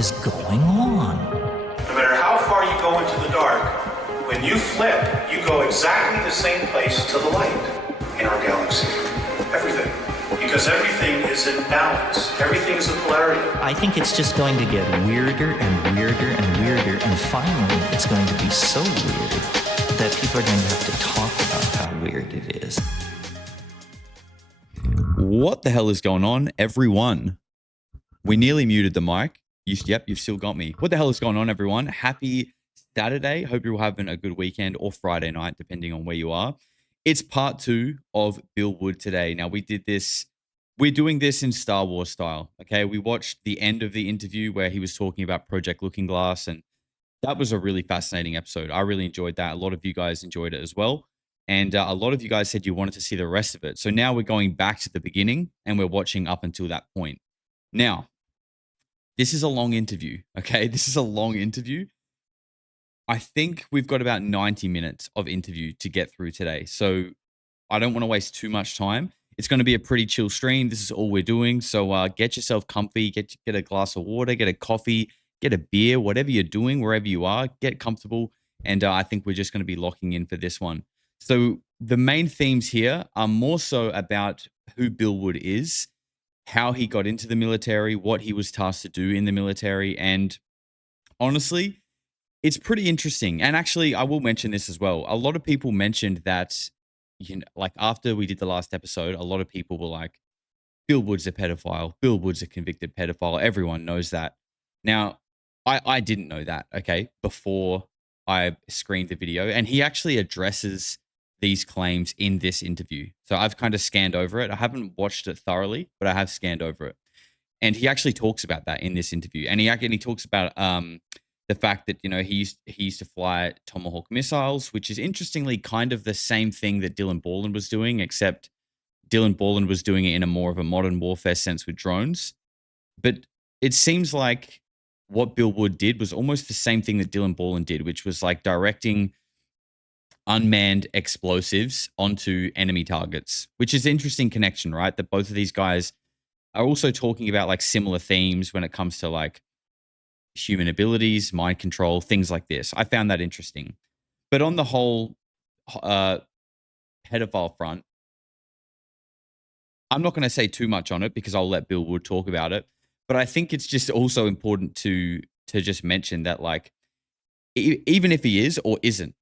is going on? No matter how far you go into the dark, when you flip, you go exactly the same place to the light in our galaxy. Everything. Because everything is in balance. Everything is in polarity. I think it's just going to get weirder and weirder and weirder, and finally it's going to be so weird that people are going to have to talk about how weird it is. What the hell is going on, everyone? We nearly muted the mic. Yep, you've still got me. What the hell is going on, everyone? Happy Saturday. Hope you're having a good weekend or Friday night, depending on where you are. It's part 2 of Bill Wood today. Now, we're doing this in Star Wars style, okay? We watched the end of the interview where he was talking about Project Looking Glass, and that was a really fascinating episode. I really enjoyed that. A lot of you guys enjoyed it as well. And a lot of you guys said you wanted to see the rest of it. So now we're going back to the beginning and we're watching up until that point. Now, this is a long interview, okay? This is a long interview. I think we've got about 90 minutes of interview to get through today. So I don't want to waste too much time. It's going to be a pretty chill stream. This is all we're doing. So get yourself comfy, get a glass of water, get a coffee, get a beer, whatever you're doing, wherever you are, get comfortable. And I think we're just going to be locking in for this one. So the main themes here are more so about who Bill Wood is, how he got into the military, what he was tasked to do in the military. And honestly, it's pretty interesting. And actually, I will mention this as well. A lot of people mentioned that, like after we did the last episode, a lot of people were like, Bill Wood's a pedophile. Bill Wood's a convicted pedophile. Everyone knows that. Now, I didn't know that, okay, before I screened the video. And he actually addresses these claims in this interview. So I've kind of scanned over it. I haven't watched it thoroughly, but I have scanned over it. And he actually talks about that in this interview. And he talks about the fact that, he used to fly Tomahawk missiles, which is interestingly kind of the same thing that Dylan Borland was doing, except Dylan Borland was doing it in a more of a modern warfare sense with drones. But it seems like what Bill Wood did was almost the same thing that Dylan Borland did, which was like directing unmanned explosives onto enemy targets, which is an interesting connection, right? That both of these guys are also talking about like similar themes when it comes to like human abilities, mind control, things like this. I found that interesting. But on the whole pedophile front, I'm not going to say too much on it because I'll let Bill Wood talk about it. But I think it's just also important to just mention that, like, even if he is or isn't,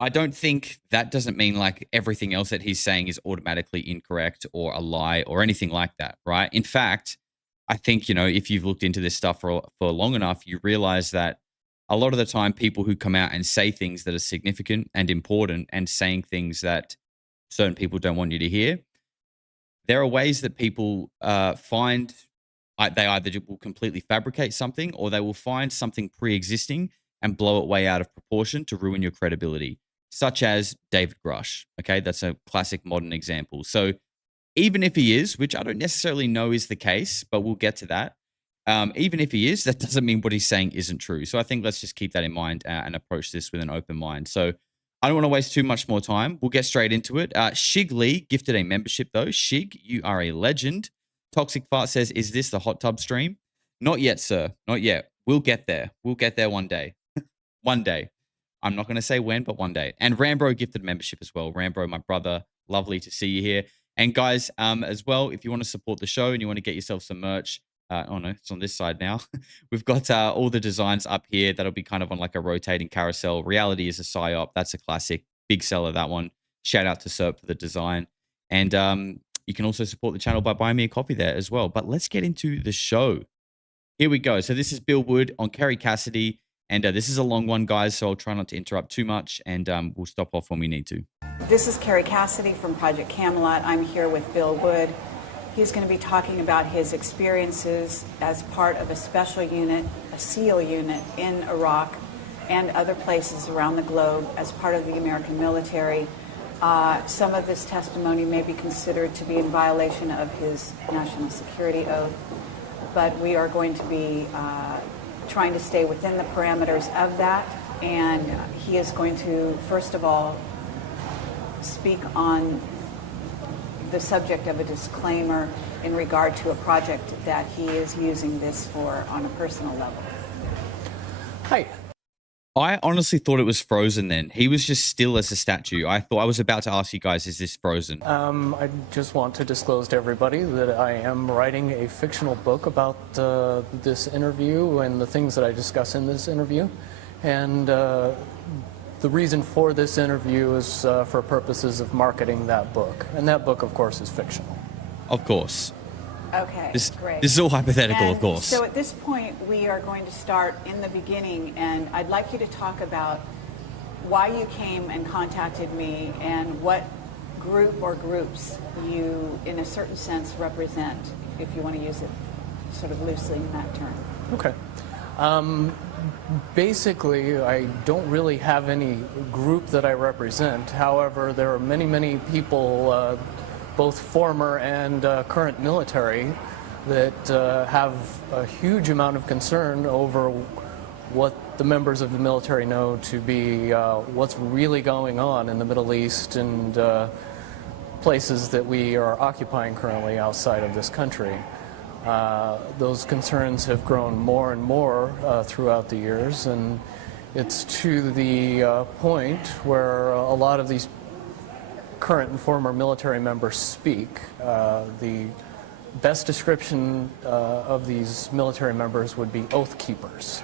I don't think that doesn't mean like everything else that he's saying is automatically incorrect or a lie or anything like that, right? In fact, I think, if you've looked into this stuff for long enough, you realize that a lot of the time people who come out and say things that are significant and important and saying things that certain people don't want you to hear, there are ways that people find they either will completely fabricate something or they will find something pre-existing and blow it way out of proportion to ruin your credibility, such as David Grush. Okay, that's a classic modern example. So even if he is, which I don't necessarily know is the case, but we'll get to that. Even if he is, that doesn't mean what he's saying isn't true. So I think let's just keep that in mind and approach this with an open mind. So I don't want to waste too much more time. We'll get straight into it. Shig Lee gifted a membership though. Shig, you are a legend. Toxic Fart says, is this the hot tub stream? Not yet, sir. Not yet. We'll get there. We'll get there one day. One day. I'm not going to say when, but one day. And Rambro gifted membership as well. Rambro, my brother, lovely to see you here. And guys, as well, if you want to support the show and you want to get yourself some merch, oh no, it's on this side now. We've got all the designs up here. That'll be kind of on like a rotating carousel. Reality is a psyop. That's a classic. Big seller, that one. Shout out to Serp for the design. And you can also support the channel by buying me a coffee there as well. But let's get into the show. Here we go. So this is Bill Wood on Kerry Cassidy. And this is a long one, guys, so I'll try not to interrupt too much, and we'll stop off when we need to. This is Kerry Cassidy from Project Camelot. I'm here with Bill Wood. He's going to be talking about his experiences as part of a special unit, a SEAL unit in Iraq and other places around the globe as part of the American military. Some of this testimony may be considered to be in violation of his national security oath, but we are going to be trying to stay within the parameters of that. And he is going to, first of all, speak on the subject of a disclaimer in regard to a project that he is using this for on a personal level. Hi. I honestly thought it was frozen then. He was just still as a statue. I was about to ask you guys, is this frozen? I just want to disclose to everybody that I am writing a fictional book about this interview and the things that I discuss in this interview. And the reason for this interview is for purposes of marketing that book. And that book, of course, is fictional. Of course. Okay, great. This is all hypothetical, And of course. So at this point, we are going to start in the beginning, and I'd like you to talk about why you came and contacted me and what group or groups you, in a certain sense, represent, if you want to use it sort of loosely in that term. Okay. Basically, I don't really have any group that I represent. However, there are many, many people, both former and current military, that have a huge amount of concern over what the members of the military know to be what's really going on in the Middle East and places that we are occupying currently outside of this country. Those concerns have grown more and more throughout the years, and it's to the point where a lot of these current and former military members speak. The best description of these military members would be oath keepers.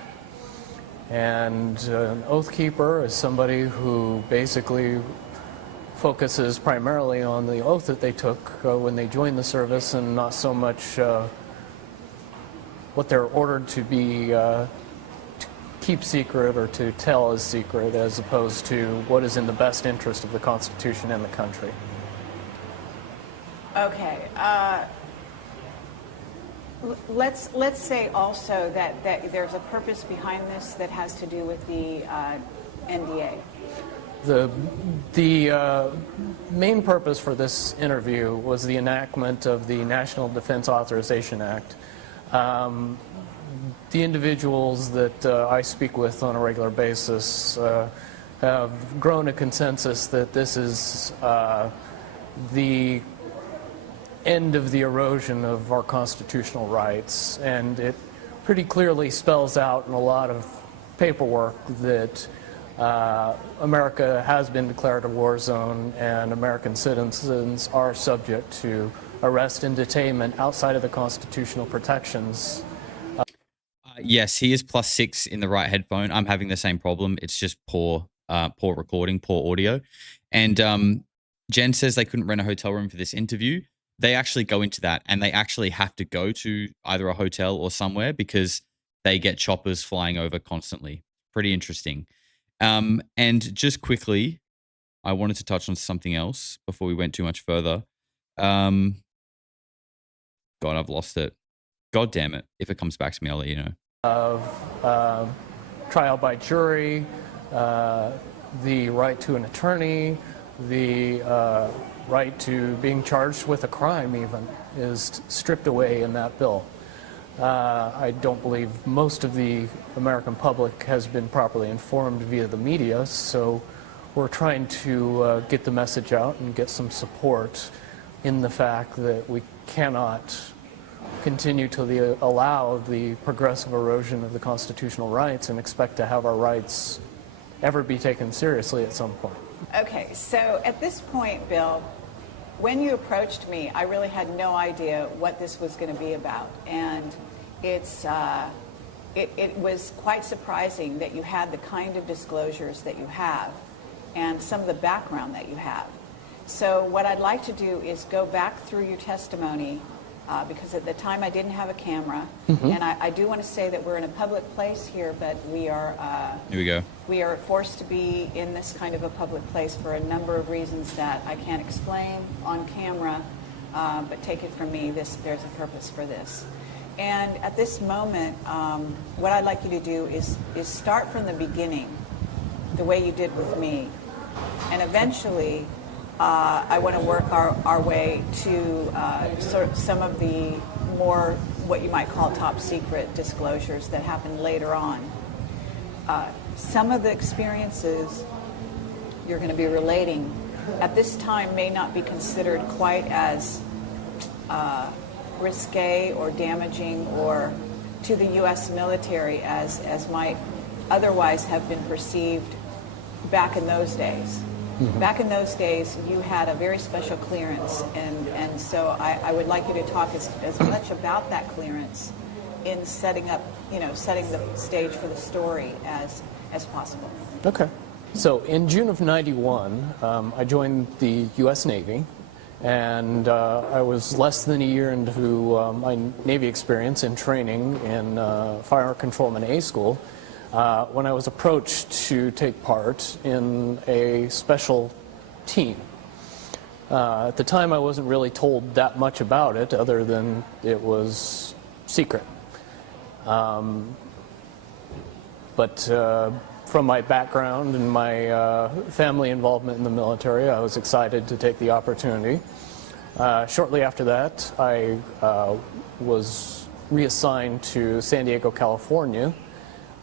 And an oath keeper is somebody who basically focuses primarily on the oath that they took when they joined the service, and not so much what they're ordered to be to keep secret or to tell as secret, as opposed to what is in the best interest of the Constitution and the country. Okay. Let's say also that there's a purpose behind this that has to do with the NDA. The main purpose for this interview was the enactment of the National Defense Authorization Act. The individuals that I speak with on a regular basis have grown a consensus that this is the end of the erosion of our constitutional rights, and it pretty clearly spells out in a lot of paperwork that America has been declared a war zone, and American citizens are subject to arrest and detainment outside of the constitutional protections. Yes, he is +6 in the right headphone. I'm having the same problem. It's just poor recording, poor audio. And Jen says they couldn't rent a hotel room for this interview. They actually go into that, and they actually have to go to either a hotel or somewhere because they get choppers flying over constantly. Pretty interesting. And just quickly, I wanted to touch on something else before we went too much further. God, I've lost it. God damn it. If it comes back to me, I'll let you know. Of trial by jury, the right to an attorney, the right to being charged with a crime even is stripped away in that bill. I don't believe most of the American public has been properly informed via the media, so we're trying to get the message out and get some support in the fact that we cannot continue to allow the progressive erosion of the constitutional rights and expect to have our rights ever be taken seriously at some point. Okay, so at this point, Bill, when you approached me, I really had no idea what this was going to be about, and it was quite surprising that you had the kind of disclosures that you have and some of the background that you have. So what I'd like to do is go back through your testimony, because at the time I didn't have a camera, and I do want to say that we're in a public place here, but we are Here we go. we are forced to be in this kind of a public place for a number of reasons that I can't explain on camera, but take it from me, there's a purpose for this. And at this moment, what I'd like you to do is start from the beginning, the way you did with me, and eventually I want to work our way to sort of some of the more what you might call top secret disclosures that happened later on. Some of the experiences you're going to be relating at this time may not be considered quite as risque or damaging or to the U.S. military as might otherwise have been perceived back in those days. Back in those days, you had a very special clearance, and so I would like you to talk as much about that clearance in setting up, setting the stage for the story as possible. Okay. So in June of '91, I joined the U.S. Navy, and I was less than a year into my Navy experience in training in Fire Controlman A School when I was approached to take part in a special team. At the time, I wasn't really told that much about it, other than it was secret. But from my background and my family involvement in the military, I was excited to take the opportunity. Shortly after that, I was reassigned to San Diego, California,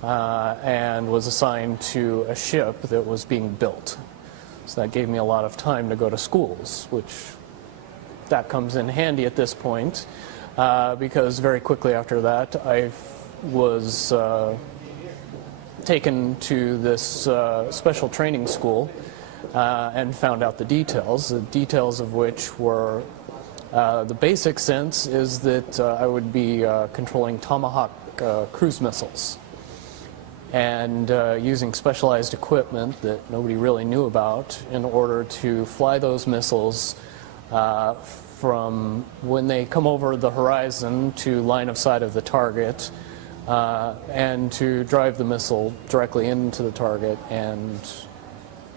and was assigned to a ship that was being built. So that gave me a lot of time to go to schools, which that comes in handy at this point, because very quickly after that, I was taken to this special training school and found out the details of which were, the basic sense is that I would be controlling Tomahawk cruise missiles and using specialized equipment that nobody really knew about in order to fly those missiles from when they come over the horizon to line of sight of the target, and to drive the missile directly into the target and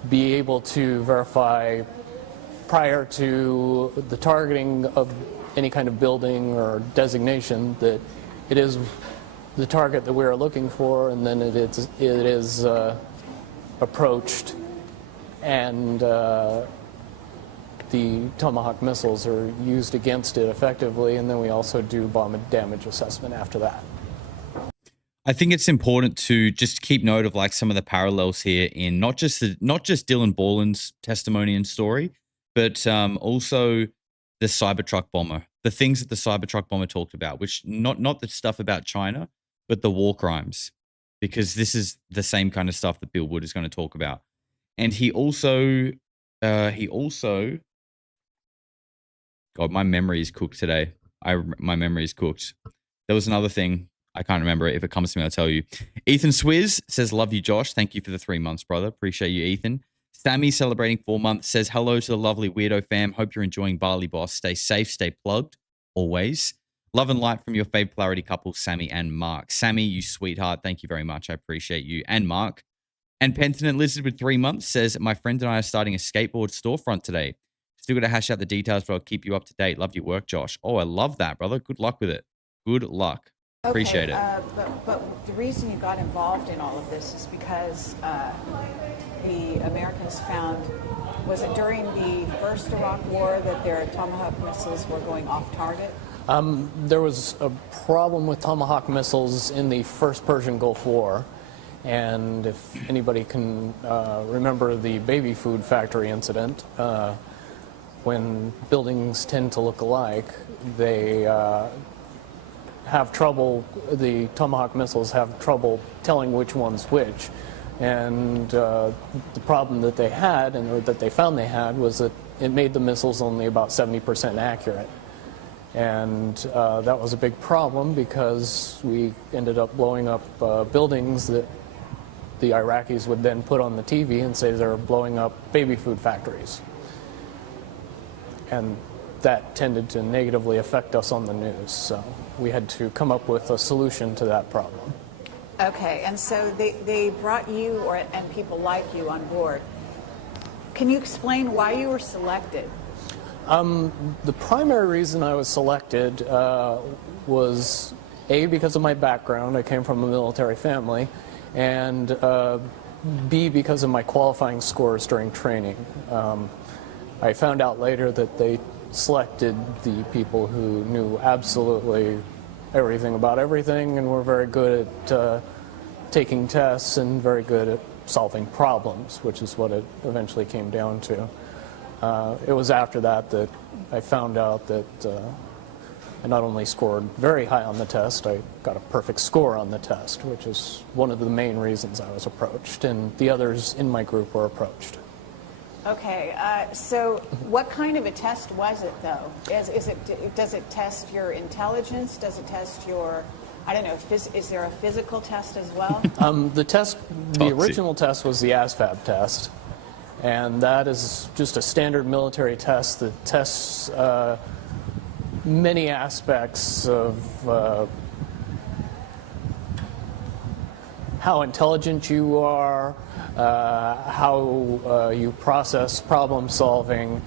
be able to verify prior to the targeting of any kind of building or designation that it is the target that we are looking for, and then it is approached, and the Tomahawk missiles are used against it effectively, and then we also do bomb damage assessment after that. I think it's important to just keep note of like some of the parallels here in not just Dylan Borland's testimony and story, but also the Cybertruck bomber, the things that the Cybertruck bomber talked about, which not the stuff about China, but the war crimes, because this is the same kind of stuff that Bill Wood is going to talk about. And he also, God, my memory is cooked today. My memory is cooked. There was another thing. I can't remember it. If it comes to me, I'll tell you. Ethan Swizz says, love you, Josh. Thank you for the 3 months, brother. Appreciate you, Ethan. Sammy celebrating 4 months says, hello to the lovely Weirdo fam. Hope you're enjoying Barley Boss. Stay safe, stay plugged, always. Love and light from your fave Polarity couple, Sammy and Mark. Sammy, you sweetheart. Thank you very much. I appreciate you. And Mark. And Pentinent Lizard with 3 months says, my friend and I are starting a skateboard storefront today. Still got to hash out the details, but I'll keep you up to date. Love your work, Josh. Oh, I love that, brother. Good luck with it. Good luck. Appreciate it. But the reason you got involved in all of this is because the Americans found, was it during the first Iraq War that their Tomahawk missiles were going off target? There was a problem with Tomahawk missiles in the first Persian Gulf War, and if anybody can remember the baby food factory incident, when buildings tend to look alike, they have trouble, the Tomahawk missiles have trouble telling which one's which. And the problem that they had, or that they found they had, was that it made the missiles only about 70% accurate. And that was a big problem because we ended up blowing up buildings that the Iraqis would then put on the TV and say they're blowing up baby food factories. And that tended to negatively affect us on the news, so we had to come up with a solution to that problem. Okay, and so they brought you and people like you on board. Can you explain why you were selected? The primary reason I was selected was A, because of my background. I came from a military family, and B, because of my qualifying scores during training. I found out later that they selected the people who knew absolutely everything about everything and were very good at taking tests and very good at solving problems, which is what it eventually came down to. It was after that that I found out that I not only scored very high on the test, I got a perfect score on the test, which is one of the main reasons I was approached, and the others in my group were approached. Okay, so what kind of a test was it, though? Does it test your intelligence? Does it test your, I don't know, is there a physical test as well? The original test was the ASVAB test, and that is just a standard military test that tests many aspects of how intelligent you are, how you process problem solving,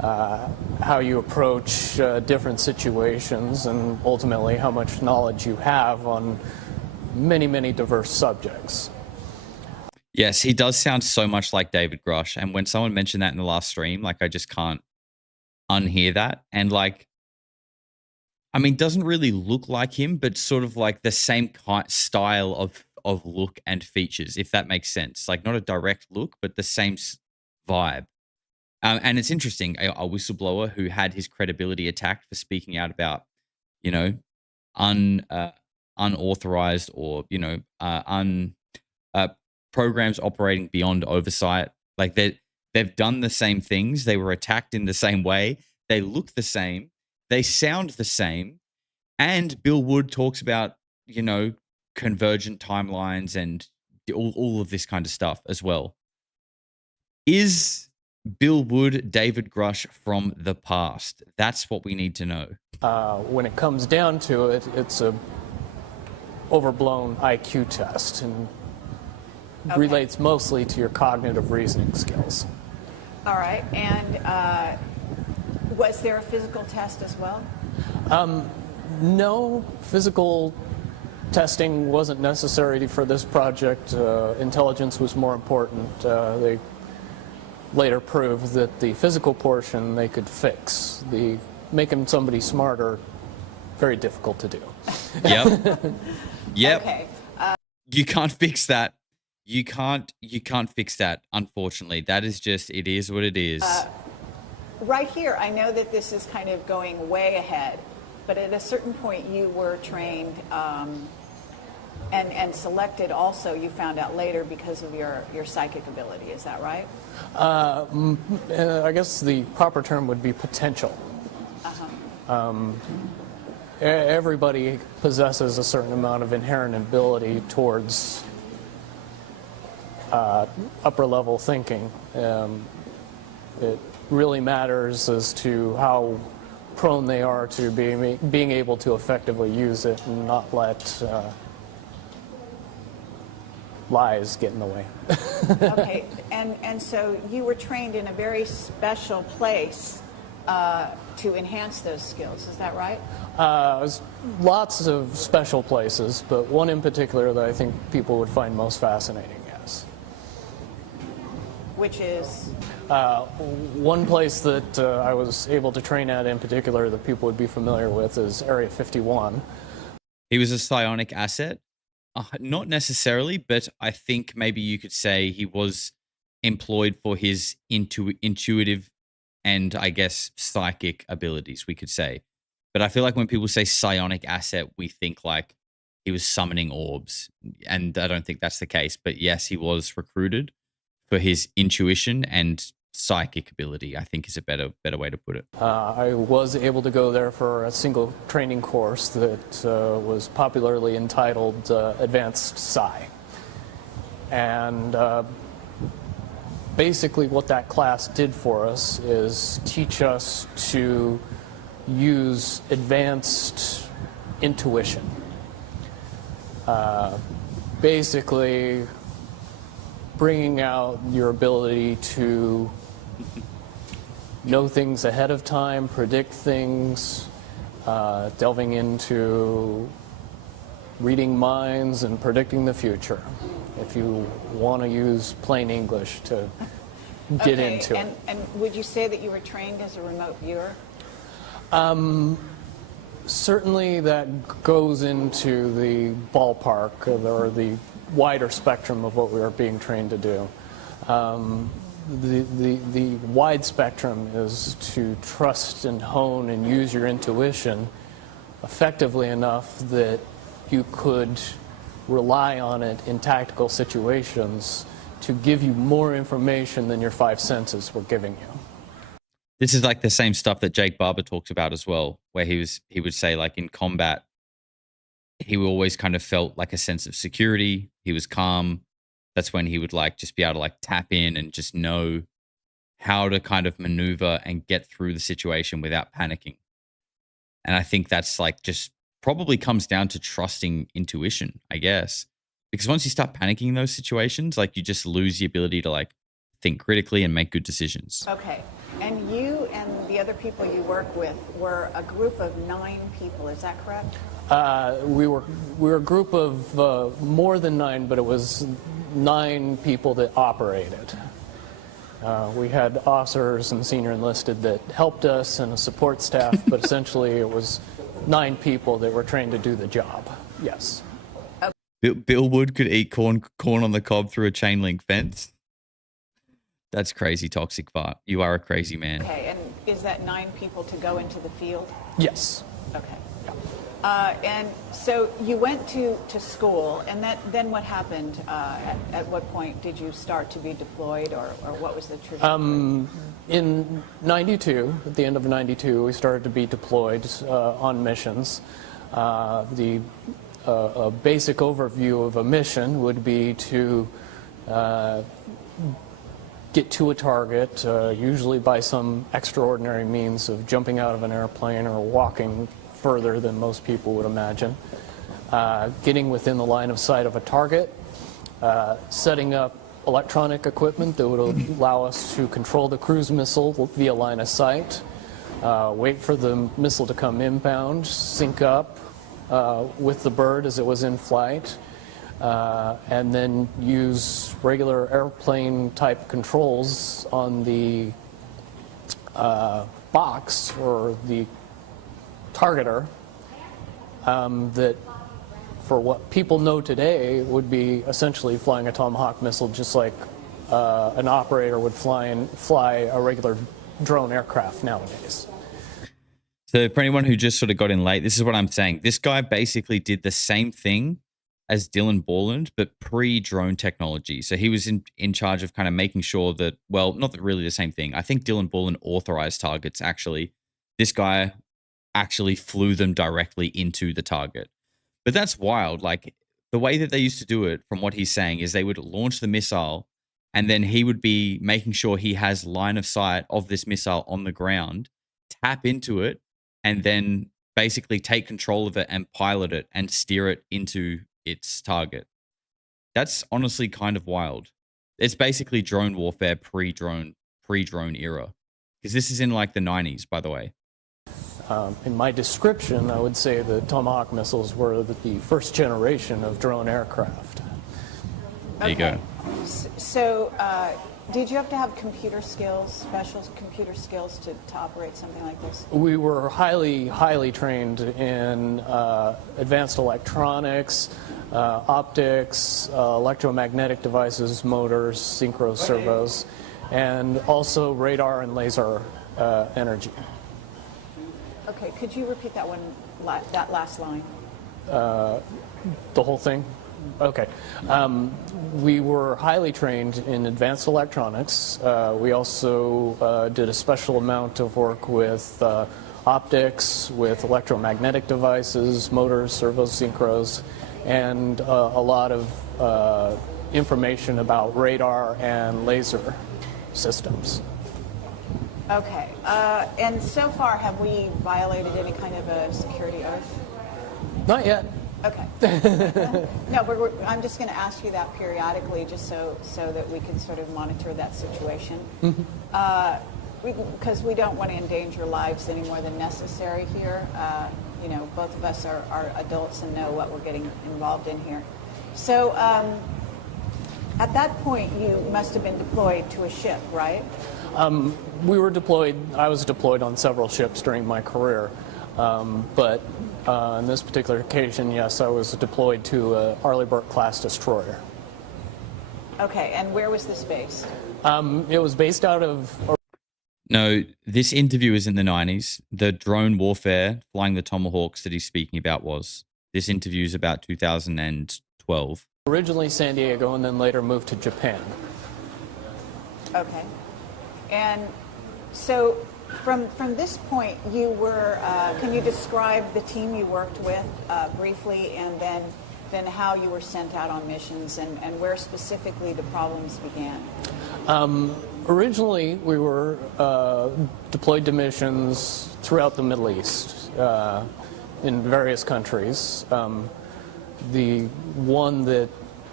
how you approach different situations, and ultimately how much knowledge you have on many, many diverse subjects. Yes, he does sound so much like David Grush. And when someone mentioned that in the last stream, like I just can't unhear that. And like, I mean, doesn't really look like him, but sort of like the same style of look and features, if that makes sense. Like not a direct look, but the same vibe. And it's interesting, a whistleblower who had his credibility attacked for speaking out about, you know, unauthorized or, you know, programs operating beyond oversight. Like they've done the same things. They were attacked in the same way. They look the same. They sound the same. And Bill Wood talks about, you know, convergent timelines and all of this kind of stuff as well. Is Bill Wood David Grush from the past? That's what we need to know. When it comes down to it, it's a overblown IQ test and relates mostly to your cognitive reasoning skills. All right, and was there a physical test as well? No, physical testing wasn't necessary for this project. Intelligence was more important. They later proved that the physical portion they could fix. The making somebody smarter, very difficult to do. Yep. Yep. Okay. You can't fix that. You can't fix that, unfortunately. That is just, it is what it is. Right here, I know that this is kind of going way ahead, but at a certain point you were trained and selected also, you found out later, because of your psychic ability. Is that right? I guess the proper term would be potential. Everybody possesses a certain amount of inherent ability towards upper level thinking. It really matters as to how prone they are to being able to effectively use it and not let lies get in the way. Okay, and so you were trained in a very special place to enhance those skills, is that right? Lots of special places, but one in particular that I think people would find most fascinating. Which is? One place that I was able to train at in particular that people would be familiar with is Area 51. He was a psionic asset? Not necessarily, but I think maybe you could say he was employed for his intuitive and, I guess, psychic abilities, we could say. But I feel like when people say psionic asset, we think like he was summoning orbs. And I don't think that's the case. But yes, he was recruited for his intuition and psychic ability, I think is a better way to put it. I was able to go there for a single training course that was popularly entitled Advanced Psi. And basically what that class did for us is teach us to use advanced intuition. Basically bringing out your ability to know things ahead of time, predict things, delving into reading minds and predicting the future, if you want to use plain English to get into it. And would you say that you were trained as a remote viewer? Certainly that goes into the ballpark or the wider spectrum of what we are being trained to do. The wide spectrum is to trust and hone and use your intuition effectively enough that you could rely on it in tactical situations to give you more information than your five senses were giving you. This is like the same stuff that Jake Barber talks about as well, where he would say, like, in combat, he always kind of felt like a sense of security. He was calm. That's when he would like just be able to like tap in and just know how to kind of maneuver and get through the situation without panicking. And I think that's like just probably comes down to trusting intuition, I guess. Because once you start panicking in those situations, like you just lose the ability to like think critically and make good decisions. Okay. And you and the other people you work with were a group of 9 people, is that correct? We were a group of more than 9, but it was 9 people that operated. We had officers and senior enlisted that helped us and a support staff, but essentially it was 9 people that were trained to do the job. Yes. Bill Wood could eat corn on the cob through a chain link fence. That's crazy, Toxic Fart. You are a crazy man. Okay, and is that 9 people to go into the field? Yes. Okay. And so you went to school, and then what happened? At what point did you start to be deployed, or what was the trajectory? In 92, at the end of 92, we started to be deployed on missions. The basic overview of a mission would be to get to a target, usually by some extraordinary means of jumping out of an airplane or walking further than most people would imagine, getting within the line of sight of a target, setting up electronic equipment that would allow us to control the cruise missile via line of sight, wait for the missile to come inbound, sync up with the bird as it was in flight, and then use regular airplane type controls on the box or the targeter that, for what people know today, would be essentially flying a Tomahawk missile just like an operator would fly a regular drone aircraft nowadays. So for anyone who just sort of got in late, this is what I'm saying. This guy basically did the same thing as Dylan Borland, but pre-drone technology. So he was in charge of kind of making sure that, well, not that really the same thing. I think Dylan Borland authorized targets, actually. This guy actually flew them directly into the target. But that's wild. Like, the way that they used to do it, from what he's saying, is they would launch the missile, and then he would be making sure he has line of sight of this missile on the ground, tap into it, and then basically take control of it and pilot it and steer it into its target. That's honestly kind of wild. It's basically drone warfare pre-drone era. Because this is in like the 90s, by the way. In my description, I would say the Tomahawk missiles were the first generation of drone aircraft. There you go. So did you have to have computer skills, special computer skills to operate something like this? We were highly trained in advanced electronics, optics, electromagnetic devices, motors, synchro servos, and also radar and laser energy. Okay, could you repeat that that last line? The whole thing? Okay. We were highly trained in advanced electronics. We also did a special amount of work with optics, with electromagnetic devices, motors, servos, synchros, and a lot of information about radar and laser systems. Okay. And so far, have we violated any kind of a security oath? Not yet. Okay. No, but I'm just going to ask you that periodically, just so that we can sort of monitor that situation. Because we don't want to endanger lives any more than necessary here. You know, both of us are adults and know what we're getting involved in here. So at that point, you must have been deployed to a ship, right? We were deployed. I was deployed on several ships during my career. But on this particular occasion, yes, I was deployed to a Arleigh-Burke-class destroyer. Okay, and where was this based? It was based out of... No, this interview is in the 90s. The drone warfare, flying the Tomahawks that he's speaking about was. This interview is about 2012. Originally San Diego and then later moved to Japan. Okay. And so from this point, you were, can you describe the team you worked with briefly, and then how you were sent out on missions, and where specifically the problems began? Originally, we were deployed to missions throughout the Middle East in various countries. The one that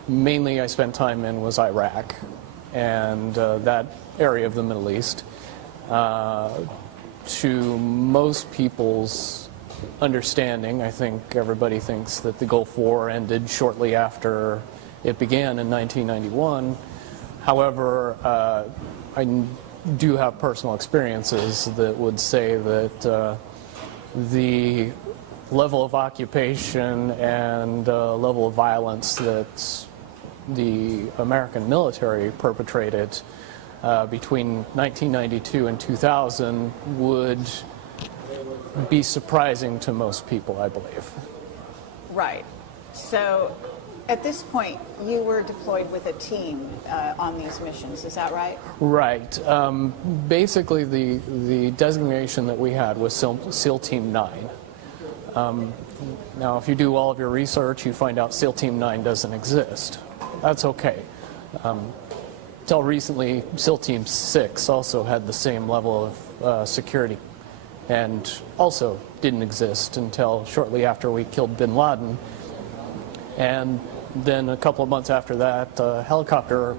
mainly I spent time in was Iraq, and that area of the Middle East. To most people's understanding, I think everybody thinks that the Gulf War ended shortly after it began in 1991. However, I do have personal experiences that would say that the level of occupation and level of violence that the American military perpetrated between 1992 and 2000 would be surprising to most people, I believe. Right. So at this point, you were deployed with a team on these missions, is that right? Right. Basically, the designation that we had was SEAL Team 9. Now, if you do all of your research, you find out SEAL Team 9 doesn't exist. That's okay. Until recently, SEAL Team 6 also had the same level of security and also didn't exist until shortly after we killed bin Laden. And then a couple of months after that, a helicopter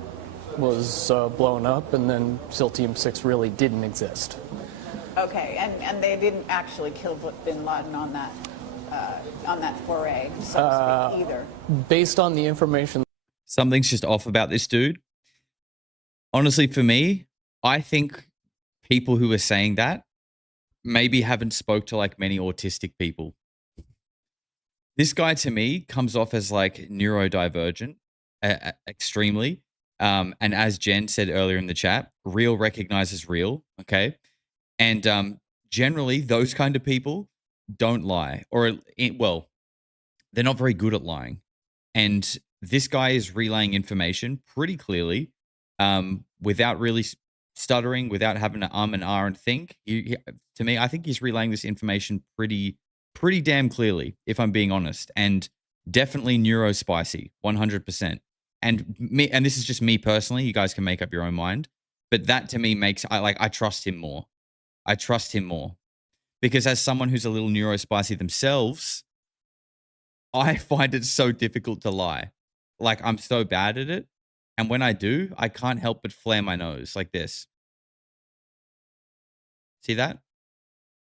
was blown up, and then SEAL Team 6 really didn't exist. Okay, and they didn't actually kill bin Laden on that foray, so to speak, either. Based on the information... Something's just off about this dude. Honestly, for me, I think people who are saying that maybe haven't spoke to like many autistic people. This guy to me comes off as like neurodivergent, extremely. And as Jen said earlier in the chat, real recognizes real. Okay. And generally those kind of people don't lie, or well, they're not very good at lying. And this guy is relaying information pretty clearly, without really stuttering, without having to and and think. To me, I think he's relaying this information pretty damn clearly, if I'm being honest, and definitely neurospicy, 100%. And this is just me personally. You guys can make up your own mind, but that to me makes I trust him more. I trust him more because as someone who's a little neurospicy themselves, I find it so difficult to lie. Like I'm so bad at it. And when I do, I can't help but flare my nose like this. See that?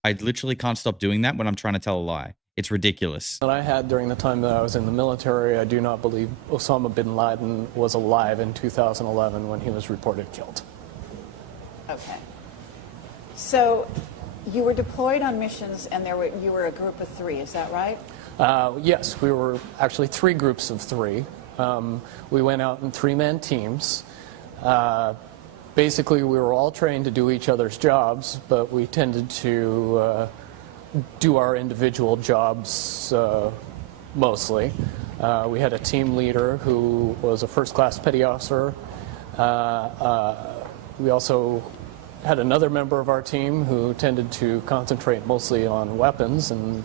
I literally can't stop doing that when I'm trying to tell a lie. It's ridiculous. That I had during the time that I was in the military, I do not believe Osama bin Laden was alive in 2011 when he was reported killed. Okay. So you were deployed on missions, and you were a group of 3, is that right? Yes, we were actually 3 groups of 3. We went out in 3-man teams. Basically, we were all trained to do each other's jobs, but we tended to do our individual jobs mostly. We had a team leader who was a first-class petty officer. We also had another member of our team who tended to concentrate mostly on weapons and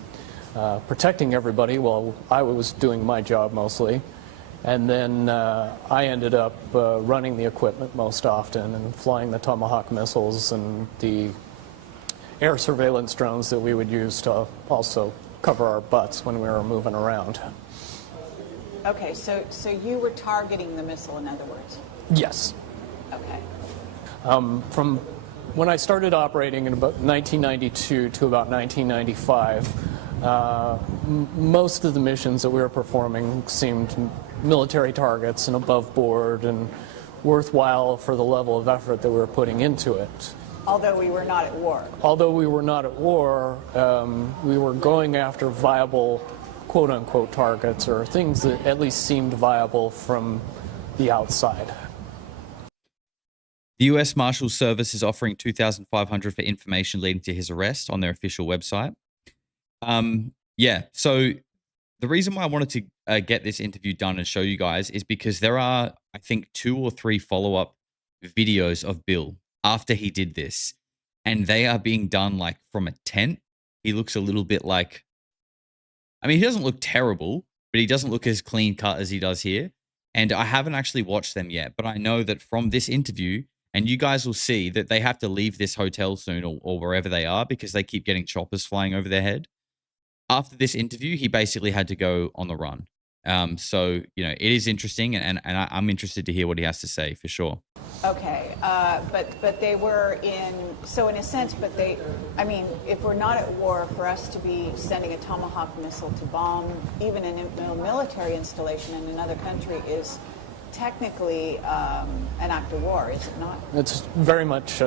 protecting everybody while I was doing my job mostly. And then I ended up running the equipment most often and flying the Tomahawk missiles and the air surveillance drones that we would use to also cover our butts when we were moving around. Okay, so you were targeting the missile, in other words? Yes. Okay. From when I started operating in about 1992 to about 1995, most of the missions that we were performing seemed military targets and above board and worthwhile for the level of effort that we were putting into it. Although we were not at war. Although we were not at war, we were going after viable quote-unquote targets or things that at least seemed viable from the outside. The U.S. Marshals Service is offering $2,500 for information leading to his arrest on their official website. Yeah, so the reason why I wanted to get this interview done and show you guys is because there are, I think, 2 or 3 follow-up videos of Bill after he did this, and they are being done like from a tent. He looks a little bit like, I mean, he doesn't look terrible, but he doesn't look as clean cut as he does here. And I haven't actually watched them yet, but I know that from this interview, and you guys will see that they have to leave this hotel soon or wherever they are because they keep getting choppers flying over their head. After this interview, he basically had to go on the run. So, you know, it is interesting, and I'm interested to hear what he has to say for sure. Okay, but they were so in a sense, I mean, if we're not at war, for us to be sending a Tomahawk missile to bomb even a military installation in another country is technically an act of war, is it not? It's very much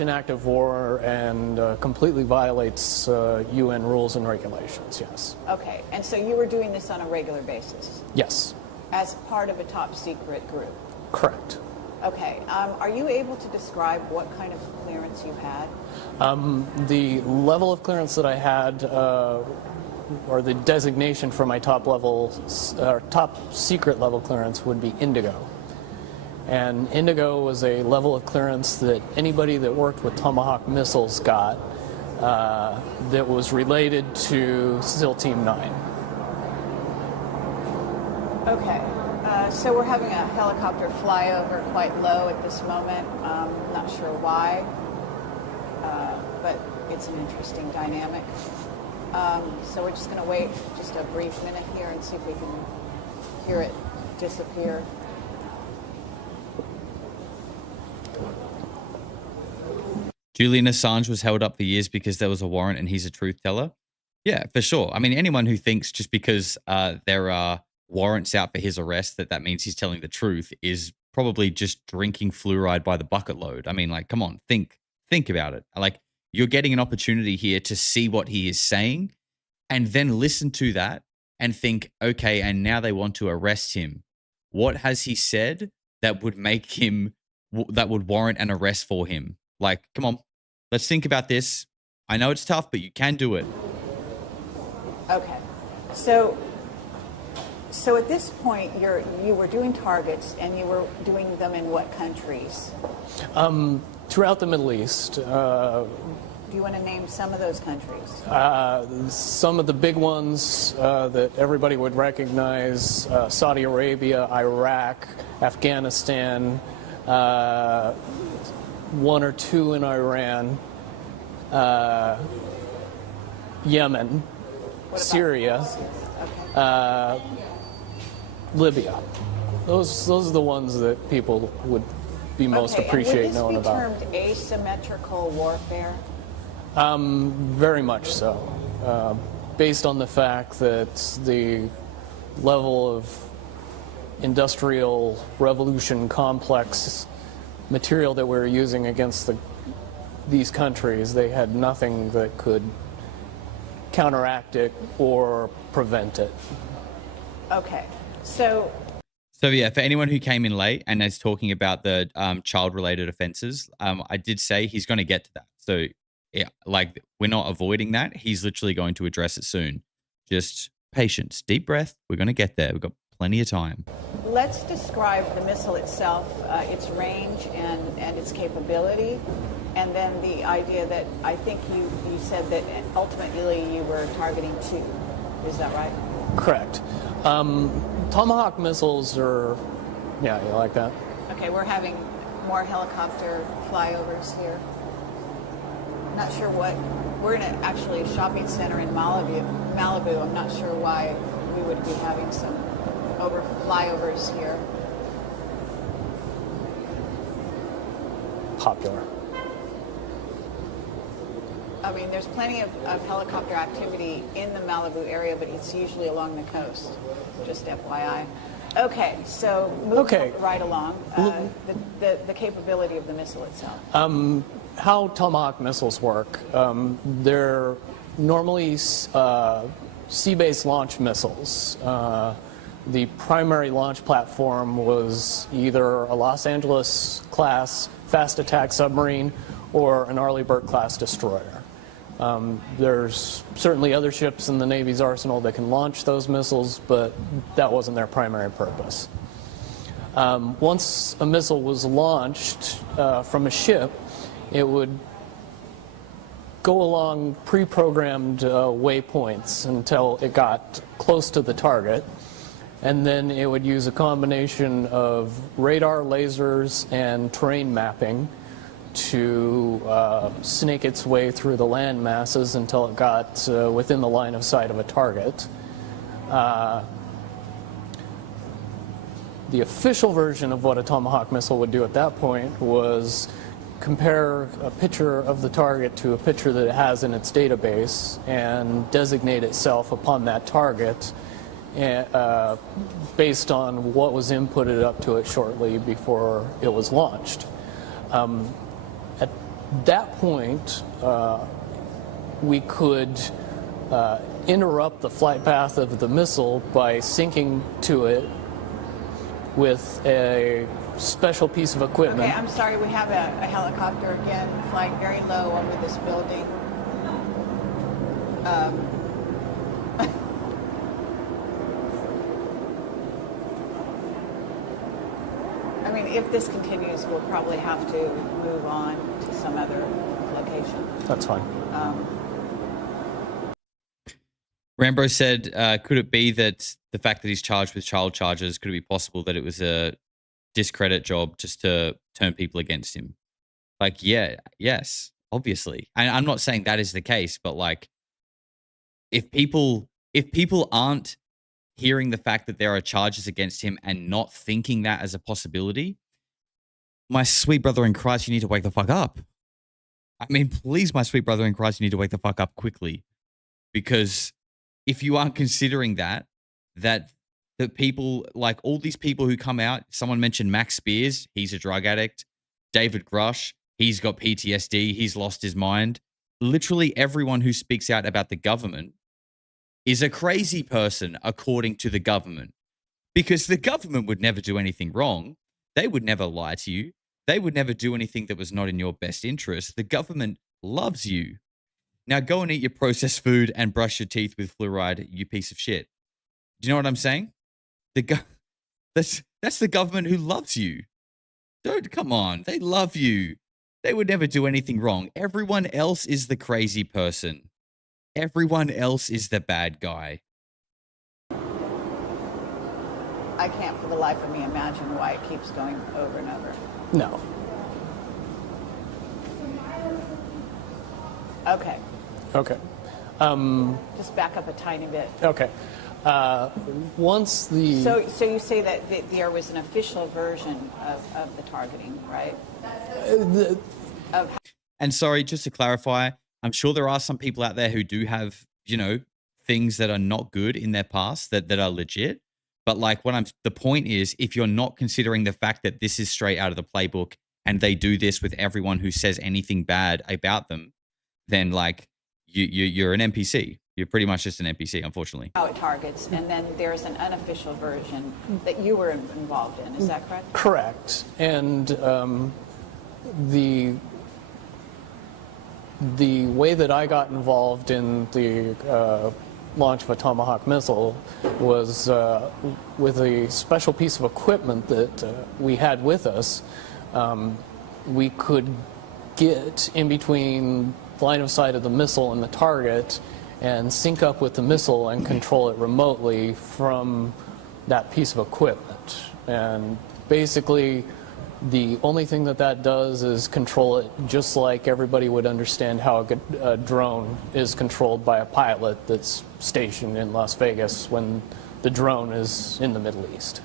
an act of war and completely violates UN rules and regulations. Yes. Okay, and so you were doing this on a regular basis? Yes. As part of a top secret group? Correct. Okay. Are you able to describe what kind of clearance you had? The level of clearance that I had, or the designation for my top secret level clearance would be Indigo. And Indigo was a level of clearance that anybody that worked with Tomahawk missiles got that was related to SEAL Team 9. Okay. So we're having a helicopter flyover quite low at this moment. Not sure why, but it's an interesting dynamic. So we're just going to wait just a brief minute here and see if we can hear it disappear. Julian Assange was held up for years because there was a warrant and he's a truth teller. Yeah, for sure. I mean, anyone who thinks just because there are warrants out for his arrest that means he's telling the truth is probably just drinking fluoride by the bucket load. I mean, like, come on, think about it. Like, you're getting an opportunity here to see what he is saying and then listen to that and think, okay, and now they want to arrest him. What has he said that would make him, that would warrant an arrest for him? Like, come on, let's think about this. I know it's tough, but you can do it. Okay. So at this point, you were doing targets, and you were doing them in what countries? Throughout the Middle East. Do you want to name some of those countries? Some of the big ones that everybody would recognize: Saudi Arabia, Iraq, Afghanistan, 1 or 2 in Iran, Yemen, Syria. Okay. Libya. Those are the ones that people would be most appreciate knowing about. Would this be termed asymmetrical warfare? Very much so. Based on the fact that the level of industrial revolution complex material that we were using against these countries, they had nothing that could counteract it or prevent it. Okay. So yeah, for anyone who came in late and is talking about the child-related offenses, I did say he's going to get to that. So yeah, like, we're not avoiding that. He's literally going to address it soon. Just patience, deep breath. We're going to get there. We've got plenty of time. let's describe the missile itself, its range and its capability. And then the idea that I think you said that ultimately you were targeting 2. Is that right? Correct. Tomahawk missiles are, yeah, you like that? Okay, we're having more helicopter flyovers here. Not sure what, we're in actually a shopping center in Malibu. I'm not sure why we would be having some flyovers here. Popular. I mean, there's plenty of helicopter activity in the Malibu area, but it's usually along the coast, just FYI. Okay, so moving right along, the capability of the missile itself. How Tomahawk missiles work, they're normally sea-based launch missiles the primary launch platform was either a Los Angeles-class fast attack submarine or an Arleigh Burke-class destroyer. There's certainly other ships in the Navy's arsenal that can launch those missiles, but that wasn't their primary purpose. Once a missile was launched from a ship, it would go along pre-programmed waypoints until it got close to the target, and then it would use a combination of radar, lasers, and terrain mapping to snake its way through the land masses until it got within the line of sight of a target. The official version of what a Tomahawk missile would do at that point was compare a picture of the target to a picture that it has in its database and designate itself upon that target based on what was inputted up to it shortly before it was launched. At that point, we could interrupt the flight path of the missile by syncing to it with a special piece of equipment. Okay, I'm sorry, we have a helicopter again flying very low over this building. I mean, if this continues, we'll probably have to move on to some other location. That's fine. Rambo said, could it be that the fact that he's charged with child charges, could it be possible that it was a discredit job just to turn people against him? Like, yeah, yes, obviously. And I'm not saying that is the case, but like, if people aren't hearing the fact that there are charges against him and not thinking that as a possibility, my sweet brother in Christ, you need to wake the fuck up. I mean, please, my sweet brother in Christ, you need to wake the fuck up quickly. Because if you aren't considering that the people, like all these people who come out, someone mentioned Max Spears, he's a drug addict. David Grush, he's got PTSD, he's lost his mind. Literally everyone who speaks out about the government is a crazy person according to the government. Because the government would never do anything wrong. They would never lie to you. They would never do anything that was not in your best interest. The government loves you. Now go and eat your processed food and brush your teeth with fluoride, you piece of shit. Do you know what I'm saying? That's the government who loves you. Dude, come on. They love you. They would never do anything wrong. Everyone else is the crazy person. Everyone else is the bad guy. I can't for the life of me imagine why it keeps going over and over. No. Okay. Okay. Just back up a tiny bit. Okay. Once the... So you say that there was an official version of the targeting, right? And sorry, just to clarify, I'm sure there are some people out there who do have, you know, things that are not good in their past that are legit. But like the point is, if you're not considering the fact that this is straight out of the playbook and they do this with everyone who says anything bad about them, then like you're an NPC. You're pretty much just an NPC, unfortunately. How it targets, and then there's an unofficial version that you were involved in. Is that correct? Correct. And the way that I got involved in the launch of a Tomahawk missile was with a special piece of equipment that we had with us. We could get in between line of sight of the missile and the target and sync up with the missile and control it remotely from that piece of equipment. And basically, the only thing that does is control it just like everybody would understand how a drone is controlled by a pilot that's stationed in Las Vegas when the drone is in the Middle East.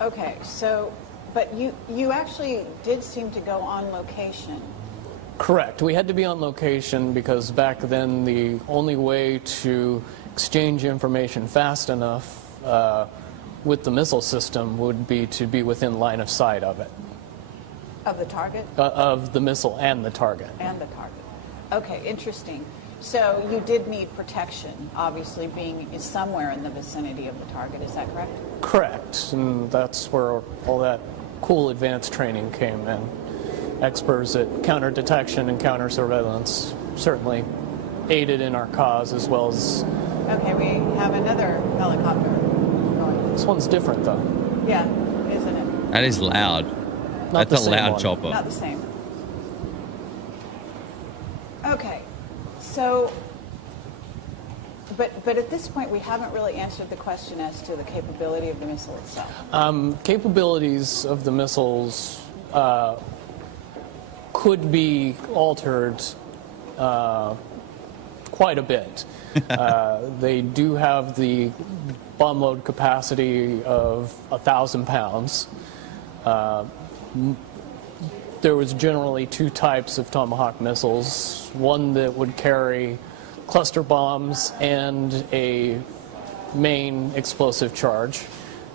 Okay, so, but you actually did seem to go on location. Correct. We had to be on location because back then the only way to exchange information fast enough with the missile system would be to be within line of sight of it. Of the target? Of the missile and the target. And the target. Okay, interesting. So you did need protection, obviously, being somewhere in the vicinity of the target. Is that correct? Correct, and that's where all that cool advanced training came in. Experts at counter detection and counter surveillance certainly aided in our cause, as well as... Okay, we have another helicopter going. This one's different, though. Yeah, isn't it? That is loud. Not That's the a same loud one. chopper. Not the same. Okay, so, but at this point, we haven't really answered the question as to the capability of the missile itself. Capabilities of the missiles could be altered quite a bit. They do have the bomb load capacity of 1,000 pounds. There was generally two types of Tomahawk missiles, one that would carry cluster bombs and a main explosive charge,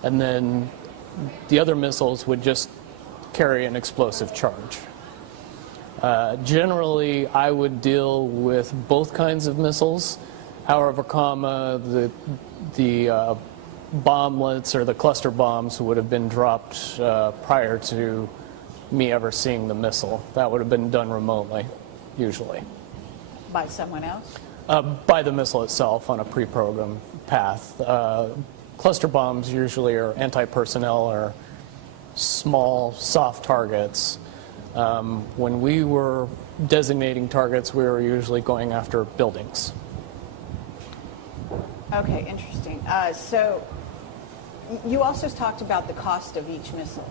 and then the other missiles would just carry an explosive charge. Generally, I would deal with both kinds of missiles. However, the bomblets or the cluster bombs would have been dropped prior to me ever seeing the missile. That would have been done remotely, usually. By someone else? By the missile itself on a pre-programmed path. Cluster bombs usually are anti-personnel or small, soft targets. When we were designating targets, we were usually going after buildings. Okay, interesting. So you also talked about the cost of each missile.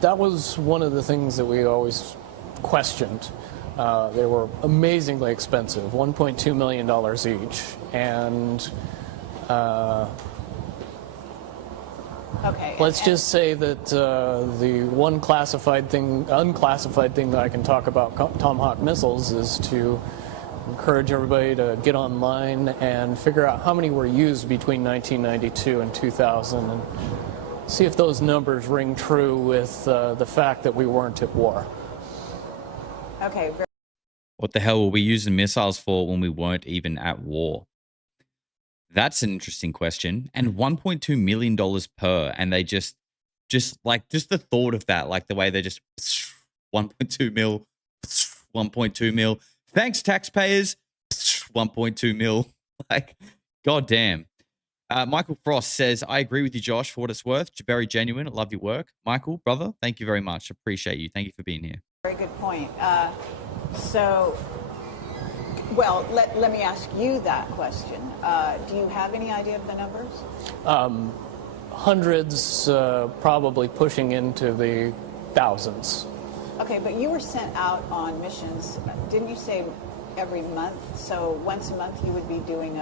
That was one of the things that we always questioned. They were amazingly expensive, $1.2 million each, and Okay. let's just say that the one unclassified thing that I can talk about Tomahawk missiles is to encourage everybody to get online and figure out how many were used between 1992 and 2000 and see if those numbers ring true with the fact that we weren't at war. Okay. What the hell were we using missiles for when we weren't even at war? That's an interesting question. And $1.2 million per, and they just the thought of that, like the way they just 1.2 mil, 1.2 mil. Thanks, taxpayers. 1.2 mil. Like, goddamn. Michael Frost says, I agree with you, Josh, for what it's worth. Very genuine. I love your work. Michael, brother, thank you very much. Appreciate you. Thank you for being here. Very good point. Well, let me ask you that question. Do you have any idea of the numbers? Hundreds, probably pushing into the thousands. Okay, but you were sent out on missions, didn't you say every month? So once a month you would be doing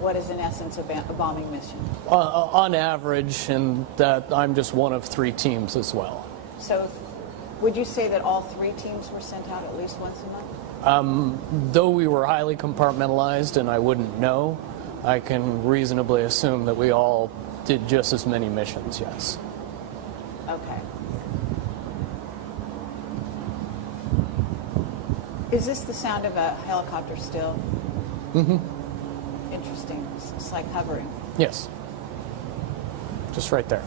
what is in essence a bombing mission? On average, and that I'm just one of 3 teams as well. So would you say that all 3 teams were sent out at least once a month? Though we were highly compartmentalized and I wouldn't know, I can reasonably assume that we all did just as many missions, yes. Okay. Is this the sound of a helicopter still? Mm-hmm. Interesting. It's like hovering. Yes. Just right there.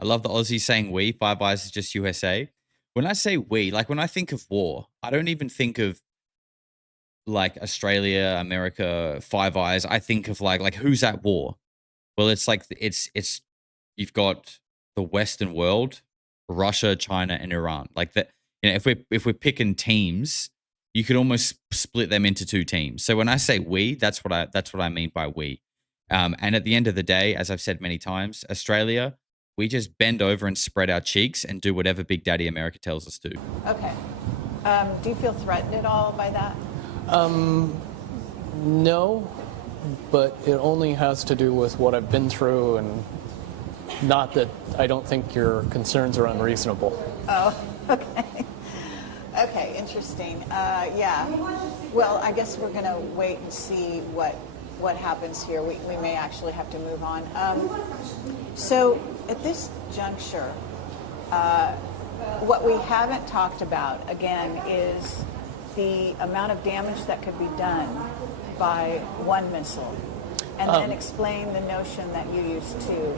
I love the Aussie saying we. Five Eyes is just USA. When I say we, like when I think of war, I don't even think of like Australia, America, Five Eyes. I think of like who's at war? Well, it's like it's you've got the Western world, Russia, China, and Iran. Like that, you know, if we're picking teams, you could almost split them into 2 teams. So when I say we, that's what I mean by we. And at the end of the day, as I've said many times, Australia, we just bend over and spread our cheeks and do whatever Big Daddy America tells us to. Okay. Do you feel threatened at all by that? No, but it only has to do with what I've been through, and not that I don't think your concerns are unreasonable. Oh, okay. Okay, interesting. Yeah. Well, I guess we're going to wait and see what happens here. We may actually have to move on. So at this juncture, What we haven't talked about, again, is the amount of damage that could be done by one missile. And then explain the notion that you used two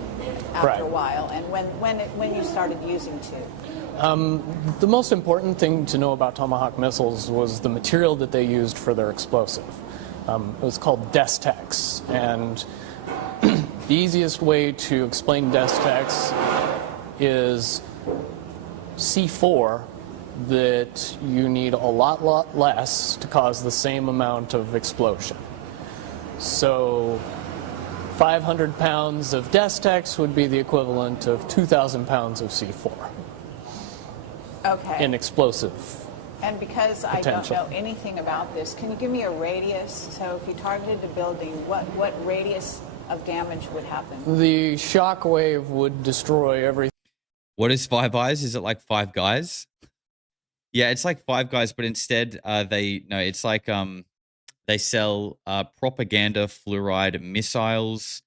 after a while, and when you started using two. The most important thing to know about Tomahawk missiles was the material that they used for their explosive. It was called Destex, and the easiest way to explain Destex is C4 that you need a lot less to cause the same amount of explosion. So 500 pounds of Destex would be the equivalent of 2,000 pounds of C4 Okay. in explosive. And because I don't potential. know anything about this, can you give me a radius? So if you targeted the building, what radius of damage would happen? The shock wave would destroy everything. What is Five Eyes? Is it like Five Guys? Yeah, it's like Five Guys, but instead it's like they sell propaganda, fluoride, missiles,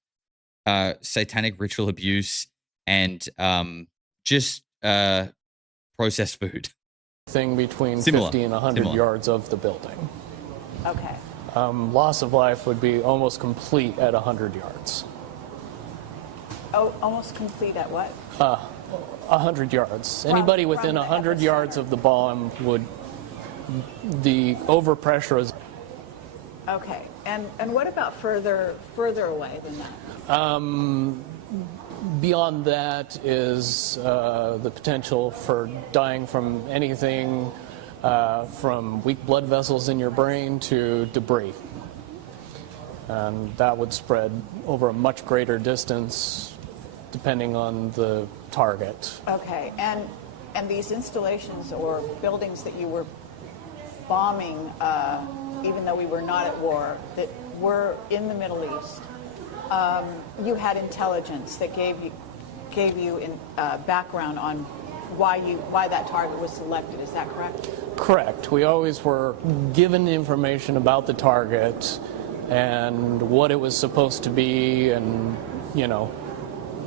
satanic ritual abuse, and just processed food. Thing between Similar. 50 and 100 Similar. yards of the building. Okay. Loss of life would be almost complete at 100 yards. Oh, almost complete at what? 100 yards. Anybody within the 100 yards epicenter. of the bomb would, the overpressure is. Okay. And what about further away than that? Beyond that is the potential for dying from anything from weak blood vessels in your brain to debris. And that would spread over a much greater distance depending on the target. Okay. And these installations or buildings that you were bombing, even though we were not at war, that were in the Middle East, you had intelligence that gave you background on why that target was selected. Is that correct? Correct. We always were given information about the target and what it was supposed to be, and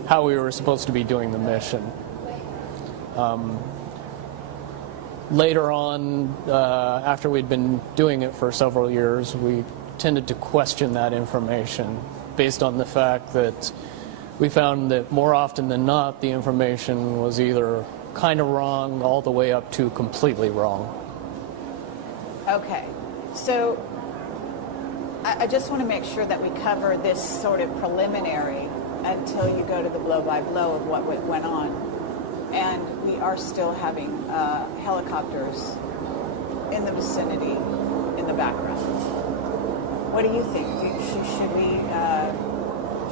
how we were supposed to be doing the mission. Later on, after we'd been doing it for several years, we tended to question that information based on the fact that we found that more often than not, the information was either kind of wrong all the way up to completely wrong. Okay. So I just want to make sure that we cover this sort of preliminary until you go to the blow-by-blow of what went on. And we are still having helicopters in the vicinity, in the background. What do you think?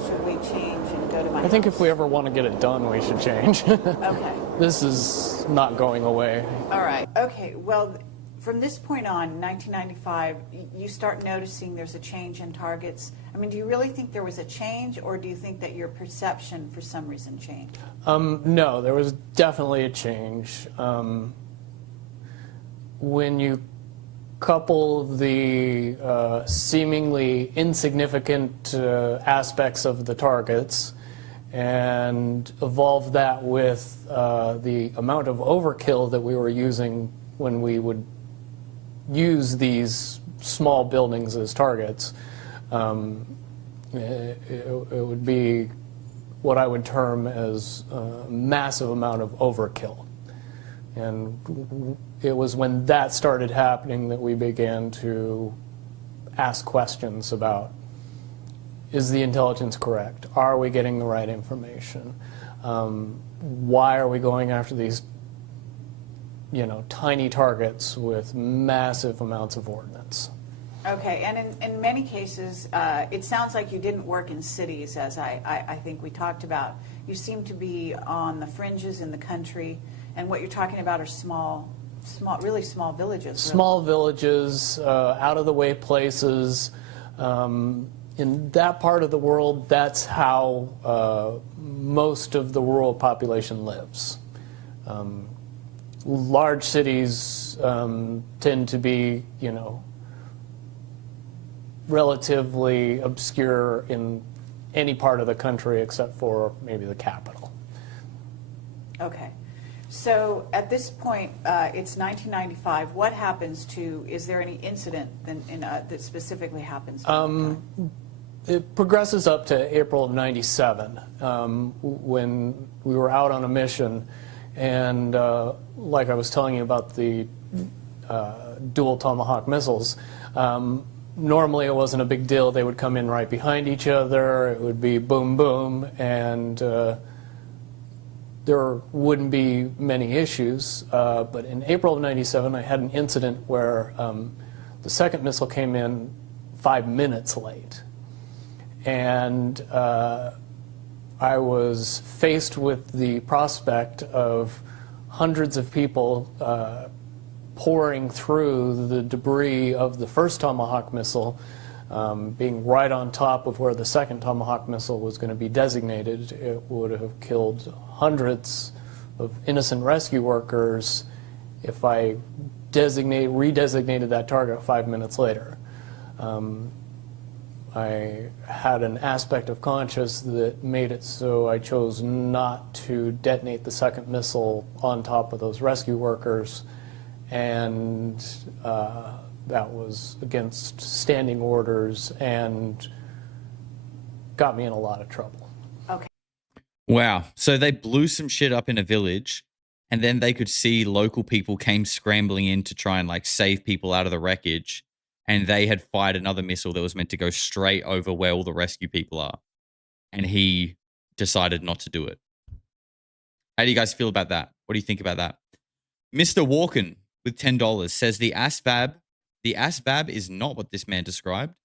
Should we change and go to my I think house? if we ever want to get it done, we should change. Okay. This is not going away. All right. Okay. Well, from this point on, 1995, you start noticing there's a change in targets. I mean, do you really think there was a change, or do you think that your perception for some reason changed? No, there was definitely a change. When you couple the seemingly insignificant aspects of the targets and evolve that with the amount of overkill that we were using when we would use these small buildings as targets, it would be what I would term as a massive amount of overkill. And it was when that started happening that we began to ask questions about, is the intelligence correct? Are we getting the right information? Why are we going after these tiny targets with massive amounts of ordnance? Okay, and in many cases, it sounds like you didn't work in cities, as I think we talked about. You seem to be on the fringes in the country, and what you're talking about are really small villages. Really. Small villages, out-of-the-way places. In that part of the world, that's how most of the rural population lives. Large cities tend to be, relatively obscure in any part of the country except for maybe the capital. Okay. So at this point, it's 1995. What happens to, is there any incident that specifically happens? It progresses up to April of '97 when we were out on a mission, and like I was telling you about the dual Tomahawk missiles, normally it wasn't a big deal. They would come in right behind each other. It would be boom, boom, and there wouldn't be many issues. But in April of '97, I had an incident where the second missile came in 5 minutes late. And I was faced with the prospect of hundreds of people pouring through the debris of the first Tomahawk missile, being right on top of where the second Tomahawk missile was going to be designated. It would have killed hundreds of innocent rescue workers if I redesignated that target 5 minutes later. I had an aspect of conscience that made it so I chose not to detonate the second missile on top of those rescue workers, and that was against standing orders and got me in a lot of trouble. Okay. Wow. So they blew some shit up in a village, and then they could see local people came scrambling in to try and like save people out of the wreckage. And they had fired another missile that was meant to go straight over where all the rescue people are. And he decided not to do it. How do you guys feel about that? What do you think about that? Mr. Walken with $10 says the ASVAB is not what this man described.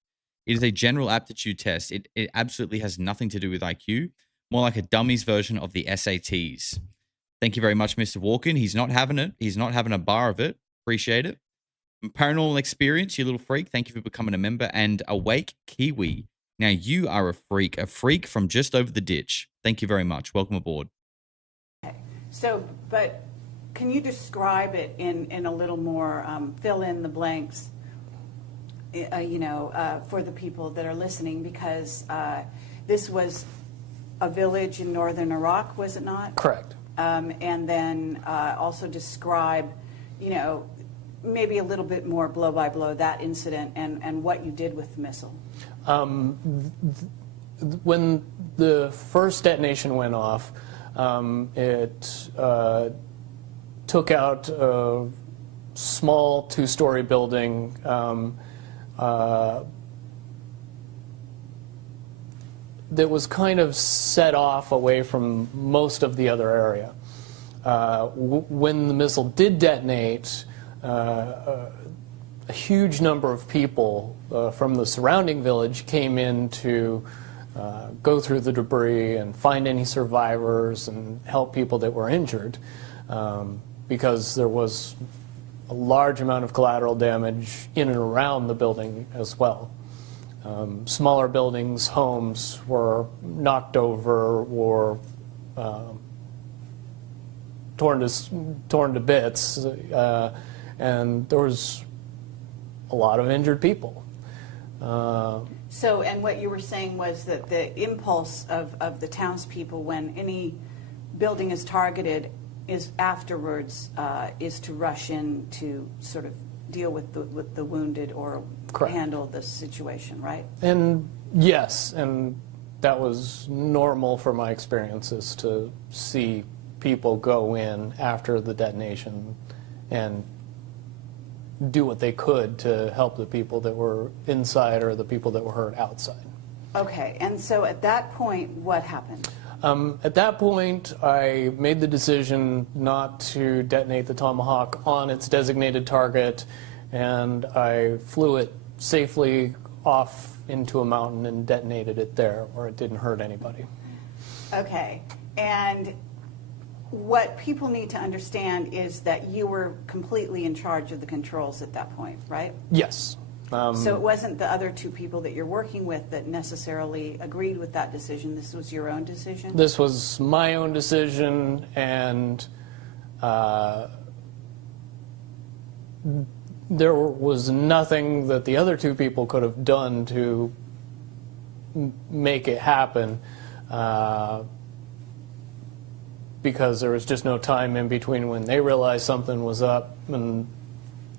It is a general aptitude test. It absolutely has nothing to do with IQ. More like a dummies version of the SATs. Thank you very much, Mr. Walken. He's not having it. He's not having a bar of it. Appreciate it. Paranormal Experience, you little freak. Thank you for becoming a member. And Awake Kiwi. Now you are a freak from just over the ditch. Thank you very much. Welcome aboard. Okay. So, but can you describe it in a little more, fill in the blanks, for the people that are listening, because this was a village in northern Iraq, was it not? Correct. And then also describe, maybe a little bit more blow by blow that incident and what you did with the missile. When the first detonation went off, it took out a small two-story building that was kind of set off away from most of the other area. When the missile did detonate, a huge number of people from the surrounding village came in to go through the debris and find any survivors and help people that were injured, because there was a large amount of collateral damage in and around the building as well. Smaller buildings, homes were knocked over or torn to bits. And there was a lot of injured people. So, and what you were saying was that the impulse of the townspeople when any building is targeted is afterwards is to rush in to sort of deal with the wounded or Correct. Handle the situation, right? And yes, and that was normal for my experiences to see people go in after the detonation and do what they could to help the people that were inside or the people that were hurt outside. Okay, and so at that point, what happened? At that point, I made the decision not to detonate the Tomahawk on its designated target, and I flew it safely off into a mountain and detonated it there, where it didn't hurt anybody. Okay, and what people need to understand is that you were completely in charge of the controls at that point, right? Yes. So it wasn't the other two people that you're working with that necessarily agreed with that decision. This was your own decision? This was my own decision, and there was nothing that the other two people could have done to make it happen. because there was just no time in between when they realized something was up and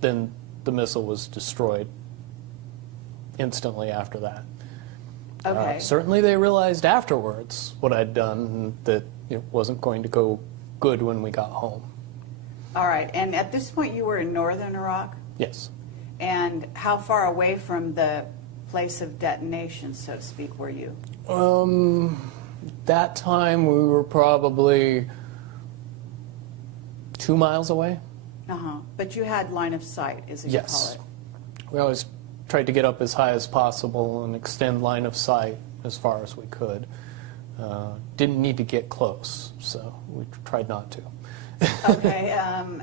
then the missile was destroyed instantly after that. Okay. Certainly they realized afterwards what I'd done, and that it wasn't going to go good when we got home. All right. And at this point, you were in northern Iraq? Yes. And how far away from the place of detonation, so to speak, were you? That time we were probably 2 miles away. Uh-huh. But you had line of sight, as you Yes. call it. We always tried to get up as high as possible and extend line of sight as far as we could. Didn't need to get close, so we tried not to. Okay.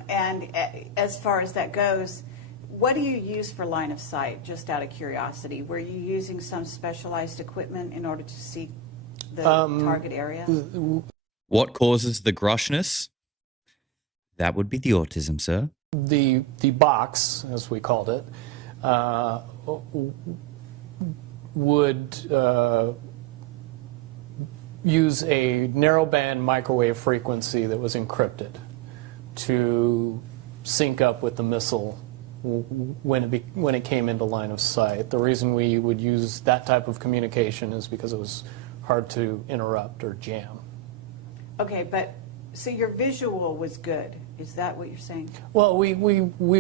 And as far as that goes, what do you use for line of sight, just out of curiosity? Were you using some specialized equipment in order to see the target area? What causes the grushness? That would be the autism, sir. The box, as we called it, would use a narrowband microwave frequency that was encrypted to sync up with the missile when it came into line of sight. The reason we would use that type of communication is because it was hard to interrupt or jam. Okay, but so your visual was good. Is that what you're saying? Well, we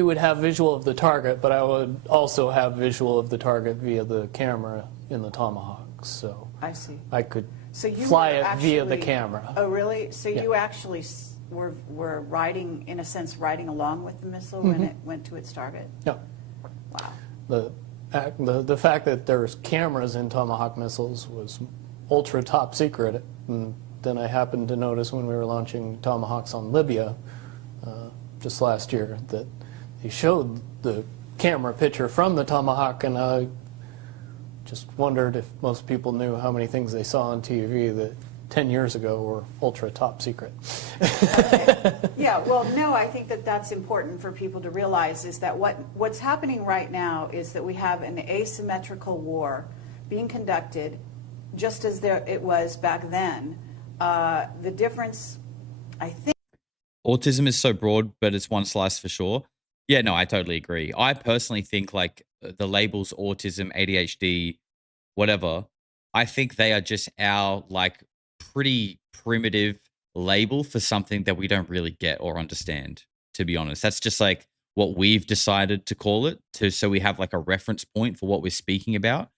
would have visual of the target, but I would also have visual of the target via the camera in the Tomahawk. So I see. I could So you fly were it via the actually- camera. Oh, really? So Yeah. you actually were riding, in a sense, riding along with the missile when it went to its target? No. Wow. The fact that there's cameras in Tomahawk missiles was ultra top secret. And then I happened to notice when we were launching Tomahawks on Libya just last year that they showed the camera picture from the Tomahawk, and I just wondered if most people knew how many things they saw on TV that 10 years ago were ultra top secret. Yeah, well, no, I think that that's important for people to realize, is that what's happening right now is that we have an asymmetrical war being conducted just as it was back then. The difference, I think... Autism is so broad, but it's one slice for sure. Yeah, no, I totally agree. I personally think like the labels autism, ADHD, whatever, I think they are just our like pretty primitive label for something that we don't really get or understand, to be honest. That's just like what we've decided to call it, so we have like a reference point for what we're speaking about.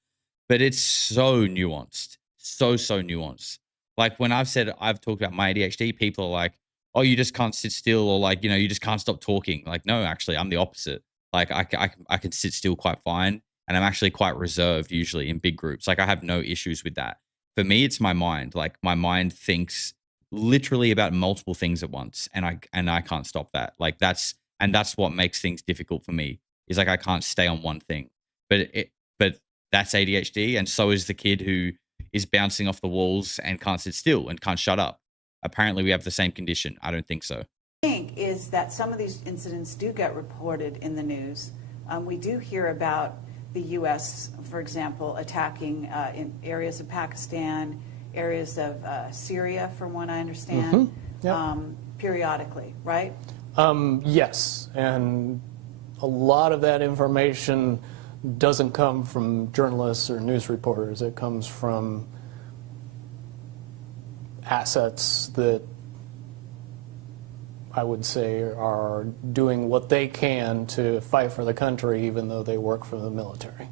But it's so nuanced, so nuanced. Like when I've talked about my ADHD, people are like, oh, you just can't sit still, or like, you just can't stop talking. Like, no, actually, I'm the opposite. Like I can sit still quite fine, and I'm actually quite reserved usually in big groups. Like I have no issues with that. For me, it's my mind. Like my mind thinks literally about multiple things at once, and I can't stop that. Like that's what makes things difficult for me. Is like I can't stay on one thing. But that's ADHD, and so is the kid who is bouncing off the walls and can't sit still and can't shut up. Apparently, we have the same condition. I don't think so. I think is that some of these incidents do get reported in the news. We do hear about the U.S., for example, attacking in areas of Pakistan, areas of Syria, from what I understand, periodically, right? Yes, and a lot of that information doesn't come from journalists or news reporters. It comes from assets that I would say are doing what they can to fight for the country, even though they work for the military.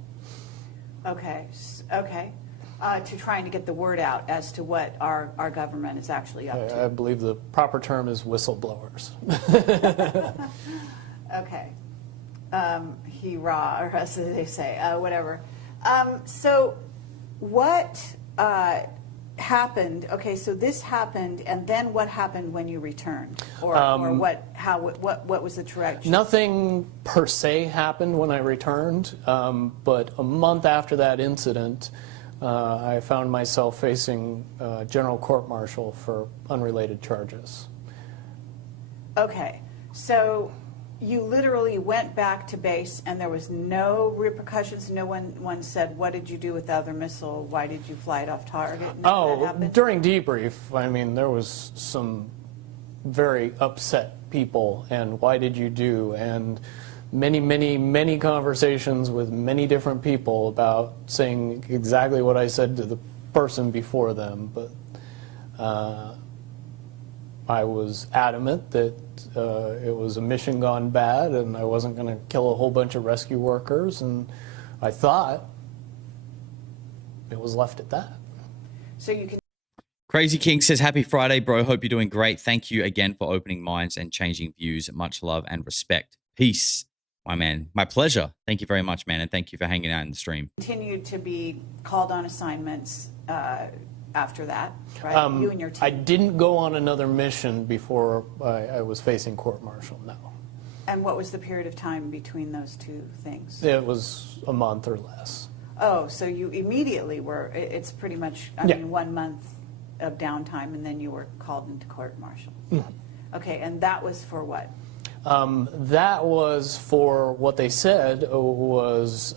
Okay, okay. To trying to get the word out as to what our government is actually up to. I believe the proper term is whistleblowers. Okay. Hee-rah, or as they say, whatever. So what happened? Okay, so this happened, and then what happened when you returned? Or what was the trajectory? Nothing per se happened when I returned, but a month after that incident, I found myself facing general court-martial for unrelated charges. Okay, so you literally went back to base and there was no repercussions? No one said, what did you do with the other missile? Why did you fly it off target? None of that happened? During debrief, I mean, there was some very upset people, and why did you do, and many conversations with many different people about saying exactly what I said to the person before them. But I was adamant that it was a mission gone bad, and I wasn't going to kill a whole bunch of rescue workers, and I thought it was left at that. So you can. Crazy King says, happy Friday, bro. Hope you're doing great. Thank you again for opening minds and changing views. Much love and respect. Peace, my man. My pleasure. Thank you very much, man. And thank you for hanging out in the stream. Continued to be called on assignments after that, right? You and your team. I didn't go on another mission before I was facing court-martial, no. And what was the period of time between those two things? It was a month or less. Oh, so you immediately were, it's pretty much, I mean, 1 month of downtime, and then you were called into court-martial. Mm-hmm. Okay, and that was for what? That was for what they said was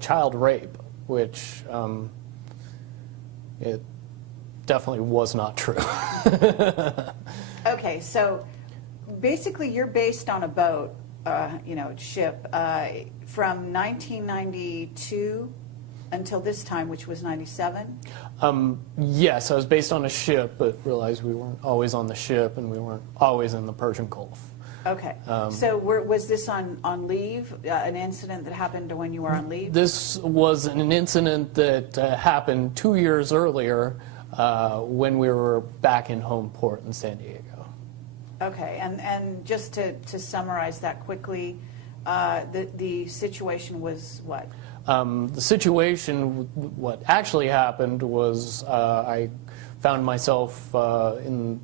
child rape, which it definitely was not true. Okay, so basically you're based on a boat, ship, from 1992 until this time, which was 97? Yes, I was based on a ship, but realized we weren't always on the ship and we weren't always in the Persian Gulf. Okay, so was this on leave, an incident that happened when you were on leave? This was an incident that happened 2 years earlier when we were back in home port in San Diego. Okay, and just to summarize that quickly, the situation was what? The situation, what actually happened was I found myself in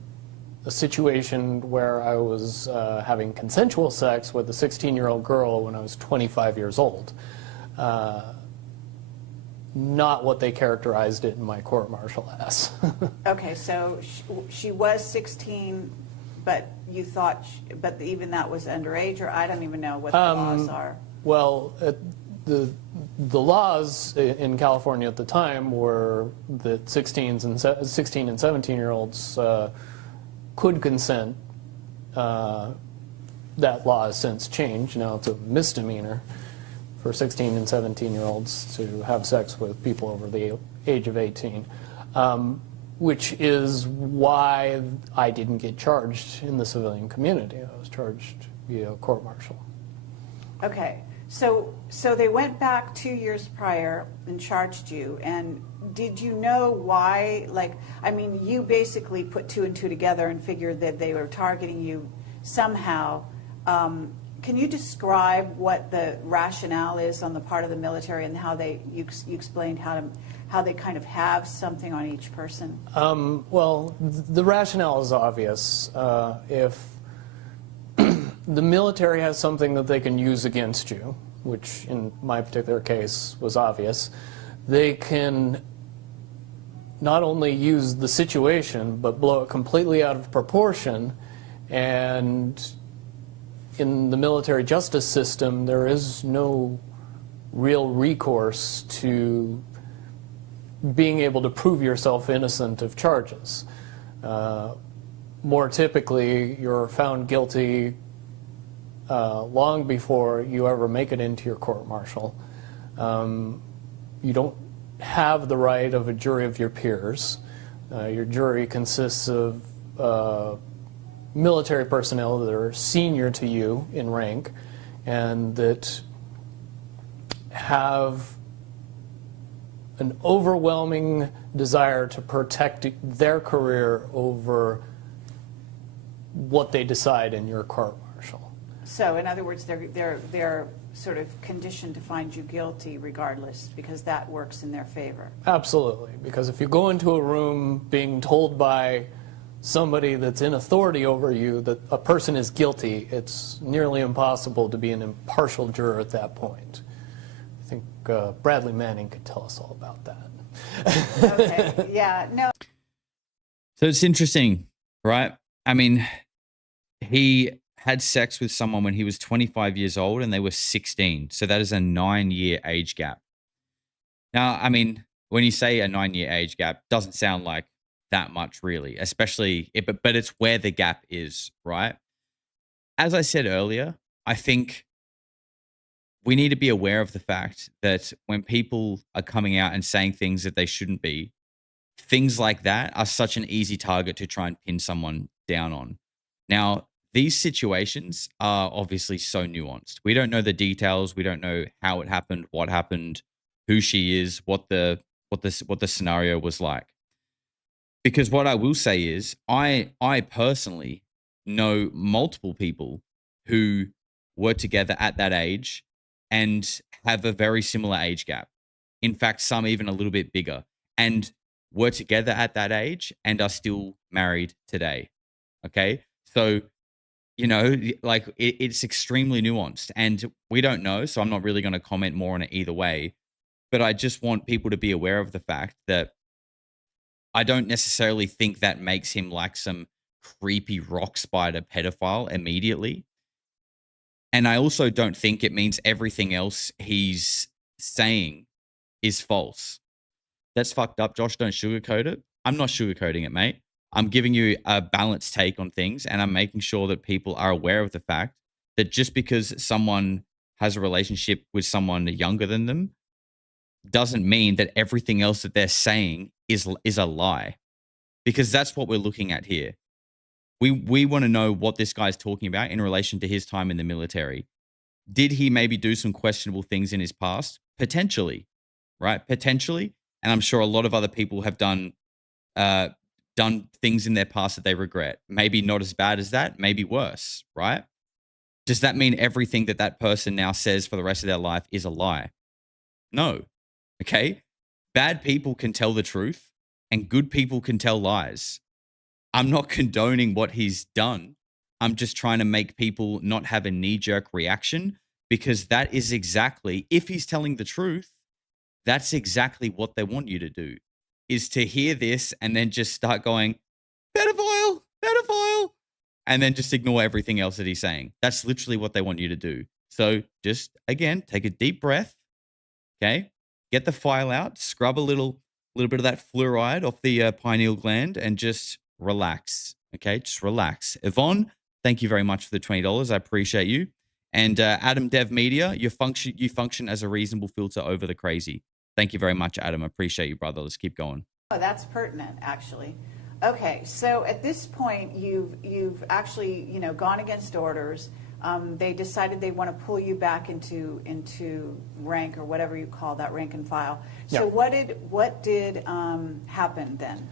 a situation where I was having consensual sex with a 16-year-old girl when I was 25 years old. Not what they characterized it in my court-martial as. Okay, so she was 16, but you thought, but even that was underage, or I don't even know what the laws are. Well, the laws in California at the time were that 16 and 17-year-olds could consent. That law has since changed. Now it's a misdemeanor for 16 and 17-year-olds to have sex with people over the age of 18, which is why I didn't get charged in the civilian community. I was charged via court-martial. Okay. So they went back 2 years prior and charged you, and did you know why? Like, I mean, you basically put two and two together and figured that they were targeting you somehow. Can you describe what the rationale is on the part of the military and how you explained how they kind of have something on each person? Well, the rationale is obvious. If the military has something that they can use against you, which in my particular case was obvious, they can not only use the situation, but blow it completely out of proportion. And in the military justice system, there is no real recourse to being able to prove yourself innocent of charges. More typically, you're found guilty long before you ever make it into your court-martial. You don't have the right of a jury of your peers. Your jury consists of military personnel that are senior to you in rank and that have an overwhelming desire to protect their career over what they decide in your court-martial. So, in other words, they're sort of conditioned to find you guilty regardless, because that works in their favor. Absolutely, because if you go into a room being told by somebody that's in authority over you that a person is guilty, it's nearly impossible to be an impartial juror at that point. I think Bradley Manning could tell us all about that. Okay, yeah, no. So it's interesting, right? I mean, he had sex with someone when he was 25 years old and they were 16. So that is a 9-year age gap. Now, I mean, when you say a 9-year age gap, doesn't sound like that much, really, especially, but it's where the gap is, right? As I said earlier, I think we need to be aware of the fact that when people are coming out and saying things that they shouldn't be, things like that are such an easy target to try and pin someone down on. Now, these situations are obviously so nuanced. We don't know the details. We don't know how it happened, what happened, who she is, what the scenario was like. Because what I will say is, I personally know multiple people who were together at that age and have a very similar age gap. In fact, some even a little bit bigger, and were together at that age and are still married today. Okay. So, like it's extremely nuanced and we don't know. So I'm not really going to comment more on it either way. But I just want people to be aware of the fact that I don't necessarily think that makes him like some creepy rock spider pedophile immediately. And I also don't think it means everything else he's saying is false. That's fucked up, Josh. Don't sugarcoat it. I'm not sugarcoating it, mate. I'm giving you a balanced take on things, and I'm making sure that people are aware of the fact that just because someone has a relationship with someone younger than them doesn't mean that everything else that they're saying is a lie. Because that's what we're looking at here. We want to know what this guy's talking about in relation to his time in the military. Did he maybe do some questionable things in his past? Potentially, right? Potentially. And I'm sure a lot of other people have done things in their past that they regret. Maybe not as bad as that, maybe worse, right? Does that mean everything that that person now says for the rest of their life is a lie? No. Okay? Bad people can tell the truth and good people can tell lies. I'm not condoning what he's done. I'm just trying to make people not have a knee-jerk reaction, because that is exactly, if he's telling the truth, that's exactly what they want you to do, is to hear this and then just start going, pedophile, pedophile, and then just ignore everything else that he's saying. That's literally what they want you to do. So just, again, take a deep breath, okay? Get the file out, scrub a little bit of that fluoride off the pineal gland, and just relax, okay? Just relax. Yvonne, thank you very much for the $20. I appreciate you. And Adam Dev Media, you function as a reasonable filter over the crazy. Thank you very much, Adam. I appreciate you, brother. Let's keep going. Oh, that's pertinent, actually. Okay, so at this point, you've actually gone against orders. They decided they want to pull you back into rank, or whatever you call that, rank and file. So Yeah. what did happen then?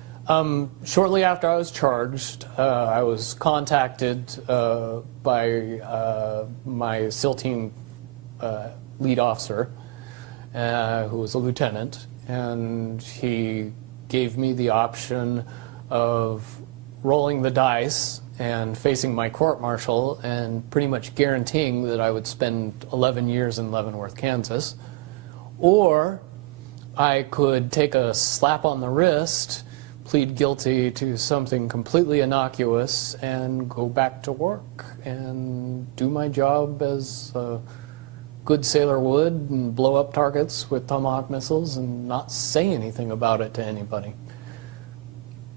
Shortly after I was charged, I was contacted by my SEAL team lead officer, who was a lieutenant, and he gave me the option of rolling the dice and facing my court-martial and pretty much guaranteeing that I would spend 11 years in Leavenworth, Kansas, or I could take a slap on the wrist, plead guilty to something completely innocuous, and go back to work and do my job as a good sailor would, and blow up targets with Tomahawk missiles and not say anything about it to anybody.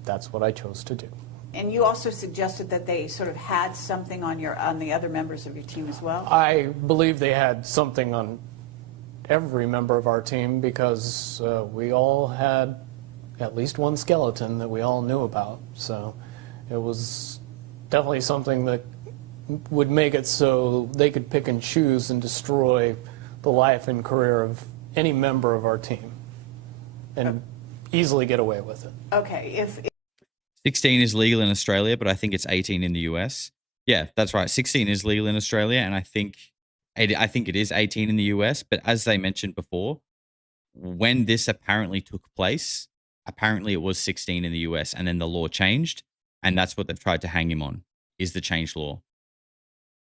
That's what I chose to do. And you also suggested that they sort of had something on the other members of your team as well? I believe they had something on every member of our team, because we all had at least one skeleton that we all knew about. So it was definitely something that would make it so they could pick and choose and destroy the life and career of any member of our team and easily get away with it. Okay, if 16 is legal in Australia, but I think it's 18 in the US. Yeah, that's right. 16 is legal in Australia, and I think it is 18 in the US. But as they mentioned before, when this apparently took place, apparently it was 16 in the US, and then the law changed, and that's what they've tried to hang him on, is the changed law.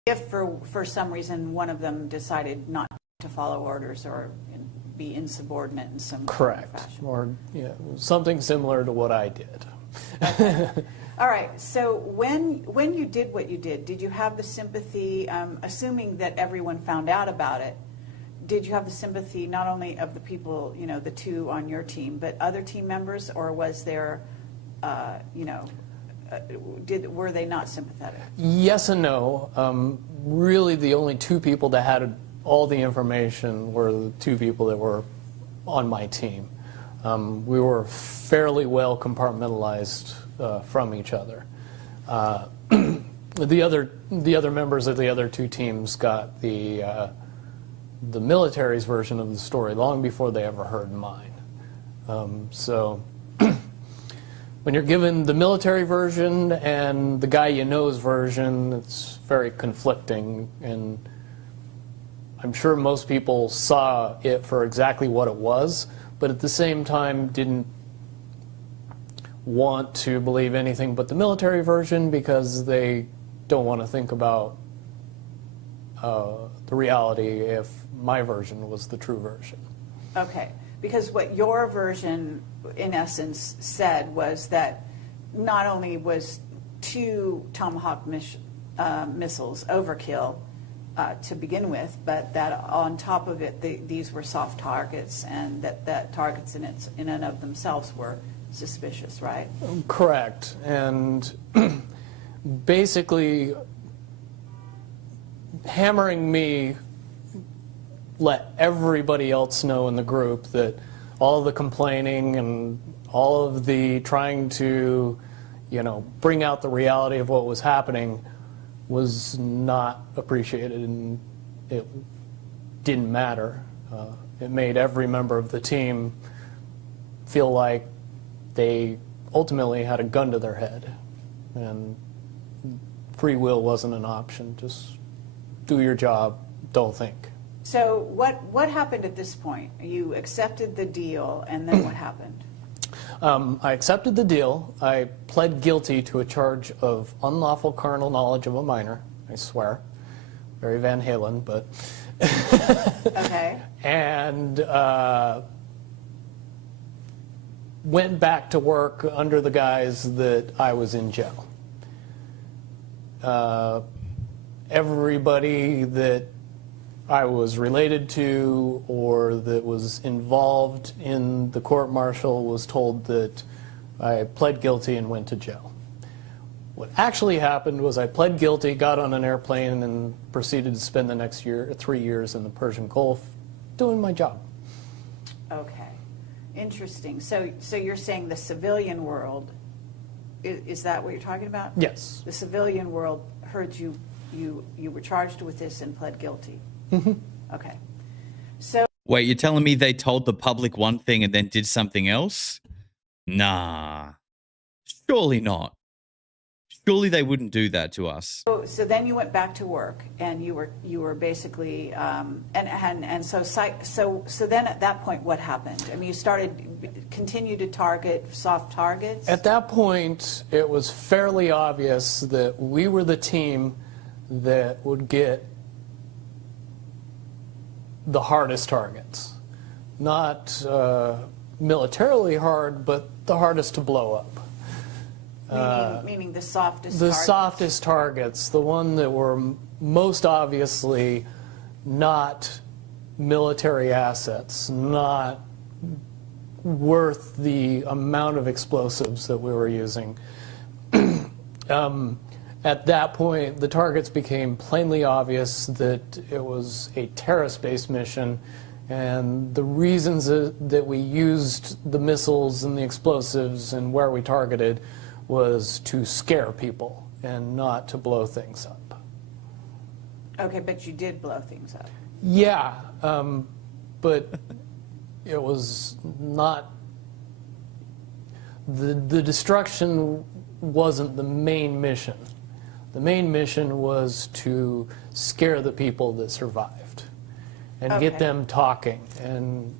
If for some reason one of them decided not to follow orders or be insubordinate in some Correct. fashion. Or something similar to what I did. All right, so when you did what you did you have the sympathy, assuming that everyone found out about it, did you have the sympathy not only of the people, the two on your team, but other team members, or was there were they not sympathetic? Yes and no. Really, the only two people that had all the information were the two people that were on my team. We were fairly well compartmentalized from each other. The other members of the other two teams got the military's version of the story long before they ever heard mine. So when you're given the military version and the guy you know's version, it's very conflicting, and I'm sure most people saw it for exactly what it was, but at the same time didn't want to believe anything but the military version because they don't want to think about the reality if my version was the true version. Okay, because what your version, in essence, said was that not only was 2 Tomahawk missiles overkill to begin with, but that on top of it, these were soft targets, and that targets in and of themselves were suspicious, right? Correct. And basically hammering me let everybody else know in the group that all of the complaining and all of the trying to, bring out the reality of what was happening was not appreciated, and it didn't matter. It made every member of the team feel like they ultimately had a gun to their head, and free will wasn't an option. Just do your job, don't think. So what happened at this point? You accepted the deal, and then what happened? I accepted the deal. I pled guilty to a charge of unlawful carnal knowledge of a minor, I swear. Very Van Halen, but... Okay. And went back to work under the guise that I was in jail. Everybody that I was related to or that was involved in the court-martial was told that I pled guilty and went to jail. What actually happened was I pled guilty, got on an airplane, and proceeded to spend the next 3 years in the Persian Gulf doing my job. Okay. Interesting. So you're saying the civilian world, is that what you're talking about? Yes. The civilian world heard you were charged with this and pled guilty. Mm-hmm. Okay. So Wait, you're telling me they told the public one thing and then did something else? Nah. Surely not. Surely they wouldn't do that to us. So then you went back to work, and you were basically so then at that point what happened? I mean, you continued to target soft targets? At that point, it was fairly obvious that we were the team that would get the hardest targets. Not militarily hard, but the hardest to blow up. Meaning the softest The targets? softest targets, the one that were most obviously not military assets, not worth the amount of explosives that we were using. At that point, the targets became plainly obvious that it was a terrorist-based mission, and the reasons that we used the missiles and the explosives and where we targeted was to scare people and not to blow things up. Okay, but you did blow things up. Yeah, but it was not... The destruction wasn't the main mission. The main mission was to scare the people that survived and get them talking. And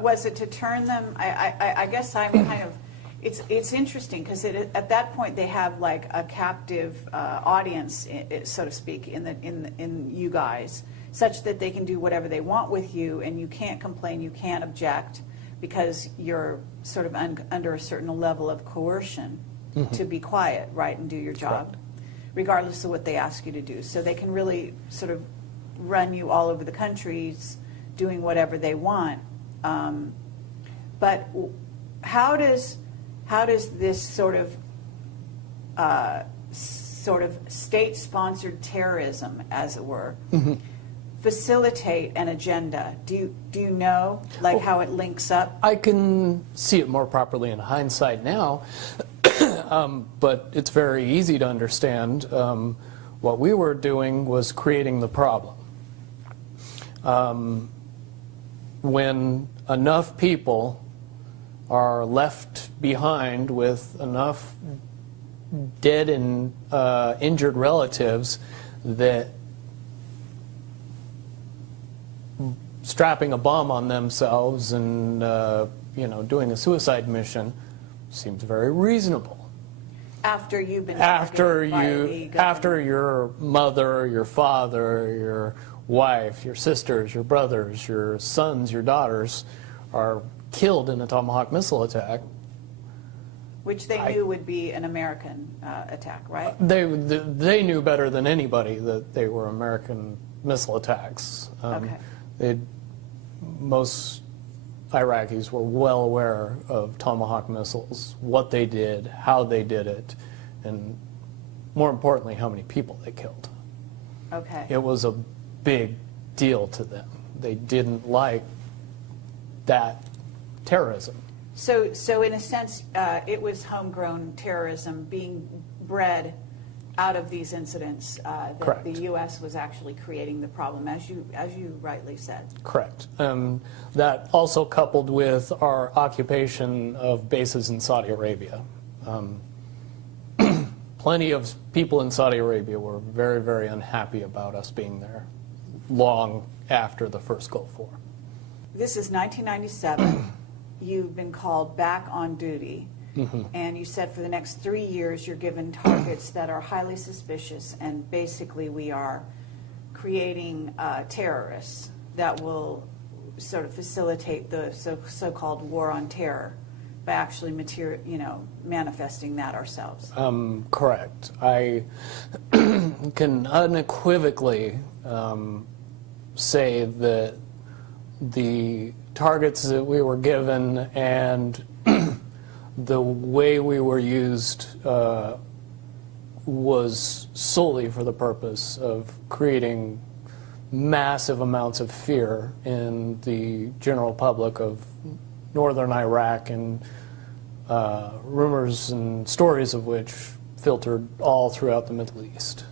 was it to turn them? I guess I'm kind of. It's interesting because at that point they have like a captive audience, so to speak, in you guys, such that they can do whatever they want with you, and you can't complain, you can't object, because you're sort of under a certain level of coercion to be quiet, right, and do your job, regardless of what they ask you to do. So they can really sort of run you all over the countries doing whatever they want. But how does this sort of state-sponsored terrorism, as it were, facilitate an agenda? Do you know, like, how it links up? I can see it more properly in hindsight now, but it's very easy to understand. What we were doing was creating the problem. When enough people are left behind with enough dead and injured relatives, that strapping a bomb on themselves and doing a suicide mission seems very reasonable. After you've been After after your mother, your father, your wife, your sisters, your brothers, your sons, your daughters are killed in a Tomahawk missile attack. which they knew would be an American attack, right? They knew better than anybody that they were American missile attacks. Okay. Most Iraqis were well aware of Tomahawk missiles, what they did, how they did it, and more importantly, how many people they killed. Okay. It was a big deal to them. They didn't like that terrorism. So in a sense, it was homegrown terrorism being bred out of these incidents. That Correct. The U.S. was actually creating the problem, as you rightly said. Correct. That also coupled with our occupation of bases in Saudi Arabia. Plenty of people in Saudi Arabia were very, very unhappy about us being there long after the first Gulf War. This is 1997. You've been called back on duty. Mm-hmm. And you said for the next 3 years you're given targets that are highly suspicious, and basically we are creating terrorists that will sort of facilitate the so-called war on terror by actually manifesting that ourselves. Correct. I can unequivocally say that the targets that we were given and the way we were used was solely for the purpose of creating massive amounts of fear in the general public of northern Iraq, and rumors and stories of which filtered all throughout the Middle East.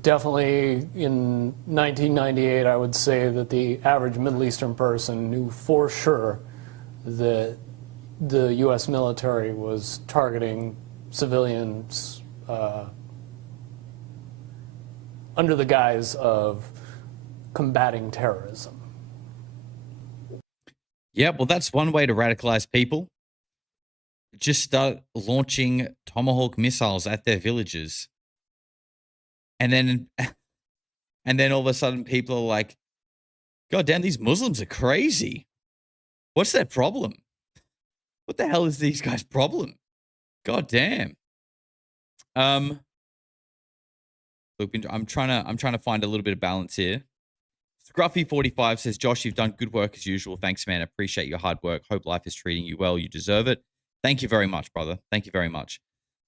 Definitely in 1998, I would say that the average Middle Eastern person knew for sure that the U.S. military was targeting civilians under the guise of combating terrorism. Yeah, well, that's one way to radicalize people. Just start launching Tomahawk missiles at their villages. And then all of a sudden people are like, God damn, these Muslims are crazy. What's their problem? What the hell is these guys' problem? God damn. Look, I'm trying to find a little bit of balance here. Scruffy45 says, Josh, you've done good work as usual. Thanks, man. Appreciate your hard work. Hope life is treating you well. You deserve it. Thank you very much, brother. Thank you very much.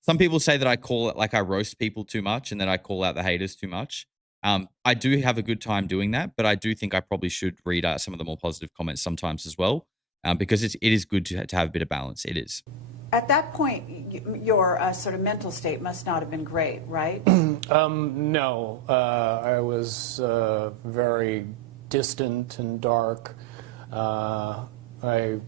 Some people say that I call it like I roast people too much and that I call out the haters too much. I do have a good time doing that, but I do think I probably should read out some of the more positive comments sometimes as well, because it is good to have a bit of balance. It is. At that point, your sort of mental state must not have been great, right? No, I was very distant and dark. I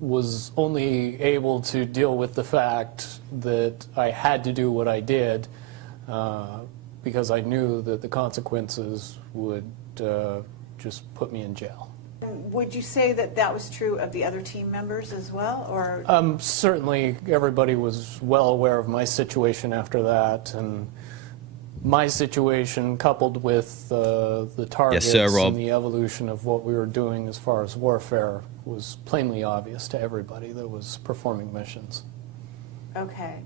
was only able to deal with the fact that I had to do what I did because I knew that the consequences would just put me in jail. Would you say that that was true of the other team members as well, or? Certainly, everybody was well aware of my situation after that, and my situation coupled with the targets and the evolution of what we were doing as far as warfare was plainly obvious to everybody that was performing missions. Okay.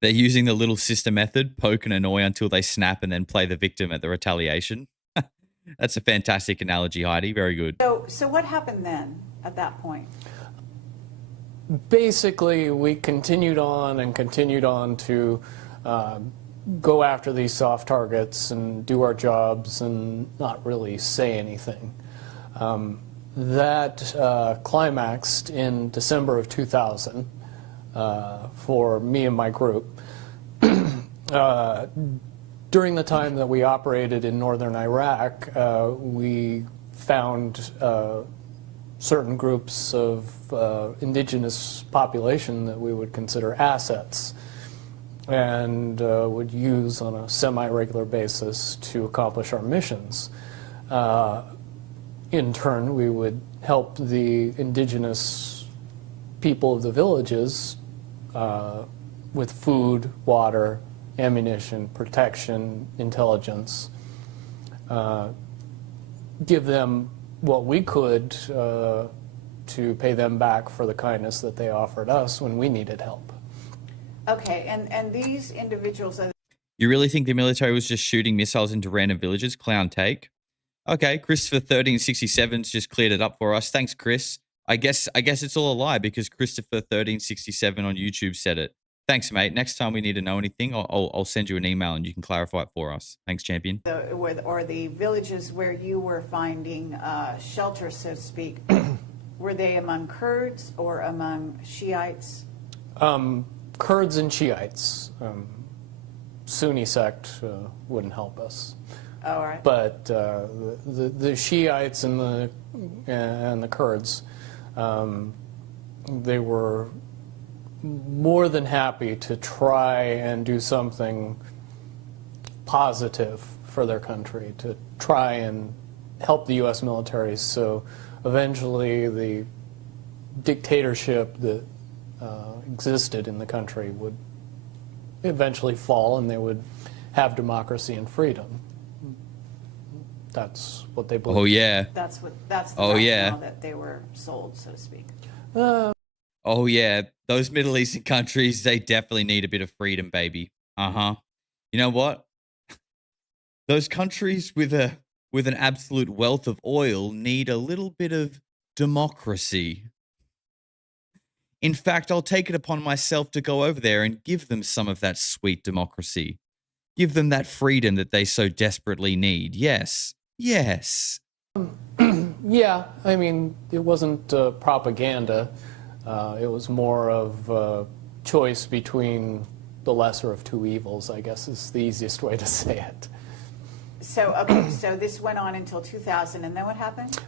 They're using the little sister method, poke and annoy until they snap and then play the victim at the retaliation. That's a fantastic analogy, Heidi. Very good. So what happened then at that point? Basically, we continued on and continued on to go after these soft targets and do our jobs and not really say anything. That climaxed in December of 2000 for me and my group. During the time that we operated in northern Iraq, we found certain groups of indigenous population that we would consider assets and would use on a semi-regular basis to accomplish our missions. In turn, we would help the indigenous people of the villages with food, water, ammunition, protection, intelligence, give them what we could to pay them back for the kindness that they offered us when we needed help. Okay, and these individuals... You really think the military was just shooting missiles into random villages? Clown take. Okay, Christopher 1367's just cleared it up for us. Thanks, Chris. I guess it's all a lie because Christopher 1367 on YouTube said it. Thanks, mate. Next time we need to know anything, I'll send you an email and you can clarify it for us. Thanks, champion. Or the villages where you were finding shelter, so to speak, were they among Kurds or among Shiites? Kurds and Shiites. Sunni sect wouldn't help us. All right. But the Shiites and the Kurds, they were more than happy to try and do something positive for their country, to try and help the U.S. military. So eventually the dictatorship that existed in the country would eventually fall and they would have democracy and freedom. That's what they believe. Oh, yeah. That's the rationale that they were sold, so to speak. Oh, yeah. Those Middle Eastern countries, they definitely need a bit of freedom, baby. Uh-huh. You know what? Those countries with an absolute wealth of oil need a little bit of democracy. In fact, I'll take it upon myself to go over there and give them some of that sweet democracy. Give them that freedom that they so desperately need. Yes. Yes. Yeah, I mean, it wasn't propaganda. It was more of a choice between the lesser of two evils, I guess is the easiest way to say it. So, okay, so this went on until 2000, and then what happened?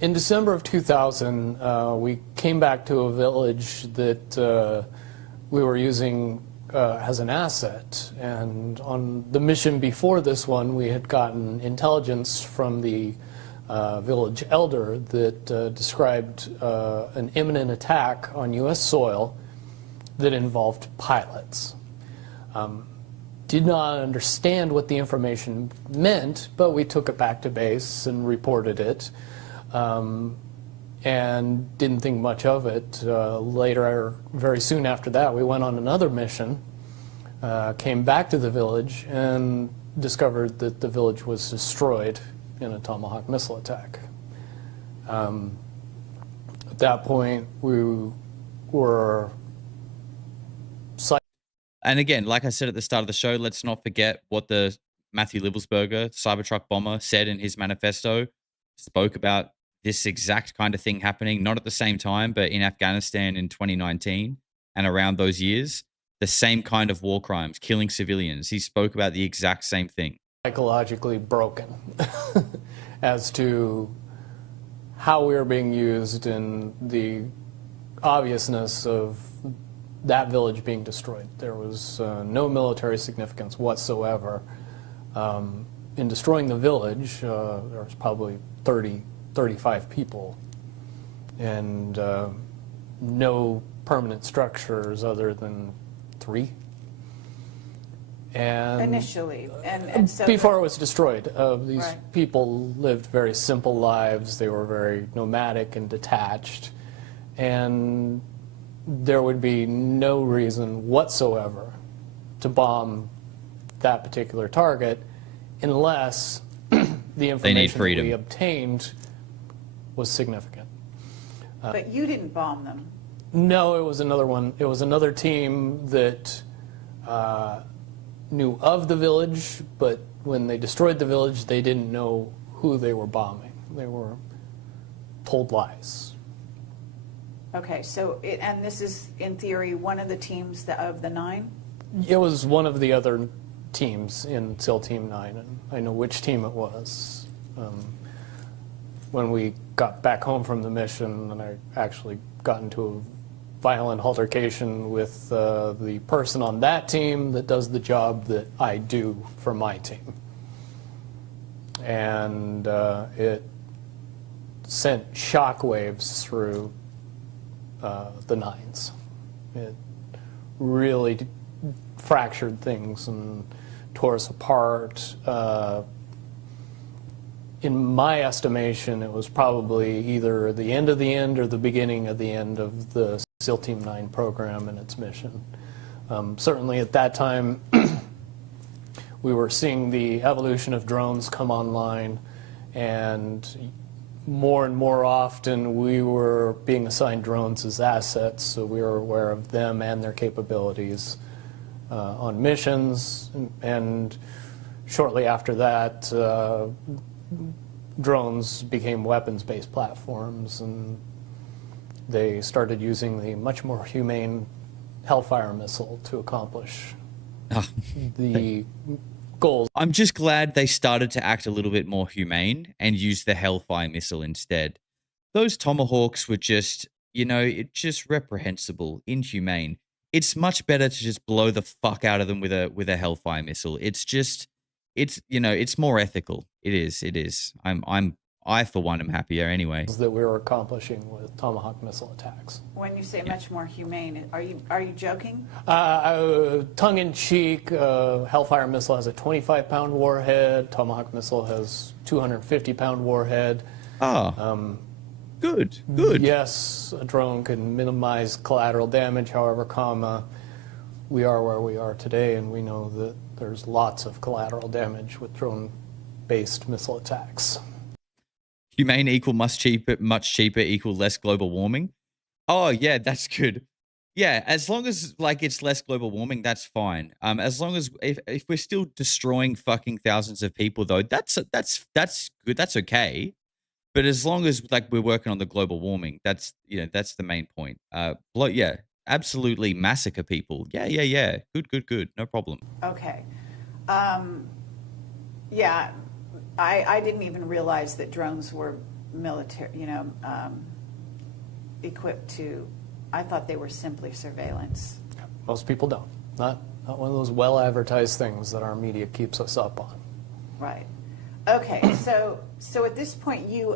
In December of 2000, we came back to a village that we were using as an asset. And on the mission before this one, we had gotten intelligence from the village elder that described an imminent attack on U.S. soil that involved pilots. Did not understand what the information meant, but we took it back to base and reported it, and didn't think much of it. Later, very soon after that, we went on another mission, came back to the village, and discovered that the village was destroyed in a Tomahawk missile attack. At that point, we were... And again, like I said at the start of the show, let's not forget what the Matthew Livelsberger, Cybertruck bomber, said in his manifesto. Spoke about this exact kind of thing happening, not at the same time, but in Afghanistan in 2019 and around those years. The same kind of war crimes, killing civilians. He spoke about the exact same thing. Psychologically broken as to how we were being used and the obviousness of that village being destroyed. There was no military significance whatsoever. In destroying the village, there was probably 35 people, and no permanent structures other than 3. And Initially, and so before it was destroyed, these Right. people lived very simple lives. They were very nomadic and detached, and there would be no reason whatsoever to bomb that particular target unless the information that we obtained was significant. But you didn't bomb them. No, it was another one. It was another team that knew of the village, but when they destroyed the village, they didn't know who they were bombing. They were told lies. Okay, so and this is, in theory, one of the teams of the 9? It was one of the other teams in SEAL Team 9, and I know which team it was. When we got back home from the mission, and I actually got into a violent altercation with the person on that team that does the job that I do for my team. And it sent shockwaves through the 9s. It really fractured things and tore us apart. In my estimation, it was probably either the end of the end or the beginning of the end of the SEAL Team 9 program and its mission. Certainly at that time, we were seeing the evolution of drones come online, and more often we were being assigned drones as assets, so we were aware of them and their capabilities on missions. And shortly after that, drones became weapons-based platforms, and they started using the much more humane Hellfire missile to accomplish the goals. I'm just glad they started to act a little bit more humane and use the Hellfire missile instead. Those Tomahawks were just, just reprehensible, inhumane. It's much better to just blow the fuck out of them with a Hellfire missile. It's more ethical. It is. I for one am happier anyway. That we were accomplishing with Tomahawk missile attacks. When you say much more humane, are you joking? Tongue-in-cheek, Hellfire missile has a 25-pound warhead. Tomahawk missile has 250-pound warhead. Good. Yes, a drone can minimize collateral damage. However, we are where we are today, and we know that there's lots of collateral damage with drone-based missile attacks. Humane equal much cheaper equal less global warming. Oh yeah, that's good. Yeah, as long as it's less global warming, that's fine. As long as if we're still destroying fucking thousands of people though, that's good. That's okay. But as long as we're working on the global warming, that's the main point. Absolutely massacre people. Yeah. Good. No problem. Okay. Yeah. I didn't even realize that drones were military, equipped to. I thought they were simply surveillance. Most people don't. Not one of those well-advertised things that our media keeps us up on. Right. Okay. So at this point, you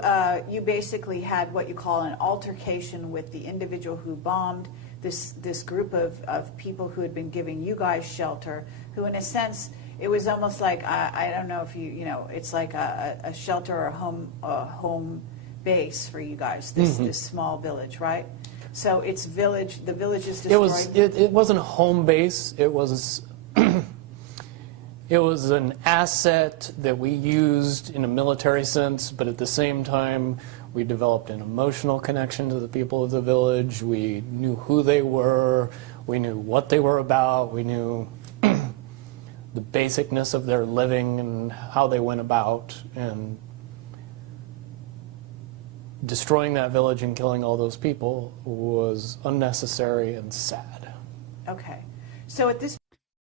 basically had what you call an altercation with the individual who bombed this group of people who had been giving you guys shelter, who in a sense. It was almost like, I don't know if it's like a shelter or a home base for you guys, this small village, right? So the village is destroyed. It wasn't a home base. It was it was an asset that we used in a military sense, but at the same time, we developed an emotional connection to the people of the village. We knew who they were. We knew what they were about. We knew the basicness of their living and how they went about, and destroying that village and killing all those people was unnecessary and sad. Okay. So at this...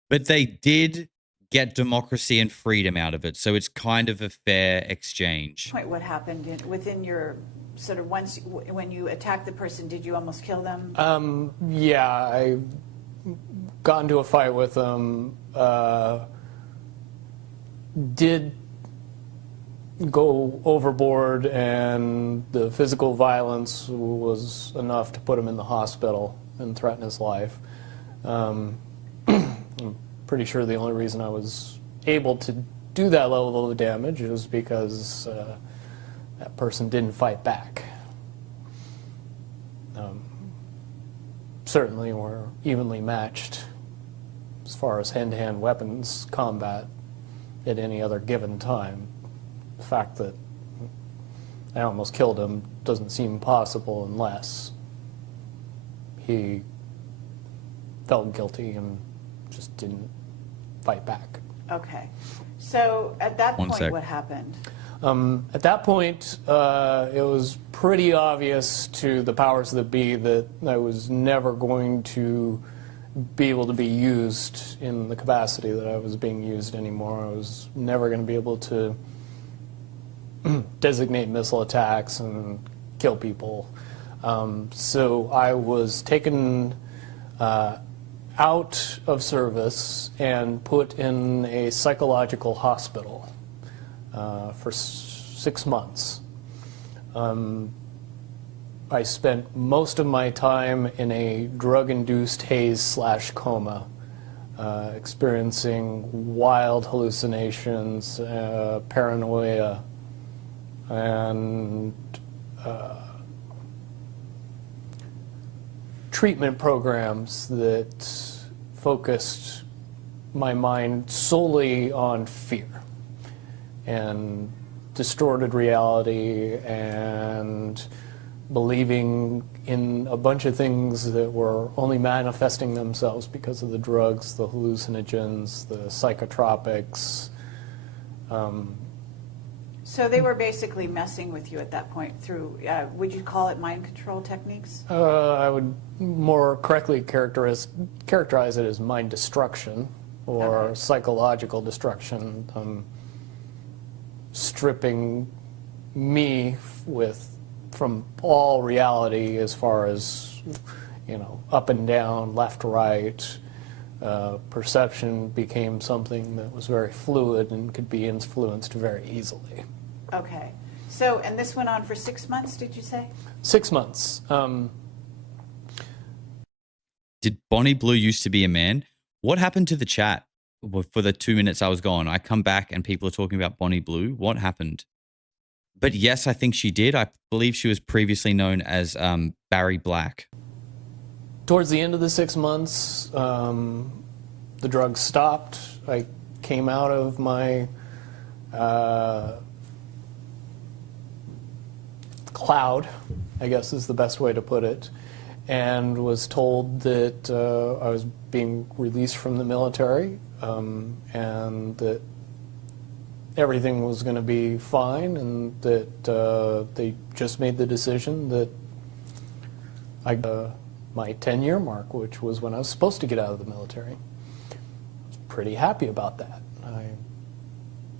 But they did get democracy and freedom out of it, so it's kind of a fair exchange. Point, what happened within your sort of when you attacked the person, did you almost kill them? Yeah, I got into a fight with them. Did go overboard, and the physical violence was enough to put him in the hospital and threaten his life. I'm pretty sure the only reason I was able to do that level of damage is because that person didn't fight back. Certainly we're evenly matched as far as hand-to-hand weapons combat at any other given time. the fact that I almost killed him doesn't seem possible unless he felt guilty and just didn't fight back. Okay. So at that One point, sec. what happened? At that point, it was pretty obvious to the powers that be that I was never going to be able to be used in the capacity that I was being used anymore. I was never going to be able to designate missile attacks and kill people. So I was taken out of service and put in a psychological hospital for 6 months. I spent most of my time in a drug-induced haze/coma, experiencing wild hallucinations, paranoia, and treatment programs that focused my mind solely on fear and distorted reality and believing in a bunch of things that were only manifesting themselves because of the drugs, the hallucinogens, the psychotropics. So they were basically messing with you at that point through, would you call it mind control techniques? I would more correctly characterize it as mind destruction or Okay. psychological destruction, stripping me from all reality as far as, up and down, left, right. Perception became something that was very fluid and could be influenced very easily. Okay. So, and this went on for 6 months, did you say? 6 months. Did Bonnie Blue used to be a man? What happened to the chat for the 2 minutes I was gone? I come back and people are talking about Bonnie Blue. What happened? But yes, I think she did. I believe she was previously known as Barry Black. Towards the end of the 6 months, the drugs stopped. I came out of my cloud, I guess is the best way to put it, and was told that I was being released from the military and that everything was going to be fine, and that they just made the decision that I my 10-year mark, which was when I was supposed to get out of the military. I was pretty happy about that,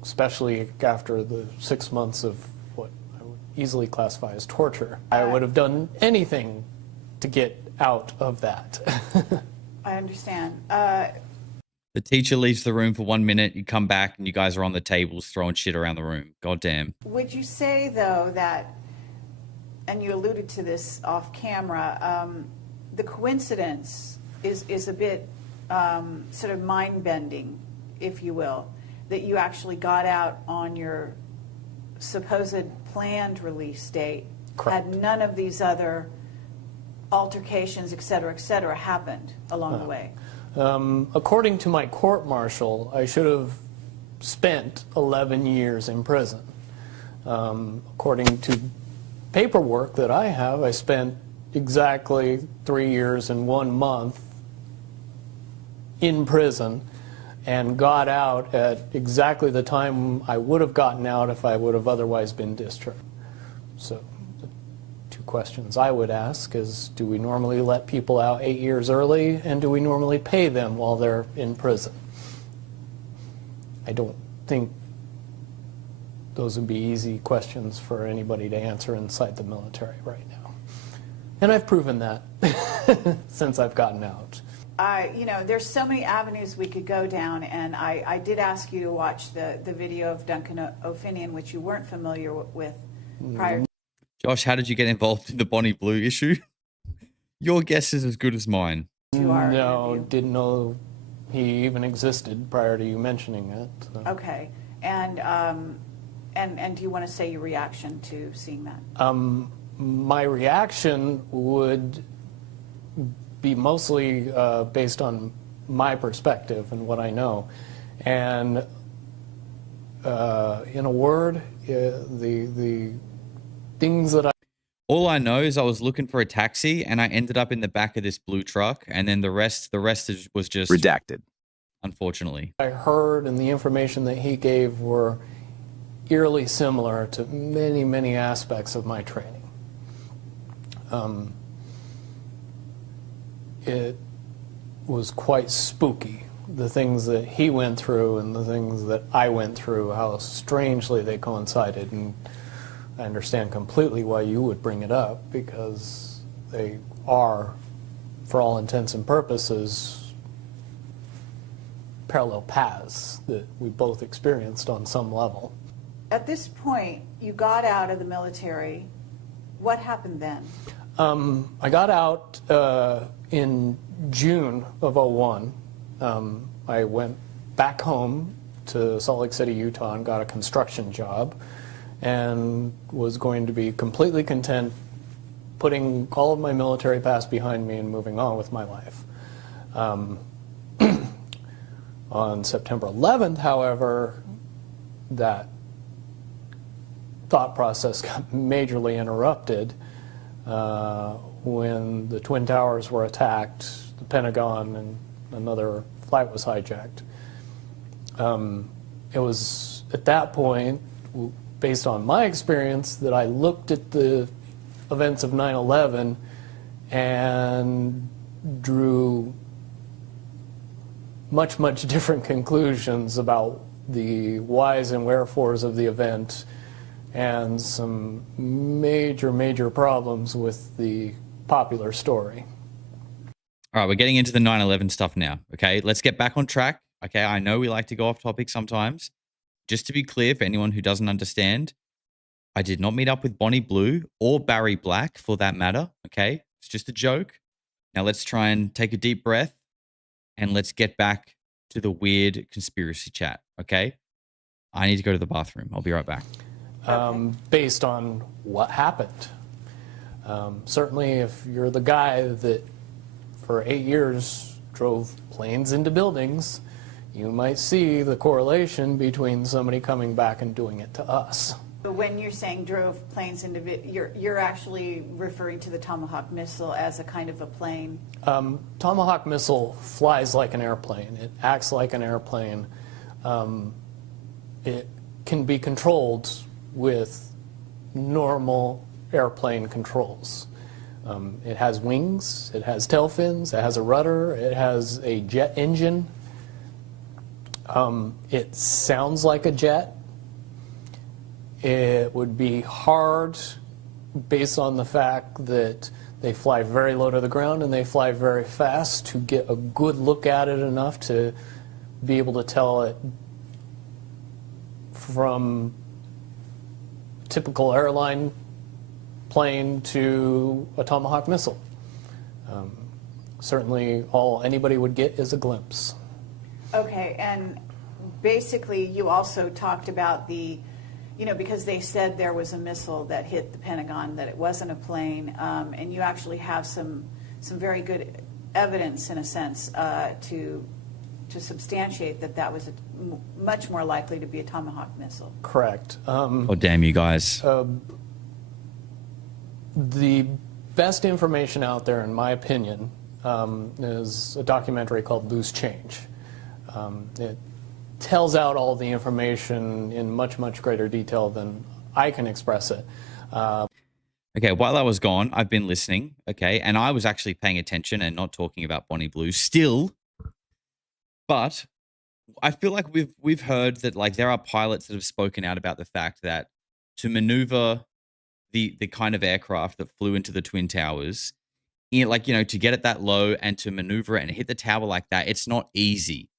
especially after the 6 months of what I would easily classify as torture. I would have done anything to get out of that. I understand. The teacher leaves the room for 1 minute. You come back and you guys are on the tables throwing shit around the room. God damn. Would you say, though, that, and you alluded to this off camera, the coincidence is a bit sort of mind-bending, if you will, that you actually got out on your supposed planned release date, Correct. had none of these other altercations, et cetera, happened along the way? According to my court-martial, I should have spent 11 years in prison. According to paperwork that I have, I spent exactly 3 years and 1 month in prison and got out at exactly the time I would have gotten out if I would have otherwise been discharged. So the two questions I would ask is, do we normally let people out 8 years early, and do we normally pay them while they're in prison? I don't think those would be easy questions for anybody to answer inside the military right now. And I've proven that since I've gotten out. There's so many avenues we could go down, and I did ask you to watch the video of Duncan O'Finian, which you weren't familiar with prior. Josh, how did you get involved in the Bonnie Blue issue? Your guess is as good as mine. To our No, interview. didn't know he even existed prior to you mentioning it. So. Okay, and do you want to say your reaction to seeing that? My reaction would be mostly based on my perspective and what I know. And in a word, the things that All I know is I was looking for a taxi and I ended up in the back of this blue truck, and then the rest was just Redacted. unfortunately. I heard and the information that he gave were eerily similar to many, many aspects of my training. It was quite spooky, the things that he went through and the things that I went through, how strangely they coincided. And I understand completely why you would bring it up, because they are, for all intents and purposes, parallel paths that we both experienced on some level. At this point, you got out of the military. What happened then? I got out in June of '01. I went back home to Salt Lake City, Utah, and got a construction job, and was going to be completely content putting all of my military past behind me and moving on with my life. On September 11th, however, that thought process got majorly interrupted when the Twin Towers were attacked, the Pentagon, and another flight was hijacked. It was at that point, based on my experience, that I looked at the events of 9/11 and drew much, much different conclusions about the whys and wherefores of the event, and some major, major problems with the popular story. All right, we're getting into the 9/11 stuff now. Okay, let's get back on track. Okay, I know we like to go off topic sometimes. Just to be clear, for anyone who doesn't understand, I did not meet up with Bonnie Blue or Barry Black for that matter. Okay, it's just a joke. Now let's try and take a deep breath and let's get back to the weird conspiracy chat. Okay, I need to go to the bathroom. I'll be right back. Based on what happened. Certainly, if you're the guy that for 8 years drove planes into buildings, you might see the correlation between somebody coming back and doing it to us. But when you're saying drove planes into, you're actually referring to the Tomahawk missile as a kind of a plane? Tomahawk missile flies like an airplane. It acts like an airplane. It can be controlled with normal airplane controls. It has wings, it has tail fins, it has a rudder, it has a jet engine. It sounds like a jet. It would be hard, based on the fact that they fly very low to the ground and they fly very fast, to get a good look at it enough to be able to tell it from typical airline plane to a Tomahawk missile. Certainly all anybody would get is a glimpse. Okay, and basically you also talked about the, because they said there was a missile that hit the Pentagon, that it wasn't a plane, and you actually have some very good evidence, in a sense, to substantiate that was much more likely to be a Tomahawk missile. Correct. Oh, damn you guys. The best information out there, in my opinion, is a documentary called Loose Change. It tells out all the information in much, much greater detail than I can express it. Okay, while I was gone, I've been listening, okay, and I was actually paying attention and not talking about Bonnie Blue still, but I feel like we've heard that, like, there are pilots that have spoken out about the fact that to maneuver the kind of aircraft that flew into the Twin Towers, to get it that low and to maneuver it and hit the tower like that, it's not easy.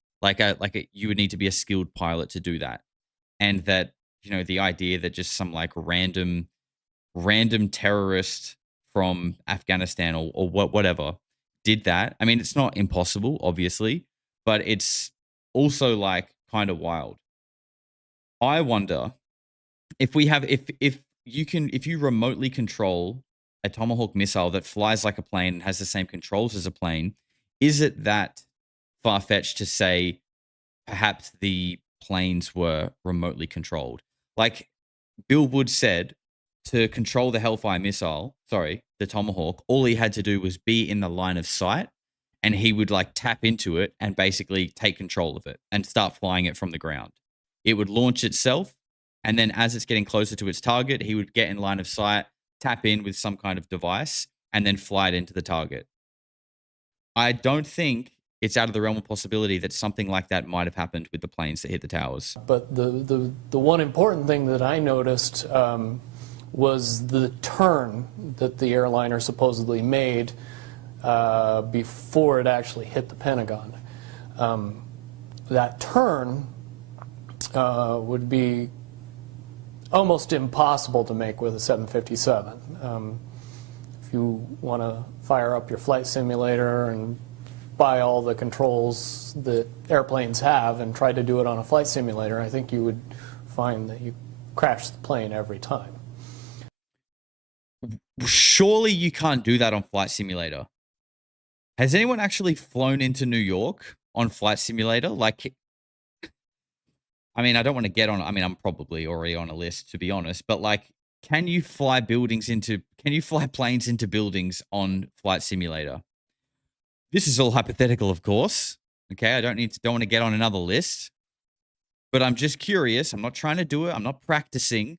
You would need to be a skilled pilot to do that. And that, the idea that just some like random terrorist from Afghanistan or whatever did that. I mean, it's not impossible, obviously, but it's also like kind of wild. I wonder if you remotely control a Tomahawk missile that flies like a plane and has the same controls as a plane, is it that far-fetched to say perhaps the planes were remotely controlled. Like Bill Wood said, to control the Hellfire missile, the Tomahawk, all he had to do was be in the line of sight, and he would like tap into it and basically take control of it and start flying it from the ground. It would launch itself, and then as it's getting closer to its target, he would get in line of sight, tap in with some kind of device, and then fly it into the target. I don't think it's out of the realm of possibility that something like that might have happened with the planes that hit the towers. But the one important thing that I noticed was the turn that the airliner supposedly made before it actually hit the Pentagon. That turn would be almost impossible to make with a 757. If you want to fire up your flight simulator and buy all the controls that airplanes have and try to do it on a flight simulator, I think you would find that you crash the plane every time. Surely you can't do that on Flight Simulator. Has anyone actually flown into New York on Flight Simulator? Like, I mean, I don't want to get on. I mean, I'm probably already on a list, to be honest. But like, can you fly planes into buildings on Flight Simulator? This is all hypothetical, of course. Okay, I don't want to get on another list. But I'm just curious. I'm not trying to do it. I'm not practicing.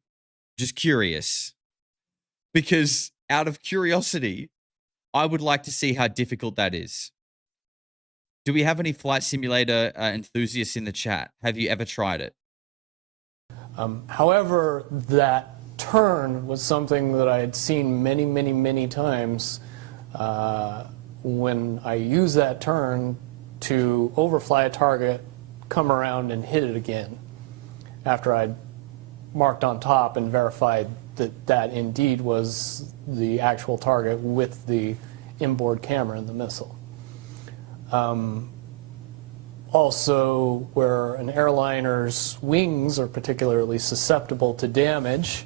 Just curious. Because out of curiosity, I would like to see how difficult that is. Do we have any Flight Simulator enthusiasts in the chat? Have you ever tried it? However, that turn was something that I had seen many, many, many times when I used that turn to overfly a target, come around and hit it again after I'd marked on top and verified that that indeed was the actual target with the inboard camera and the missile. Also, where an airliner's wings are particularly susceptible to damage,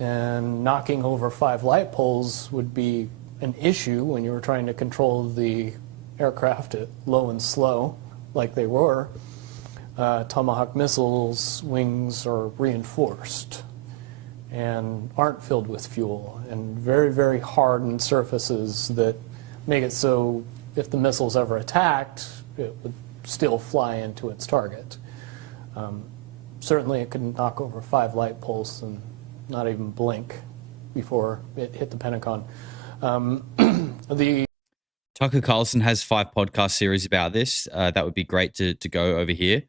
and knocking over 5 light poles would be an issue when you were trying to control the aircraft at low and slow, like they were. Tomahawk missiles' wings are reinforced and aren't filled with fuel, and very, very hardened surfaces that make it so if the missile's ever attacked, it would still fly into its target. Certainly it could knock over 5 light poles and not even blink before it hit the Pentagon. Tucker Carlson has 5 podcast series about this. That would be great to go over here.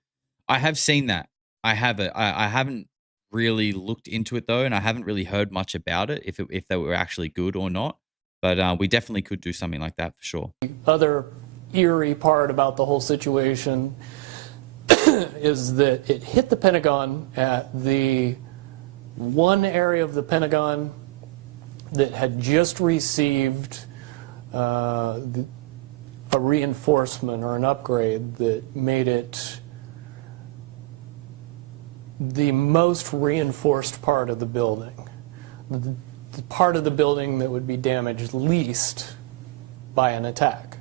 I have seen that. I have it. I haven't really looked into it though, and I haven't really heard much about it, if they were actually good or not. But we definitely could do something like that for sure. The other eerie part about the whole situation is that it hit the Pentagon at the one area of the Pentagon that had just received a reinforcement or an upgrade that made it the most reinforced part of the building. The part of the building that would be damaged least by an attack.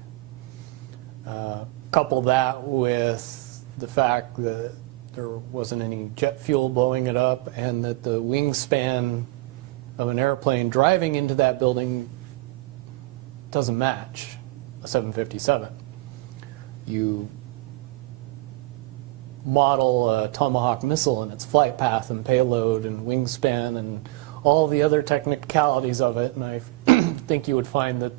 Couple that with the fact that there wasn't any jet fuel blowing it up, and that the wingspan of an airplane driving into that building doesn't match a 757. You model a Tomahawk missile and its flight path and payload and wingspan and all the other technicalities of it, and I think you would find that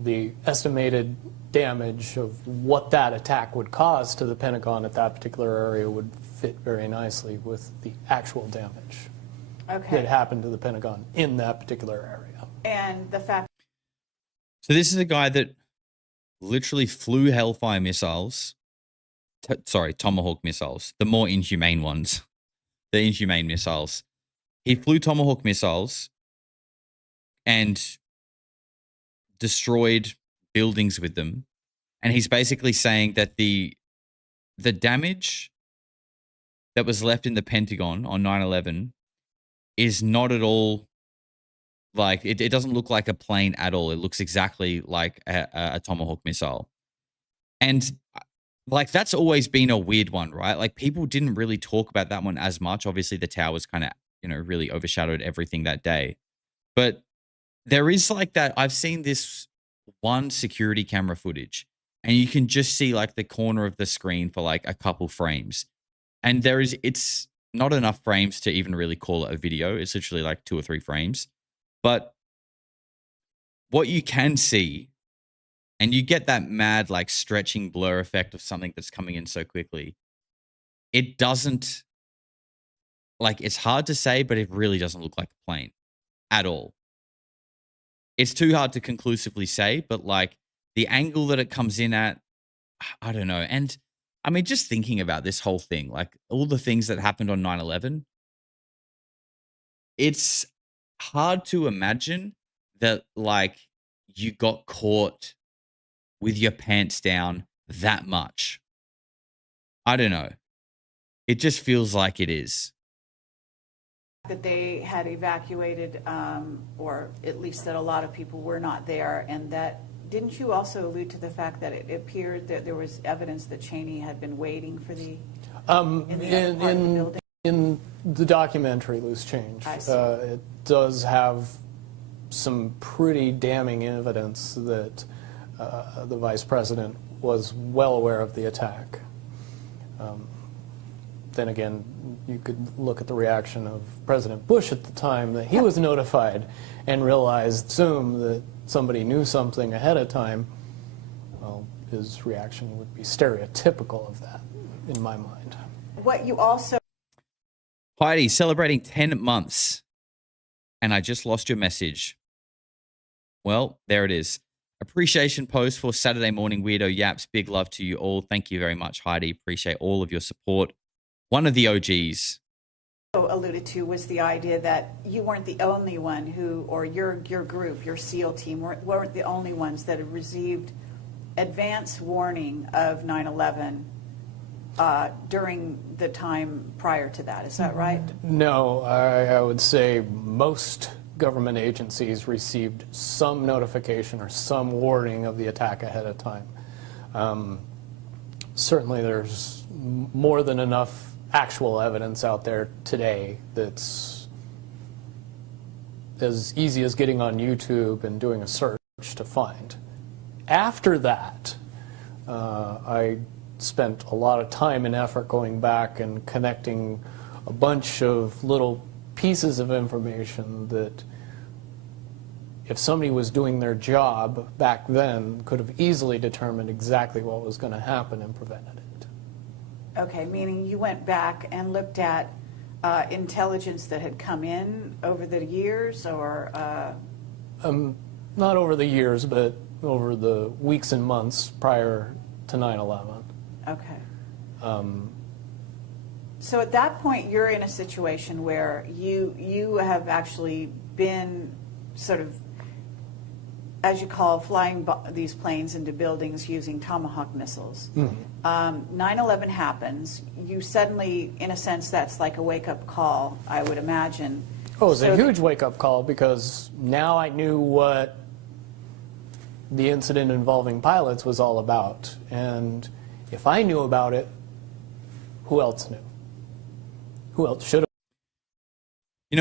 the estimated damage of what that attack would cause to the Pentagon at that particular area would fit very nicely with the actual damage that happened to the Pentagon in that particular area. And the fact. So this is a guy that literally flew Hellfire missiles. Tomahawk missiles, the more inhumane ones, the inhumane missiles. He flew Tomahawk missiles and destroyed buildings with them. And he's basically saying that the damage that was left in the Pentagon on 9/11 is not at all like, it doesn't look like a plane at all. It looks exactly like a Tomahawk missile. And like that's always been a weird one, right? Like people didn't really talk about that one as much. Obviously, the towers kind of, really overshadowed everything that day. But there is like that. I've seen this one security camera footage, and you can just see like the corner of the screen for like a couple frames. And it's not enough frames to even really call it a video. It's literally like 2 or 3 frames. But what you can see, and you get that mad like stretching blur effect of something that's coming in so quickly. It doesn't, like, it's hard to say, but it really doesn't look like a plane at all. It's too hard to conclusively say, but like the angle that it comes in at, I don't know. And I mean, just thinking about this whole thing, like all the things that happened on 9/11, it's hard to imagine that like you got caught with your pants down that much. I don't know. It just feels like it is. That they had evacuated, or at least that a lot of people were not there, and that didn't you also allude to the fact that it appeared that there was evidence that Cheney had been waiting for the in the other part of the building? In the documentary Loose Change, I see. it does have some pretty damning evidence that the vice president was well aware of the attack. Then again, you could look at the reaction of President Bush at the time that he was notified and assume that somebody knew something ahead of time. Well, his reaction would be stereotypical of that, in my mind. What you also Heidi, celebrating 10 months. And I just lost your message. Well, there it is. Appreciation post for Saturday Morning Weirdo Yaps. Big love to you all. Thank you very much, Heidi. Appreciate all of your support. One of the OGs. alluded to was the idea that you weren't the only one who, or your group, your SEAL team, weren't the only ones that had received advance warning of 9/11 during the time prior to that. Is that right? No, I would say most government agencies received some notification or some warning of the attack ahead of time. Certainly there's more than enough actual evidence out there today that's as easy as getting on YouTube and doing a search to find. After that, I spent a lot of time and effort going back and connecting a bunch of little pieces of information that if somebody was doing their job back then could have easily determined exactly what was going to happen and prevented it. Okay, meaning you went back and looked at intelligence that had come in over the years, or? Not over the years, but over the weeks and months prior to 9/11. Okay. So at that point, you're in a situation where you have actually been sort of, as you call, flying these planes into buildings using Tomahawk missiles. 9/11 happens. You suddenly, in a sense, that's like a wake-up call, I would imagine. Oh, it was a huge wake-up call because now I knew what the incident involving pilots was all about. And if I knew about it, who else knew? Who else should have?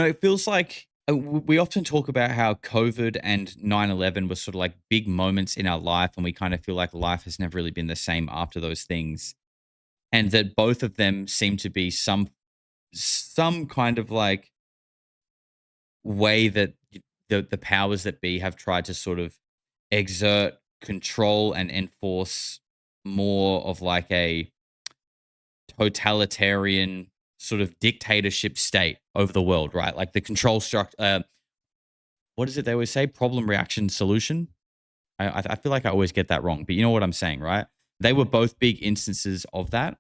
It feels like we often talk about how COVID and 9/11 were sort of like big moments in our life, and we kind of feel like life has never really been the same after those things. And that both of them seem to be some kind of like way that the powers that be have tried to sort of exert control and enforce more of like a totalitarian sort of dictatorship state over the world, right? Like the control structure. What is it they always say? Problem, reaction, solution. I feel like I always get that wrong, but you know what I'm saying, right? They were both big instances of that.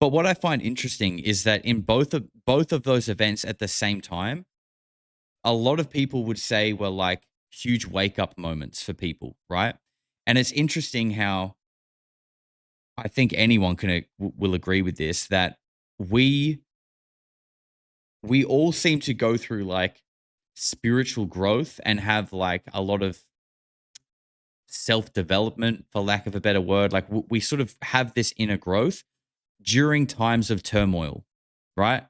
But what I find interesting is that in both of those events at the same time, a lot of people would say were like huge wake up moments for people, right? And it's interesting how I think anyone will agree with this, that we all seem to go through like spiritual growth and have like a lot of self-development, for lack of a better word. Like we sort of have this inner growth during times of turmoil, right?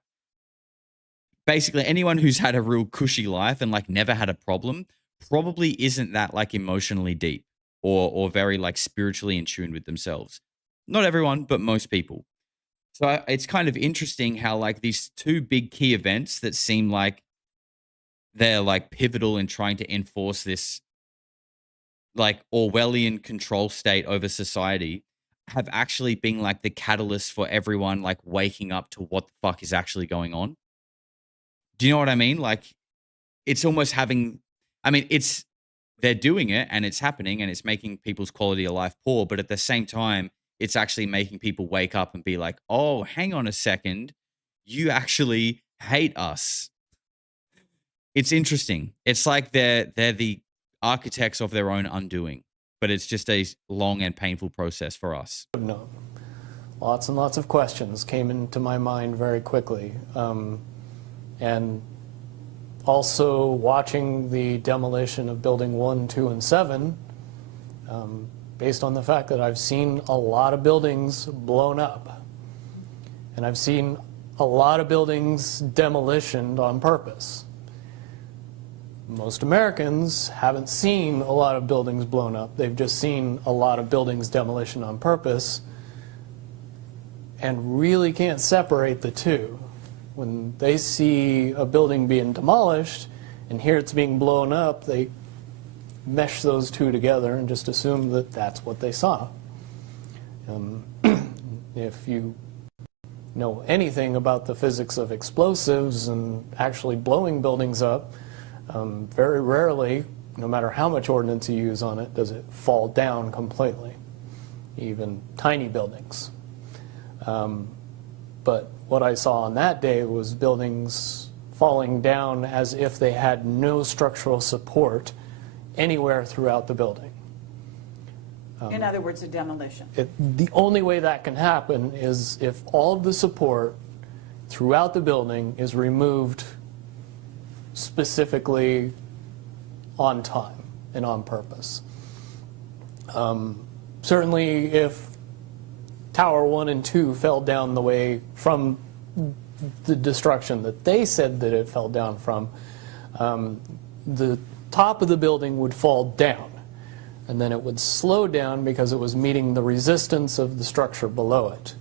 Basically, anyone who's had a real cushy life and like never had a problem probably isn't that like emotionally deep or very like spiritually in tune with themselves. Not everyone, but most people. So it's kind of interesting how like these two big key events that seem like they're like pivotal in trying to enforce this like Orwellian control state over society have actually been like the catalyst for everyone like waking up to what the fuck is actually going on. Do you know what I mean? Like it's almost having, I mean, they're doing it and it's happening and it's making people's quality of life poor. But at the same time, it's actually making people wake up and be like, oh, hang on a second. You actually hate us. It's interesting. It's like they're the architects of their own undoing, but it's just a long and painful process for us. No. Lots and lots of questions came into my mind very quickly. And also watching the demolition of Building 1, 2, and 7, based on the fact that I've seen a lot of buildings blown up. And I've seen a lot of buildings demolitioned on purpose. Most Americans haven't seen a lot of buildings blown up. They've just seen a lot of buildings demolition on purpose and really can't separate the two. When they see a building being demolished and hear it's being blown up, they mesh those two together and just assume that that's what they saw. If you know anything about the physics of explosives and actually blowing buildings up, very rarely, no matter how much ordnance you use on it, does it fall down completely, even tiny buildings. But what I saw on that day was buildings falling down as if they had no structural support anywhere throughout the building. In other words, a demolition. The only way that can happen is if all of the support throughout the building is removed specifically on time and on purpose. Certainly if Tower 1 and 2 fell down the way from the destruction that they said that it fell down from, the top of the building would fall down, and then it would slow down because it was meeting the resistance of the structure below it.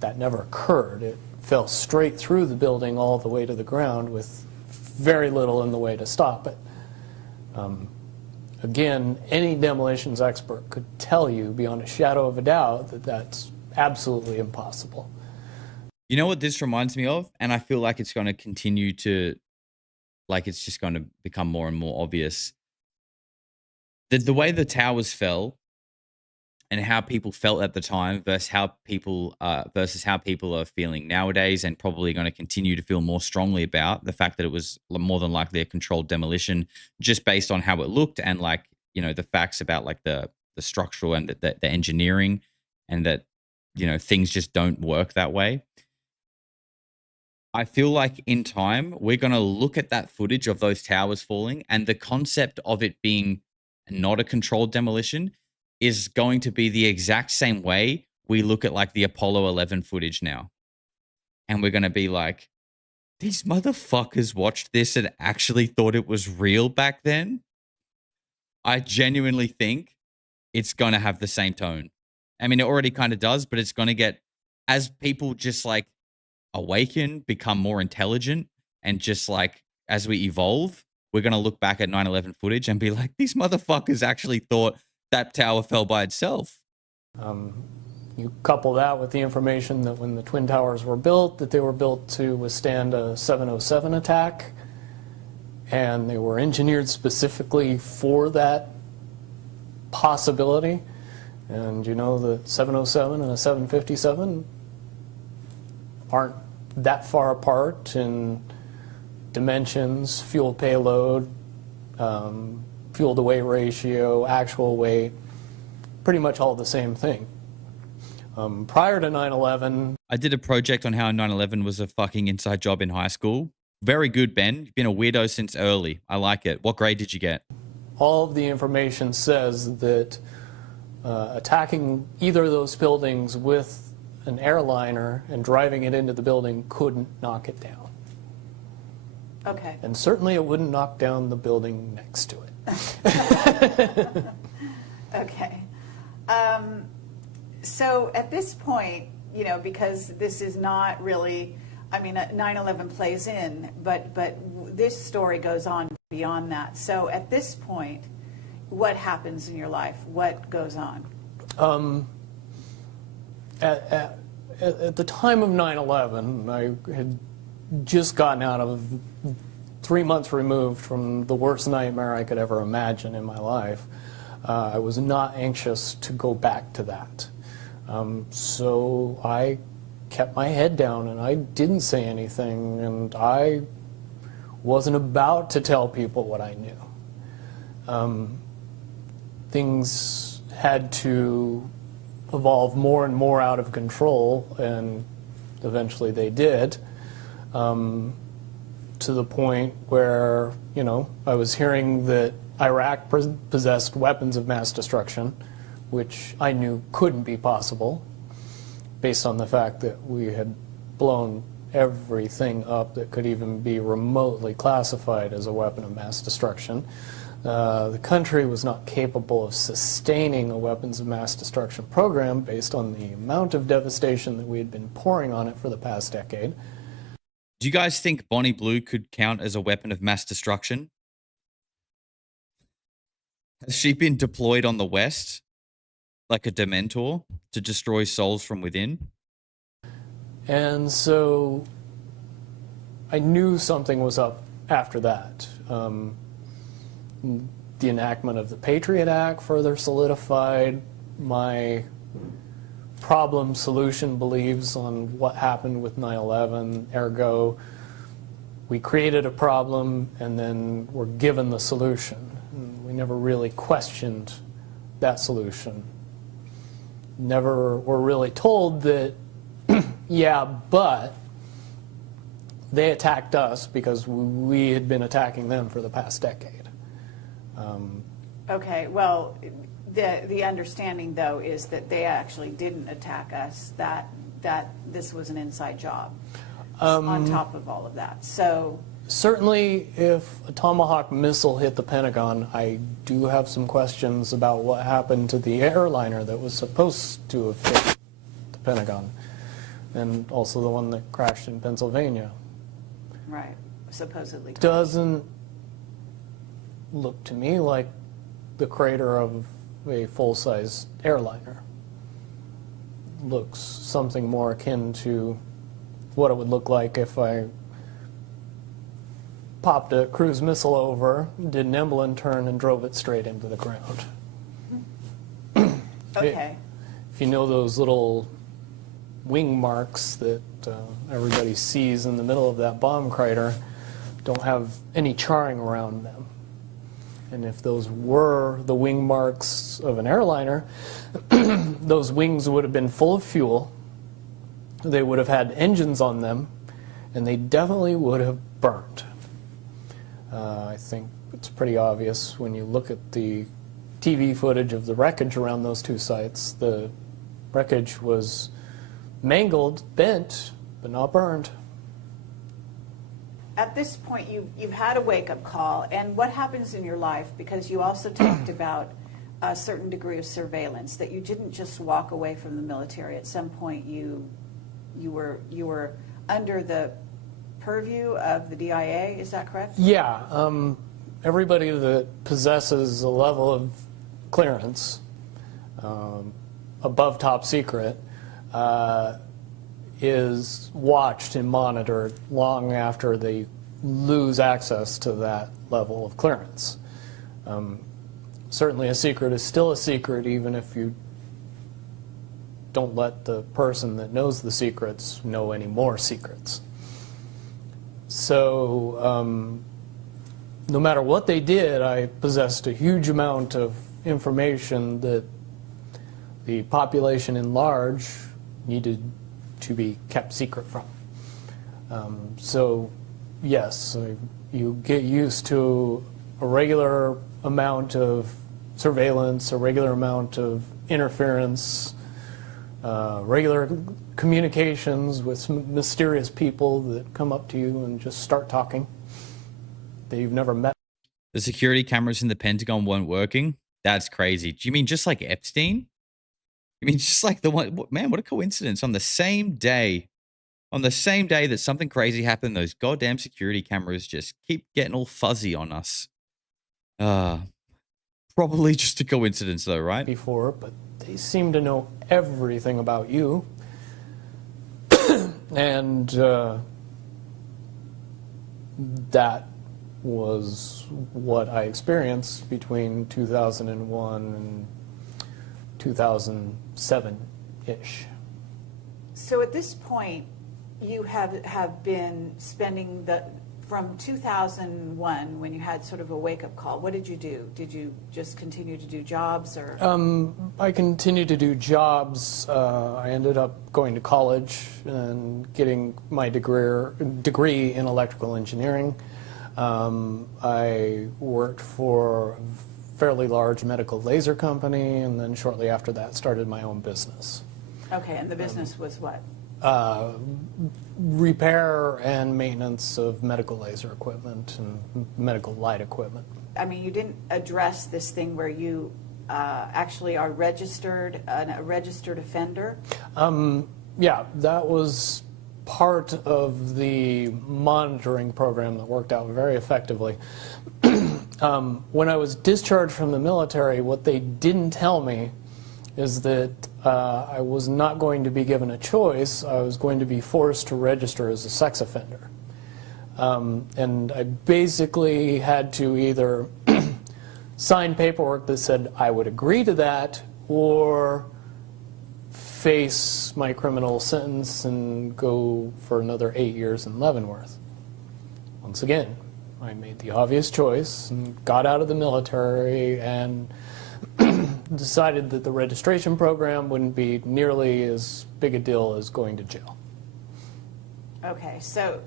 That never occurred. It fell straight through the building all the way to the ground with very little in the way to stop it. Again, any demolitions expert could tell you beyond a shadow of a doubt that that's absolutely impossible. You know what this reminds me of? And I feel like it's going to continue to, like it's just going to become more and more obvious. The way the towers fell and how people felt at the time versus how people are feeling nowadays, and probably going to continue to feel more strongly about the fact that it was more than likely a controlled demolition, just based on how it looked and like, you know, the facts about like the structural and the engineering, and that, you know, things just don't work that way. I feel like in time we're going to look at that footage of those towers falling, and the concept of it being not a controlled demolition is going to be the exact same way we look at like the Apollo 11 footage now. And we're going to be like, these motherfuckers watched this and actually thought it was real back then. I genuinely think it's going to have the same tone. I mean, it already kind of does, but it's going to get, as people just like awaken, become more intelligent, and just like as we evolve, we're going to look back at 9/11 footage and be like, these motherfuckers actually thought that tower fell by itself. You couple that with the information that when the Twin Towers were built, that they were built to withstand a 707 attack, and they were engineered specifically for that possibility. And you know, the 707 and a 757 aren't that far apart in dimensions, fuel payload, fuel to weight ratio, actual weight, pretty much all the same thing. Prior to 9/11, I did a project on how 9/11 was a fucking inside job in high school. Very good, Ben. You've been a weirdo since early. I like it. What grade did you get? all of the information says that attacking either of those buildings with an airliner and driving it into the building couldn't knock it down. Okay. And certainly it wouldn't knock down the building next to it. Okay. So at this point, you know, because this is not really, I mean, 9/11 plays in, but this story goes on beyond that. So at this point, what happens in your life? What goes on? At the time of 9/11, I had just gotten out of 3 months removed from the worst nightmare I could ever imagine in my life. I was not anxious to go back to that. So I kept my head down and I didn't say anything, and I wasn't about to tell people what I knew. Things had to evolve more and more out of control, and eventually they did, to the point where, you know, I was hearing that Iraq possessed weapons of mass destruction, which I knew couldn't be possible based on the fact that we had blown everything up that could even be remotely classified as a weapon of mass destruction. The country was not capable of sustaining a weapons of mass destruction program based on the amount of devastation that we had been pouring on it for the past decade. Do you guys think Bonnie Blue could count as a weapon of mass destruction? Has she been deployed on the West like a Dementor to destroy souls from within? And so I knew something was up after that. The enactment of the Patriot Act further solidified my problem-solution beliefs on what happened with 9/11. Ergo, we created a problem and then were given the solution. And we never really questioned that solution. Never were really told that, yeah, but they attacked us because we had been attacking them for the past decade. Okay, well, the understanding, though, is that they actually didn't attack us, that this was an inside job on top of all of that. So certainly, if a Tomahawk missile hit the Pentagon, I do have some questions about what happened to the airliner that was supposed to have hit the Pentagon, and also the one that crashed in Pennsylvania. right, supposedly. Doesn't look to me like the crater of a full-size airliner. Looks something more akin to what it would look like if I popped a cruise missile over, did an Emblem turn, and drove it straight into the ground. Okay. If you know those little wing marks that everybody sees in the middle of that bomb crater, don't have any charring around them. And if those were the wing marks of an airliner, those wings would have been full of fuel, they would have had engines on them, and they definitely would have burned. I think it's pretty obvious when you look at the TV footage of the wreckage around those two sites. The wreckage was mangled, bent, but not burned. At this point, you've had a wake-up call, and what happens in your life, because you also talked about a certain degree of surveillance, that you didn't just walk away from the military. At some point, you were under the purview of the DIA, is that correct? Yeah, everybody that possesses a level of clearance above top secret is watched and monitored long after they lose access to that level of clearance. Certainly a secret is still a secret, even if you don't let the person that knows the secrets know any more secrets. So no matter what they did, I possessed a huge amount of information that the population in large needed to be kept secret from. So yes, you get used to a regular amount of surveillance, a regular amount of interference, regular communications with some mysterious people that come up to you and just start talking that you've never met. The security cameras in the Pentagon weren't working? That's crazy. Do you mean just like Epstein? You mean just like the one? Man, what a coincidence. On the same day that something crazy happened, those goddamn security cameras just keep getting all fuzzy on us. Probably just a coincidence though, right? Before, but they seem to know everything about you. And that was what I experienced between 2001 and 2007-ish. So at this point, you have been spending from 2001, when you had sort of a wake-up call. What did you do? Did you just continue to do jobs, or? I continued to do jobs. I ended up going to college and getting my degree in electrical engineering. I worked for a fairly large medical laser company, and then shortly after that started my own business. Okay, and the business was what? Repair and maintenance of medical laser equipment and medical light equipment. I mean, you didn't address this thing where you actually are a registered offender? Yeah, that was part of the monitoring program that worked out very effectively. When I was discharged from the military, what they didn't tell me is that I was not going to be given a choice. I was going to be forced to register as a sex offender. And I basically had to either sign paperwork that said I would agree to that, or face my criminal sentence and go for another 8 years in Leavenworth. Once again, I made the obvious choice and got out of the military and decided that the registration program wouldn't be nearly as big a deal as going to jail. Okay, so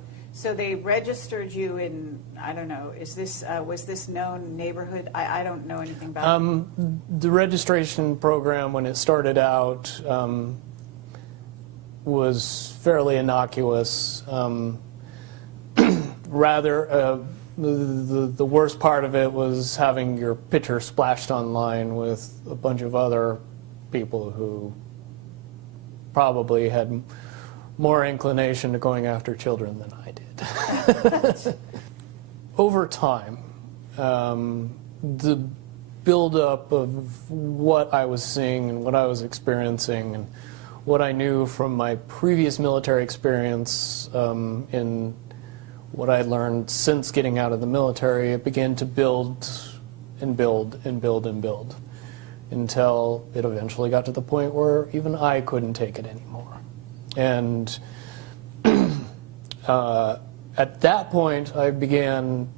they registered you in, I don't know, is this was this known neighborhood? I don't know anything about it. The registration program, when it started out, was fairly innocuous. Rather, the worst part of it was having your picture splashed online with a bunch of other people who probably had more inclination to going after children than I did. Over time, the buildup of what I was seeing and what I was experiencing and what I knew from my previous military experience in what I learned since getting out of the military, it began to build and build and build and build until it eventually got to the point where even I couldn't take it anymore. And at that point, I began,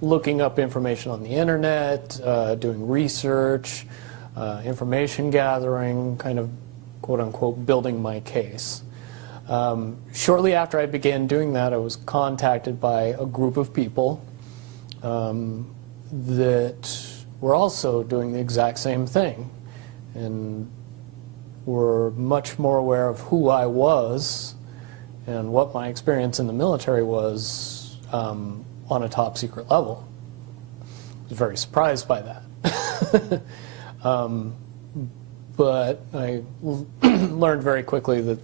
looking up information on the internet, doing research, information gathering, kind of quote-unquote building my case. Shortly after I began doing that, I was contacted by a group of people that were also doing the exact same thing and were much more aware of who I was and what my experience in the military was on a top secret level. I was very surprised by that. But I learned very quickly that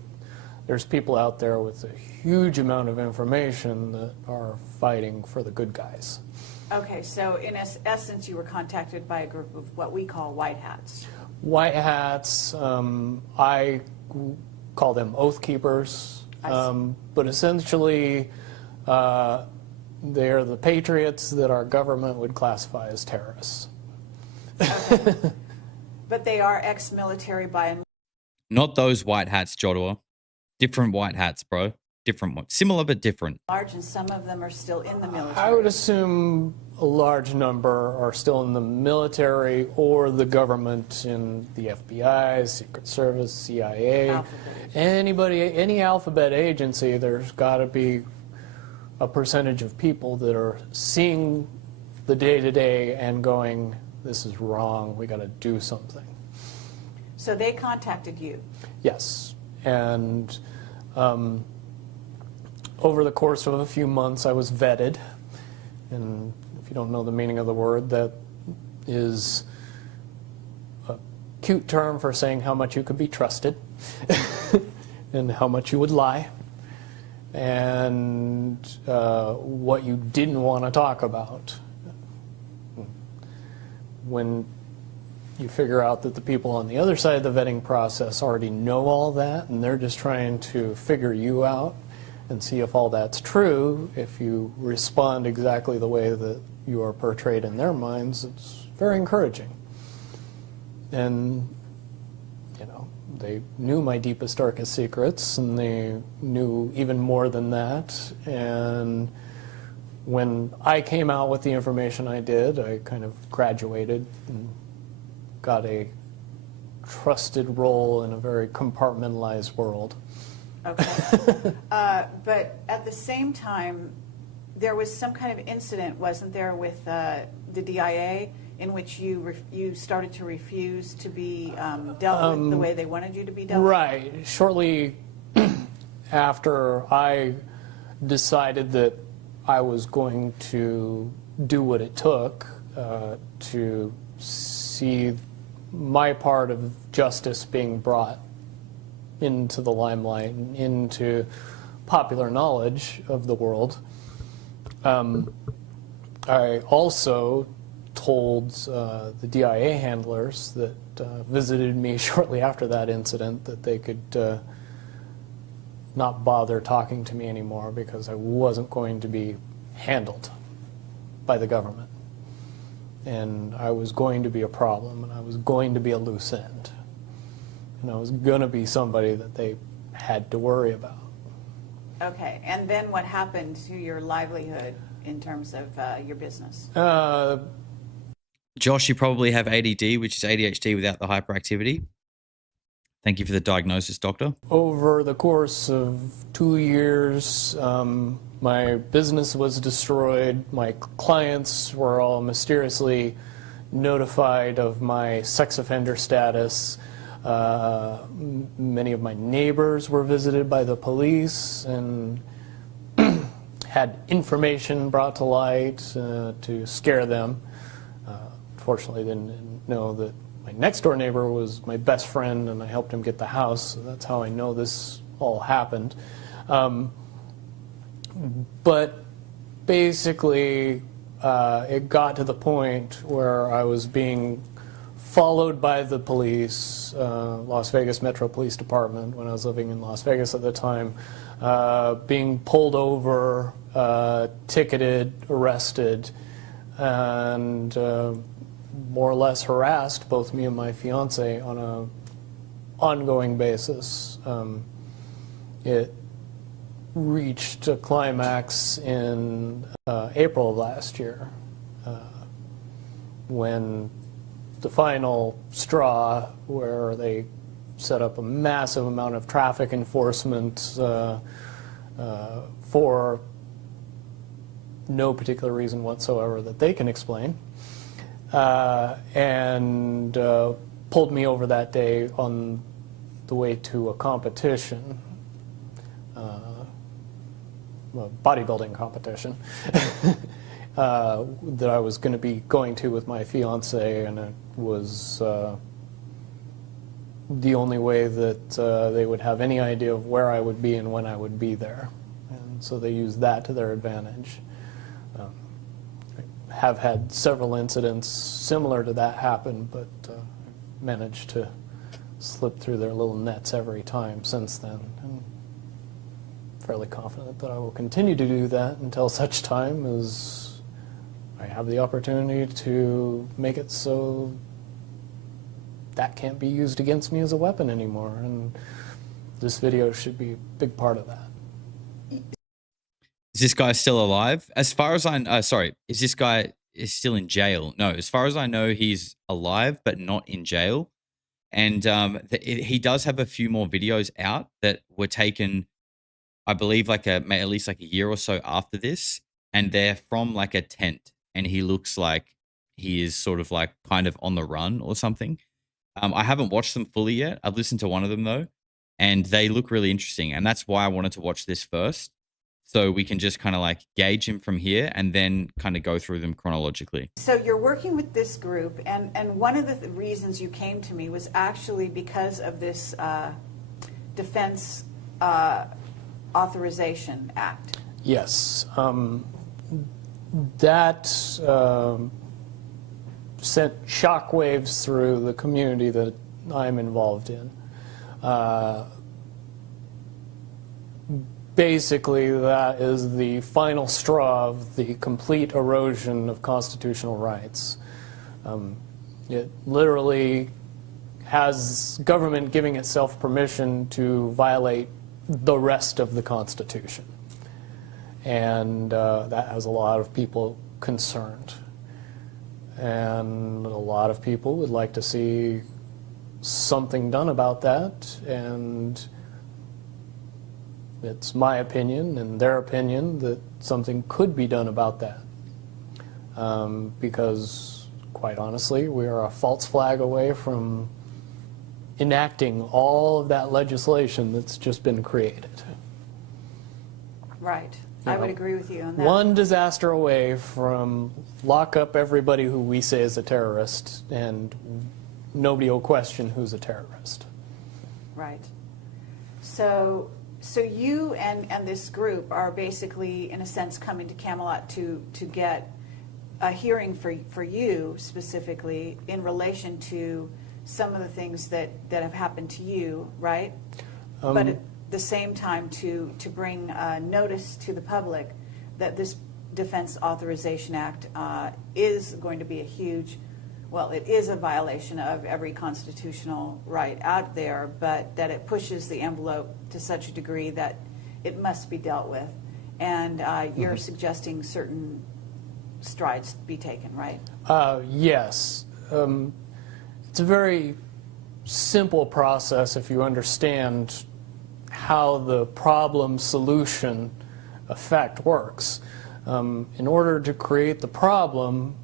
there's people out there with a huge amount of information that are fighting for the good guys. Okay, so in essence, you were contacted by a group of what we call white hats. White hats, I call them oath keepers, but essentially they're the patriots that our government would classify as terrorists. Okay. But they are ex-military by and Not those white hats, Joshua. Different white hats, bro. Different ones. Similar but different. large, and some of them are still in the military. I would assume a large number are still in the military or the government in the FBI, Secret Service, CIA, Alphabet. any alphabet agency. There's got to be a percentage of people that are seeing the day-to-day and going, this is wrong, we got to do something. So they contacted you. Yes, and over the course of a few months I was vetted, and if you don't know the meaning of the word, that is a cute term for saying how much you could be trusted and how much you would lie, and what you didn't want to talk about. When you figure out that the people on the other side of the vetting process already know all that, and they're just trying to figure you out and see if all that's true, if you respond exactly the way that you are portrayed in their minds, it's very encouraging. And, you know, they knew my deepest, darkest secrets, and they knew even more than that. And when I came out with the information I did, I kind of graduated and got a trusted role in a very compartmentalized world. Okay. But at the same time, there was some kind of incident, wasn't there, with the DIA in which you started to refuse to be dealt with the way they wanted you to be dealt with? Right. Shortly after I decided that I was going to do what it took to see my part of justice being brought into the limelight and into popular knowledge of the world, I also told the DIA handlers that visited me shortly after that incident that they could not bother talking to me anymore because I wasn't going to be handled by the government. And I was going to be a problem, and I was going to be a loose end. And I was going to be somebody that they had to worry about. Okay, and then what happened to your livelihood in terms of your business? Josh, you probably have ADD, which is ADHD without the hyperactivity. Thank you for the diagnosis, doctor. Over the course of 2 years, my business was destroyed. My clients were all mysteriously notified of my sex offender status. Many of my neighbors were visited by the police and had information brought to light to scare them. Fortunately, they didn't know that my next door neighbor was my best friend, and I helped him get the house, so that's how I know this all happened. But basically, it got to the point where I was being followed by the police, Las Vegas Metro Police Department, when I was living in Las Vegas at the time, being pulled over, ticketed, arrested, and more or less harassed, both me and my fiance, on an ongoing basis. It reached a climax in April of last year, when the final straw, where they set up a massive amount of traffic enforcement for no particular reason whatsoever that they can explain, and pulled me over that day on the way to a competition, a bodybuilding competition, that I was going to be going to with my fiance, and it was the only way that they would have any idea of where I would be and when I would be there. And so they used that to their advantage. I have had several incidents similar to that happen, but managed to slip through their little nets every time since then. And fairly confident that I will continue to do that until such time as I have the opportunity to make it so that can't be used against me as a weapon anymore. And this video should be a big part of that. Is this guy still alive? As far as I sorry, is this guy still in jail? No, as far as I know, he's alive but not in jail. And he does have a few more videos out that were taken, I believe, like at least like a year or so after this, and they're from like a tent. and he looks like he is sort of like kind of on the run or something. I haven't watched them fully yet. I've listened to one of them though, and they look really interesting. And that's why I wanted to watch this first, so we can just kind of like gauge him from here and then kind of go through them chronologically. So you're working with this group, and one of the reasons you came to me was actually because of this Defense Authorization Act. Yes. That sent shockwaves through the community that I'm involved in. Basically, that is the final straw of the complete erosion of constitutional rights. It literally has government giving itself permission to violate the rest of the Constitution. And that has a lot of people concerned. And a lot of people would like to see something done about that, and it's my opinion and their opinion that something could be done about that. Because, quite honestly, we are a false flag away from enacting all of that legislation that's just been created. Right. I would agree with you on that. One disaster away from lock up everybody who we say is a terrorist, and nobody will question who's a terrorist. Right. So you and this group are basically, in a sense, coming to Camelot to get a hearing for you specifically in relation to some of the things that have happened to you, right? But at the same time to bring notice to the public that this Defense Authorization Act is going to be a huge, well, it is a violation of every constitutional right out there, but that it pushes the envelope to such a degree that it must be dealt with. And you're suggesting certain strides be taken, right? Yes. It's a very simple process if you understand how the problem-solution effect works. In order to create the problem,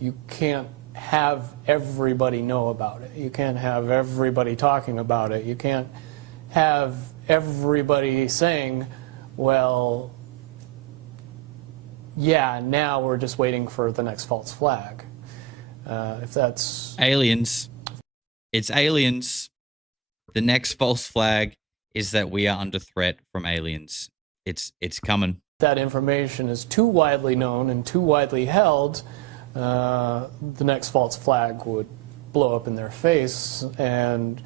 you can't have everybody know about it. You can't have everybody talking about it. You can't have everybody saying, well, yeah, now we're just waiting for the next false flag. If that's... Aliens. It's aliens. The next false flag is that we are under threat from aliens. It's coming. That information is too widely known and too widely held, the next false flag would blow up in their face and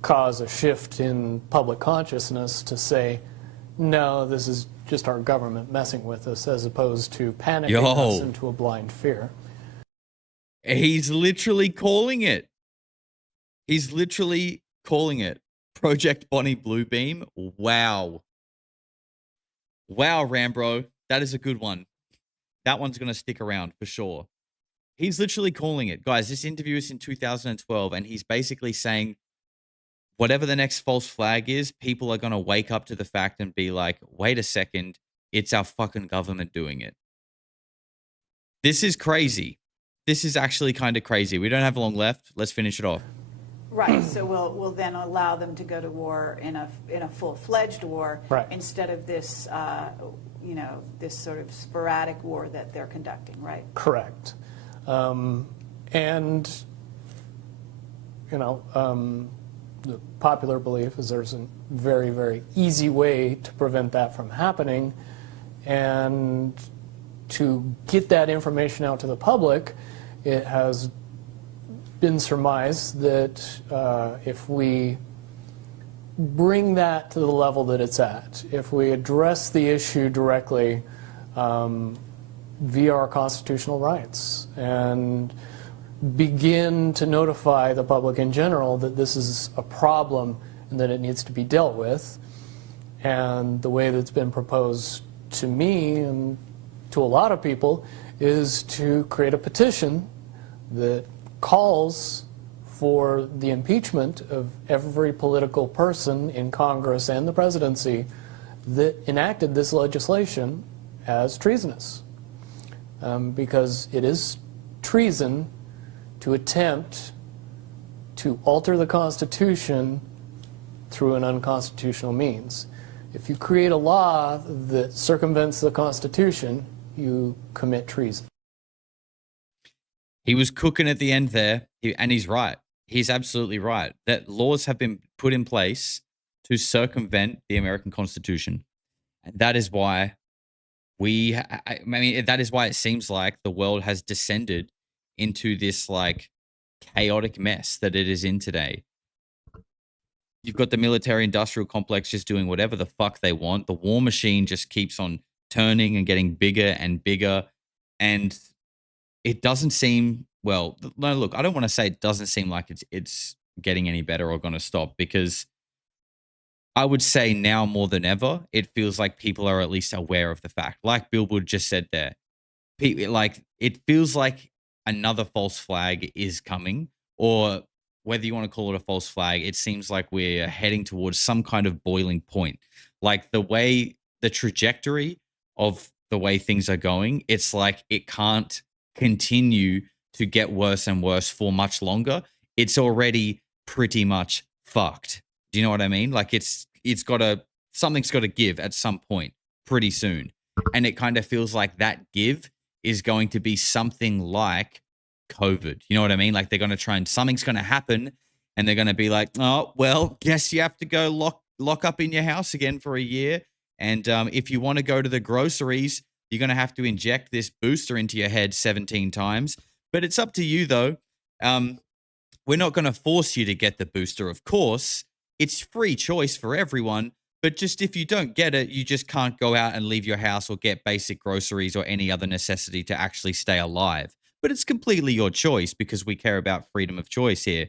cause a shift in public consciousness to say, no, this is just our government messing with us, as opposed to panicking us into a blind fear. He's literally calling it. He's literally calling it. Project Bonnie Bluebeam. Wow. Wow, Rambro. That is a good one. That one's going to stick around for sure. He's literally calling it. Guys, this interview is in 2012, and he's basically saying whatever the next false flag is, people are going to wake up to the fact and be like, wait a second, it's our fucking government doing it. This is crazy. This is actually kind of crazy. We don't have long left. Let's finish it off. Right, so we'll then allow them to go to war in a full-fledged war, right, instead of this this sort of sporadic war that they're conducting, right? Correct. And the popular belief is there's a very, very easy way to prevent that from happening, and to get that information out to the public, it has been surmised that if we bring that to the level that it's at, if we address the issue directly via our constitutional rights and begin to notify the public in general that this is a problem and that it needs to be dealt with, and the way that's been proposed to me and to a lot of people is to create a petition that calls for the impeachment of every political person in Congress and the presidency that enacted this legislation as treasonous. because it is treason to attempt to alter the Constitution through an unconstitutional means. If you create a law that circumvents the Constitution, you commit treason. He was cooking at the end there, and he's right. He's absolutely right that laws have been put in place to circumvent the American Constitution. And that is why that is why it seems like the world has descended into this like chaotic mess that it is in today. You've got the military industrial complex just doing whatever the fuck they want. The war machine just keeps on turning and getting bigger and bigger. And it doesn't seem, well, no, look, I don't want to say it doesn't seem like it's getting any better or going to stop, because I would say now more than ever, it feels like people are at least aware of the fact. Like Bill Wood just said there, like it feels like another false flag is coming, or whether you want to call it a false flag, it seems like we're heading towards some kind of boiling point. Like the trajectory of the way things are going, it's like it can't continue to get worse and worse for much longer. It's already pretty much fucked. Do you know what I mean? Like something's got to give at some point pretty soon. And it kind of feels like that give is going to be something like COVID. You know what I mean? Like they're going to try and something's going to happen and they're going to be like, oh, well, guess you have to go lock up in your house again for a year. And if you want to go to the groceries, you're going to have to inject this booster into your head 17 times. But it's up to you, though. We're not going to force you to get the booster, of course. It's free choice for everyone. But just if you don't get it, you just can't go out and leave your house or get basic groceries or any other necessity to actually stay alive. But it's completely your choice because we care about freedom of choice here.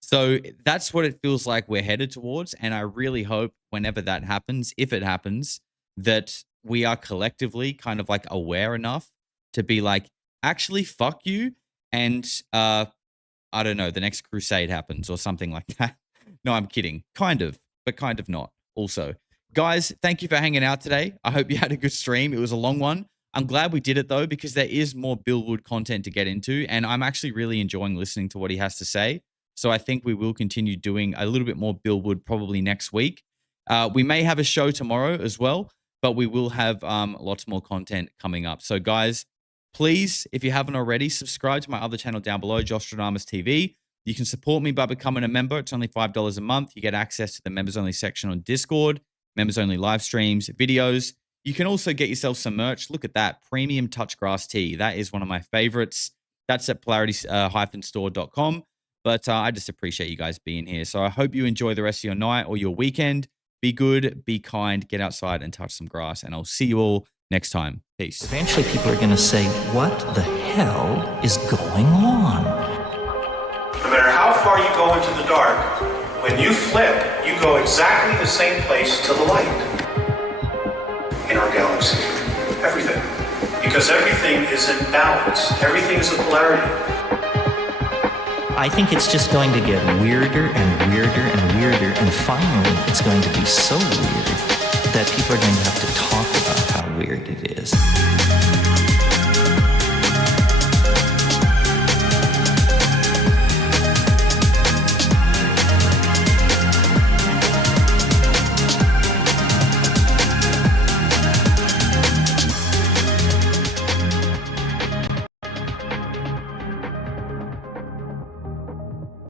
So that's what it feels like we're headed towards. And I really hope whenever that happens, if it happens, that we are collectively kind of like aware enough to be like, actually, fuck you. And I don't know, the next crusade happens or something like that. No, I'm kidding. Kind of, but kind of not also. Guys, thank you for hanging out today. I hope you had a good stream. It was a long one. I'm glad we did it, though, because there is more Bill Wood content to get into, and I'm actually really enjoying listening to what he has to say. So I think we will continue doing a little bit more Bill Wood probably next week. We may have a show tomorrow as well, but we will have lots more content coming up. So, guys, please, if you haven't already, subscribe to my other channel down below, Jostradamus TV. You can support me by becoming a member. It's only $5 a month. You get access to the members-only section on Discord, members-only live streams, videos. You can also get yourself some merch. Look at that. Premium Touchgrass tee. That is one of my favorites. That's at polarity-store.com. But I just appreciate you guys being here. So I hope you enjoy the rest of your night or your weekend. Be good, be kind, get outside and touch some grass. And I'll see you all next time. Peace. Eventually people are going to say, what the hell is going on? No matter how far you go into the dark, when you flip, you go exactly the same place to the light. In our galaxy. Everything. Because everything is in balance. Everything is a polarity. I think it's just going to get weirder and weirder and weirder, and finally it's going to be so weird that people are going to have to talk about how weird it is.